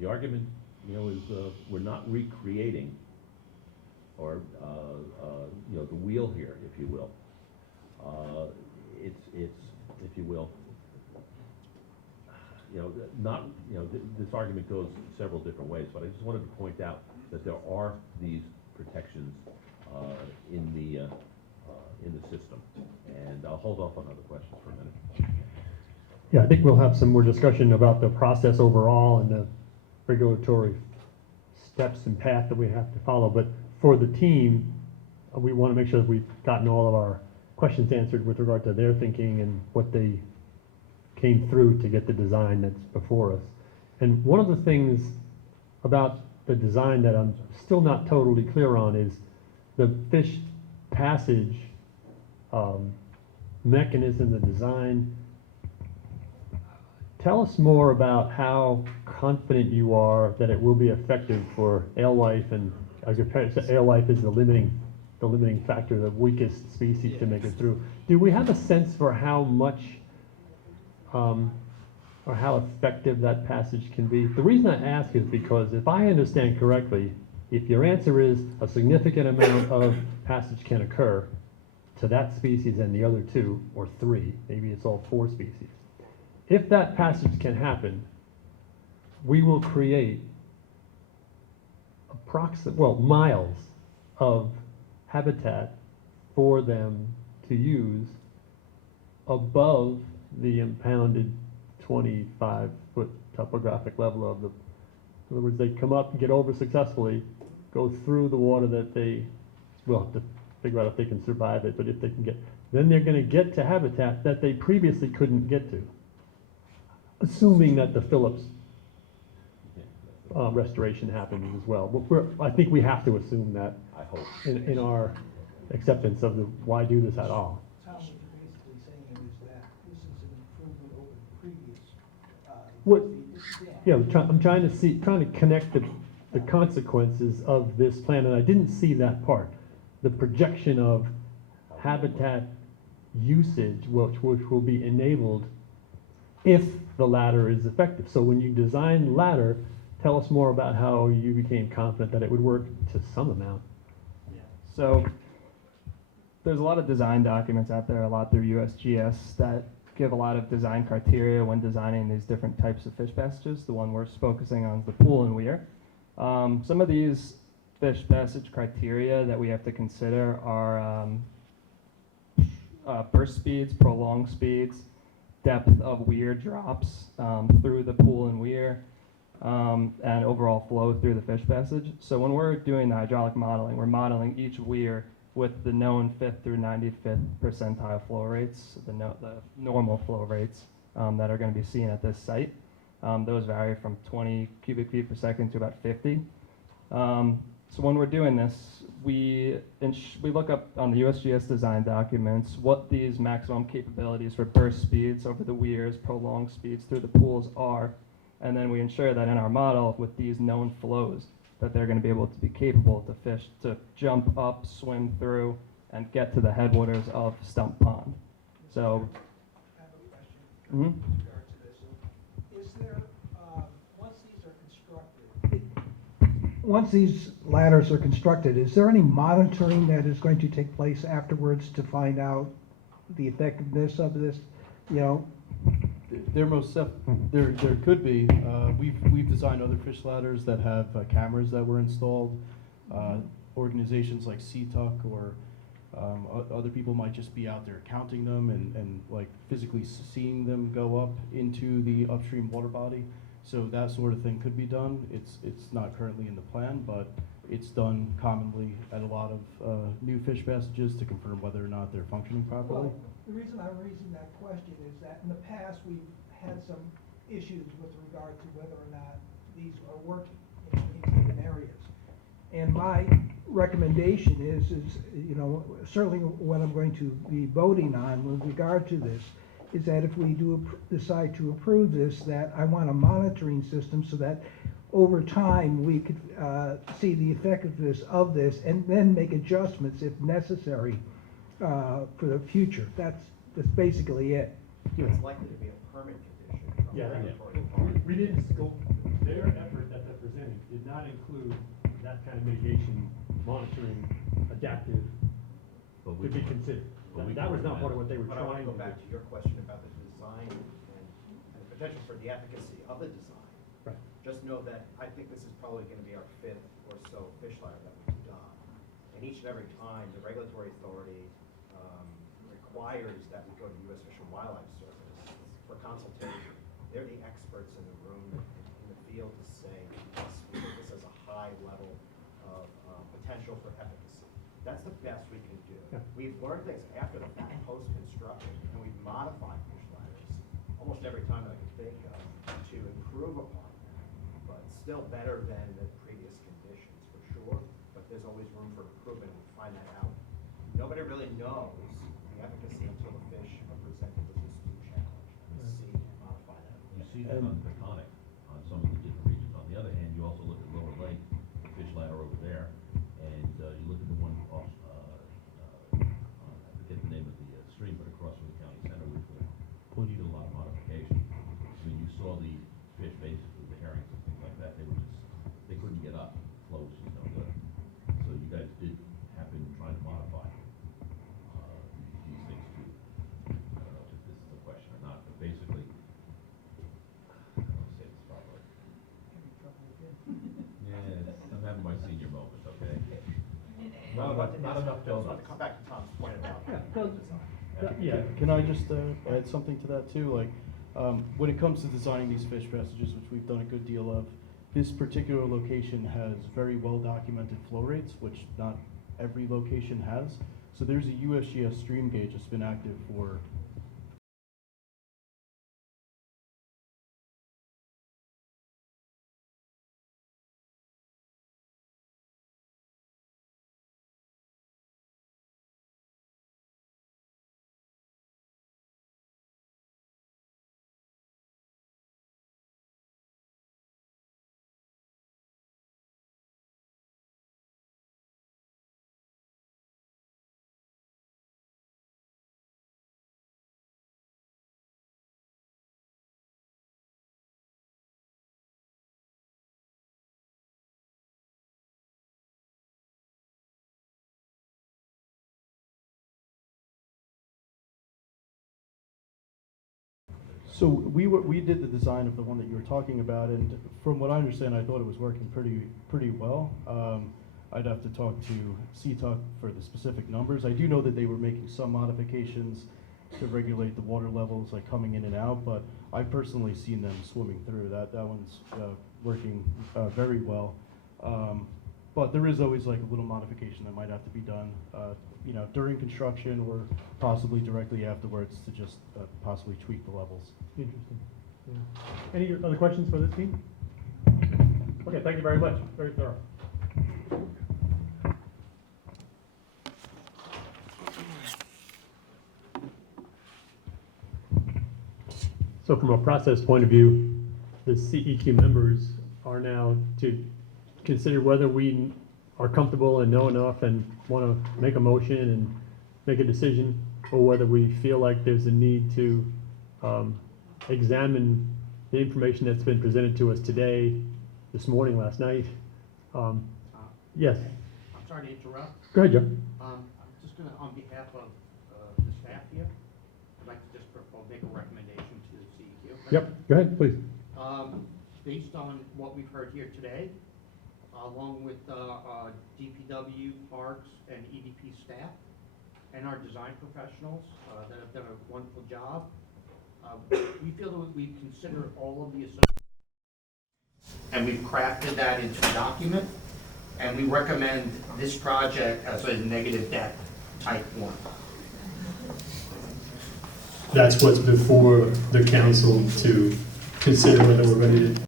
The argument, is we're not recreating or the wheel here, if you will. It's if you will, this argument goes several different ways, but I just wanted to point out that there are these protections in the system, and I'll hold off on other questions for a minute. Yeah, I think we'll have some more discussion about the process overall and the regulatory steps and path that we have to follow. But for the team, we want to make sure that we've gotten all of our questions answered with regard to their thinking and what they came through to get the design that's before us. And one of the things about the design that I'm still not totally clear on is the fish passage mechanism, the design. Tell us more about how confident you are that it will be effective for alewife, and alewife is the limiting factor, the weakest species to make it through. Do we have a sense for how much or how effective that passage can be? The reason I ask is because if I understand correctly, if your answer is a significant amount of passage can occur to that species and the other 2 or 3, maybe it's all 4 species. If that passage can happen, we will create miles of habitat for them to use above the impounded 25-foot topographic level of the, in other words, they come up and get over successfully, go through the water that they will have to figure out if they can survive it, but if they can get, then they're going to get to habitat that they previously couldn't get to, assuming that the Phillips restoration happens as well. But I think we have to assume that I hope. in our acceptance of the why do this at all. Tom, what you're basically saying is that this is an improvement over the previous, I'm trying to connect the consequences of this plan, and I didn't see that part. The projection of habitat usage, which will be enabled if the ladder is effective. So when you design ladder, tell us more about how you became confident that it would work to some amount. So there's a lot of design documents out there, a lot through USGS, that give a lot of design criteria when designing these different types of fish passages. The one we're focusing on is the pool and weir. Some of these fish passage criteria that we have to consider are burst speeds, prolonged speeds, depth of weir drops through the pool and weir, and overall flow through the fish passage. So when we're doing the hydraulic modeling, we're modeling each weir with the known 5th through 95th percentile flow rates, the normal flow rates that are going to be seen at this site. Those vary from 20 cubic feet per second to about 50. So when we're doing this, we look up on the USGS design documents what these maximum capabilities for burst speeds over the weirs, prolonged speeds through the pools are, and then we ensure that in our model with these known flows that they're going to be able to be capable to fish, to jump up, swim through, and get to the headwaters of Stump Pond. So, I have a question with regard to this. Is there, once these ladders are constructed, is there any monitoring that is going to take place afterwards to find out the effectiveness of this, you know? There could be. We've designed other fish ladders that have cameras that were installed. Organizations like CTUC or other people might just be out there counting them and like physically seeing them go up into the upstream water body. So that sort of thing could be done. It's not currently in the plan, but it's done commonly at a lot of new fish passages to confirm whether or not they're functioning properly. Well, the reason I'm raising that question is that in the past, we've had some issues with regard to whether or not these are working in given areas. And my recommendation is, you know, certainly what I'm going to be voting on with regard to this is that if we do decide to approve this, that I want a monitoring system so that over time we could see the effectiveness of this and then make adjustments if necessary for the future. That's basically it. It's likely to be a permit condition. from Yeah, regulatory we authority. didn't scope, their effort that they're presenting did not include that kind of mitigation, monitoring, adaptive, But to be considered. That was not part of what they were But I want trying to go to back do. to your question about the design and the potential for the efficacy of the design. Right. Just know that I think this is probably going to be our 5th or so fish ladder that we've done. And each and every time, the regulatory authority requires that we go to U.S. Fish and Wildlife Service for consultation. They're the experts in the room, in the field to say, yes, we think this has a high level of potential for efficacy. That's the best we can do. Yeah. We've learned things after the fact, post-construction, and we've modified fish ladders almost every time that I can think of to improve upon that. But still better than the previous conditions, for sure, but there's always room for improvement, and we find that out. Nobody really knows the efficacy until the fish are presented with this new challenge, and we see and modify that. You see that on Peconic, on some of the different regions. On the other hand, you also look at Lower Lake, the fish ladder over there, and you look at the one off, I forget the name of the stream, but across from the county center, which did a lot of modification. When you saw the fish, basically the herrings and things like that, they couldn't get up. Flow was just no good. So you guys did have been trying to modify these things too. I don't know if this is a question or not, but basically, I don't want to say this properly. Yeah, I'm having my senior moment, okay? Not enough I just want donuts. to come back to Tom's point about Yeah, design. Yeah. Can I just add something to that too? Like, when it comes to designing these fish passages, which we've done a good deal of, this particular location has very well documented flow rates, which not every location has. So there's a USGS stream gauge that's been active for So we did the design of the one that you were talking about, and from what I understand, I thought it was working pretty well. I'd have to talk to CTUC for the specific numbers. I do know that they were making some modifications to regulate the water levels, like coming in and out, but I personally seen them swimming through. That one's working very well. But there is always like a little modification that might have to be done, you know, during construction or possibly directly afterwards to just possibly tweak the levels. Interesting. Yeah. Any other questions for this team? Okay, thank you very much. Very thorough. So from a process point of view, the CEQ members are now to consider whether we are comfortable and know enough and want to make a motion and make a decision, or whether we feel like there's a need to examine the information that's been presented to us today, this morning, last night. Yes. I'm sorry to interrupt. Go ahead, Joe. I'm just going to, on behalf of the staff here, I'd like to just make a recommendation to the CEQ. Yep, go ahead, please. Based on what we've heard here today, along with DPW, Parks, and EDP staff, and our design professionals that have done a wonderful job, we feel that we've considered all of the and we've crafted that into a document, and we recommend this project as a negative debt type 1. That's what's before the council to consider whether we're ready to.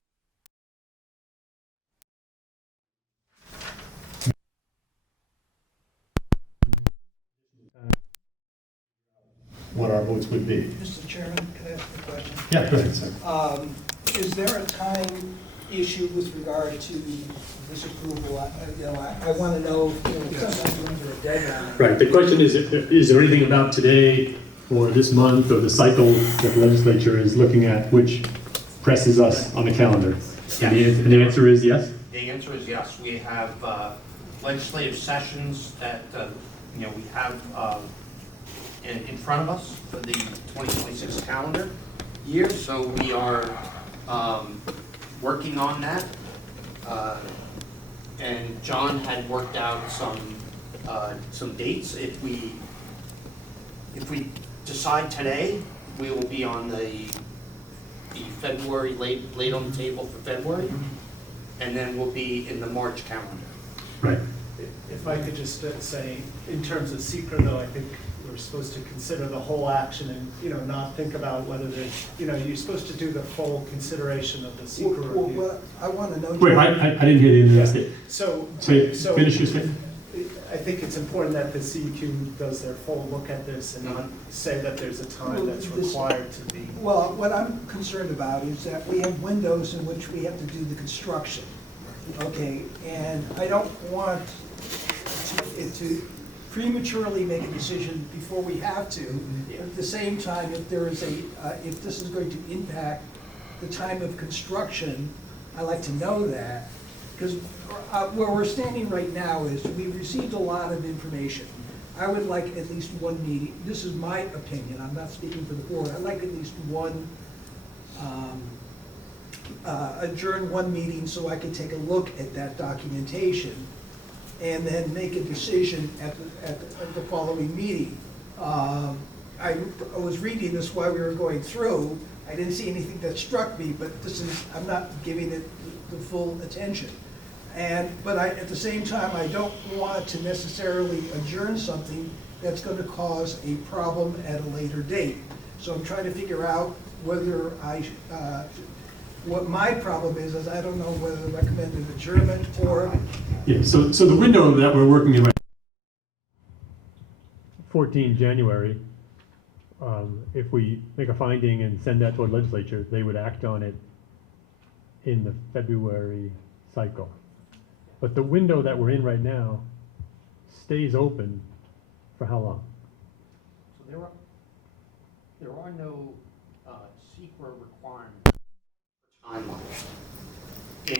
What our votes would be. Mr. Chairman, can I ask a question? Yeah, go ahead, sir. Is there a time issue with regard to this approval? I want to know, sometimes we're under a deadline. Right, the question is there anything about today or this month or the cycle that the legislature is looking at which presses us on the calendar? And the answer is yes? The answer is yes. We have legislative sessions that we have in front of us for the 2026 calendar year, so we are working on that. And John had worked out some dates. If we decide today, we will be on the February, late on the table for February, and then we'll be in the March calendar. Right. If I could just say, in terms of secret, though, I think we're supposed to consider the whole action and, not think about whether there's, you're supposed to do the full consideration of the secret review. Well, I want to know. Wait, I didn't hear the end of that statement. So Finish your statement. I think it's important that the CEQ does their full look at this and not say that there's a time that's required to be. Well, what I'm concerned about is that we have windows in which we have to do the construction, okay? And I don't want to prematurely make a decision before we have to. At the same time, if there is if this is going to impact the time of construction, I like to know that. Because where we're standing right now is we've received a lot of information. I would like at least one meeting. This is my opinion. I'm not speaking for the board. I'd like at least one, adjourn one meeting so I could take a look at that documentation and then make a decision at the following meeting. I was reading this while we were going through. I didn't see anything that struck me, but I'm not giving it the full attention. But at the same time, I don't want to necessarily adjourn something that's going to cause a problem at a later date. So I'm trying to figure out whether what my problem is I don't know whether to recommend an adjournment or. Yeah, so the window that we're working in right now, 14 January, if we make a finding and send that toward legislature, they would act on it in the February cycle. But the window that we're in right now stays open for how long? So there are no secret requirements for timeline.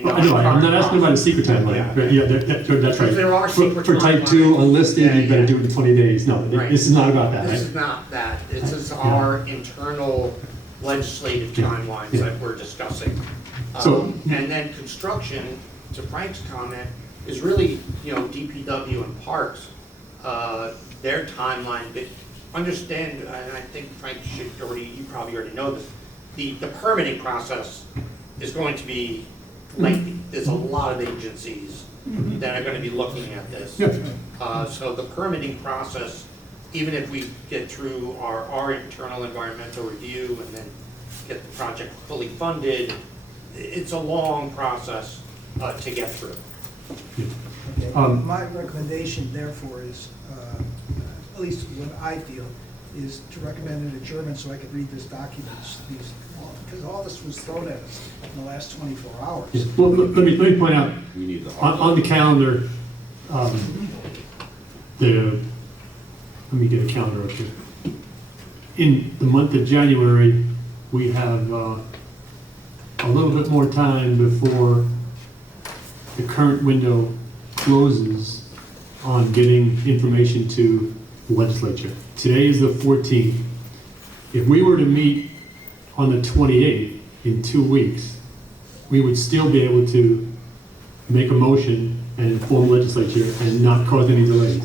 I'm not asking about a secret timeline, but yeah, that's right. There are secret for type 2 unlisted, you better do it in 20 days. No, Right. this is not about that. This right? is not that. This is our internal legislative Yeah. timelines Yeah. that we're discussing. So- And then construction, to Frank's comment, is really, you know, DPW and Parks, their timeline, but understand, and I think Frank should already, you probably already know this, the permitting process is going to be lengthy. There's a lot of agencies that are gonna be looking at this. Yeah. So the permitting process, even if we get through our internal environmental review and then get the project fully funded, it's a long process to get through. Okay. My recommendation therefore is, at least what I feel, is to recommend an adjournment so I could read this document, because all this was thrown at us in the last 24 hours. Yeah. Well, let me point out, We need the on the calendar, let me get a calendar up here. In the month of January, we have a little bit more time before the current window closes on getting information to the legislature. Today is the 14th. If we were to meet on the 28th, in 2 weeks, we would still be able to make a motion and inform the legislature and not cause any delays.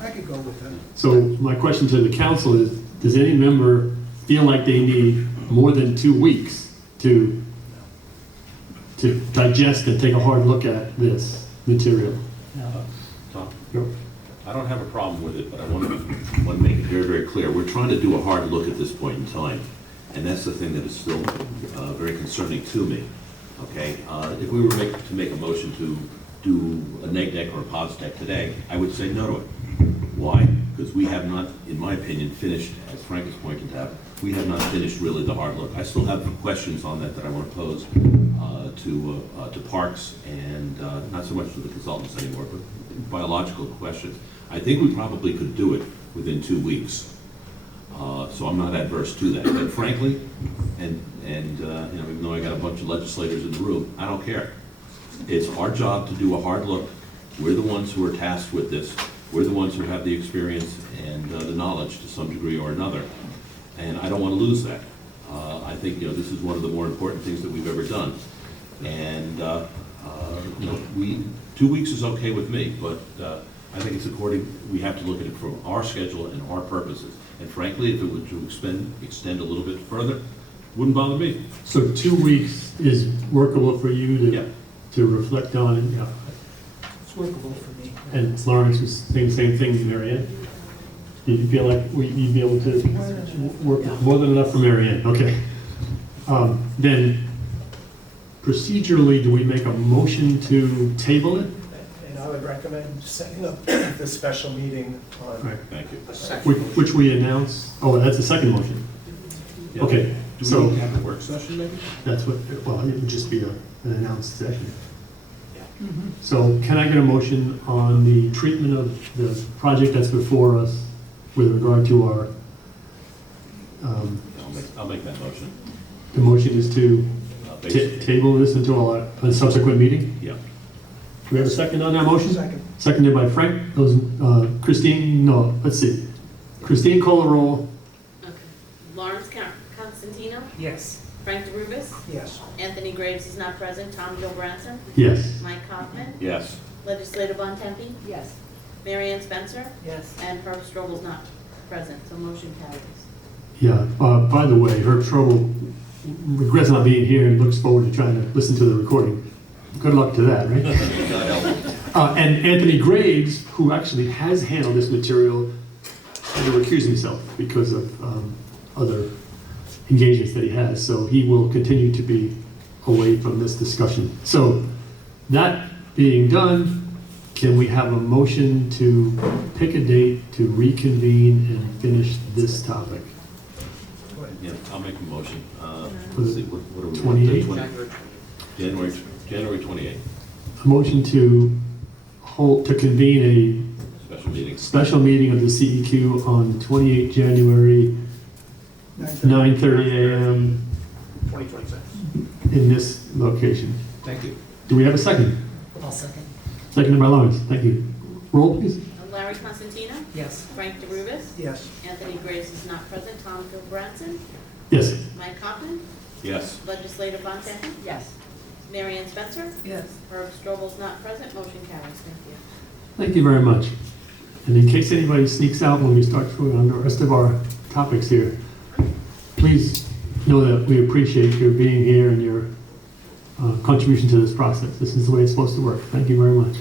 I could go with that. So my question to the council is, does any member feel like they need more than 2 weeks to digest and take a hard look at this material? Tom, Yep. I don't have a problem with it, but I want to make it very, very clear. We're trying to do a hard look at this point in time, and that's the thing that is still very concerning to me, okay? If we were to make a motion to do a neg deck or a pos deck today, I would say no to it. Why? Because we have not, in my opinion, finished, as Frank has pointed out, we have not finished really the hard look. I still have questions on that I want to pose to Parks and not so much to the consultants anymore, but biological questions. I think we probably could do it within 2 weeks. So I'm not adverse to that. But frankly, and you know, even though I got a bunch of legislators in the room, I don't care. It's our job to do a hard look. We're the ones who are tasked with this. We're the ones who have the experience and the knowledge to some degree or another. And I don't want to lose that. I think, you know, this is one of the more important things that we've ever done. And, you know, 2 weeks is okay with me, but I think it's we have to look at it from our schedule and our purposes. And frankly, if it were to extend a little bit further, wouldn't bother me. So 2 weeks is workable for you to reflect on, and, It's workable for me. and Lawrence was saying the same thing to Mary Ann? Did you feel like you'd be able to work more than enough for Mary Ann? Okay. Then procedurally, do we make a motion to table it? And I would recommend setting up the special meeting on Right. Thank you. the second. Which we announced, oh, that's the second motion. Yeah. Okay, Do we so need to have a work session maybe? that's what, well, it would just be an announced session. So can I get a motion on the treatment of the project that's before us with regard to our, I'll make that motion. the motion is to Basically, table this until a subsequent meeting? yeah. Do we have a second on that motion? Second. Seconded by Frank. Those, Christine, no, let's see. Christine, call the roll. Okay. Lawrence Constantino, Yes. Frank DeRubis, Yes. Anthony Graves is not present, Tom Joe Branson, Yes. Mike Kaufman, Yes. Legislator Bontempi, Yes. Mary Ann Spencer, Yes. and Herb Strobel's not present, so motion carries. Yeah, by the way, Herb Strobel regrets not being here and looks forward to trying to listen to the recording. Good luck to that, right? God help. And Anthony Graves, who actually has handled this material, had to recuse himself because of other engagements that he has. So he will continue to be away from this discussion. So that being done, can we have a motion to pick a date to reconvene and finish this topic? Yeah, I'll make a motion. For Let's the see, what are we? 28th? January 28th, A motion to convene special meeting. a special meeting of the CEQ on 28 January, 9:30 a.m. 2026. in this location. Thank you. Do we have a second? I'll second. Seconded by Lawrence. Thank you. Roll, please. Larry Constantino, Yes. Frank DeRubis, Yes. Anthony Graves is not present, Tom Joe Branson, Yes. Mike Kaufman, Yes. Legislator Fontaine, Yes. Mary Ann Spencer, Yes. Herb Strobel's not present, motion carries. Thank you. Thank you very much. And in case anybody sneaks out when we start going on the rest of our topics here, please know that we appreciate your being here and your contribution to this process. This is the way it's supposed to work. Thank you very much.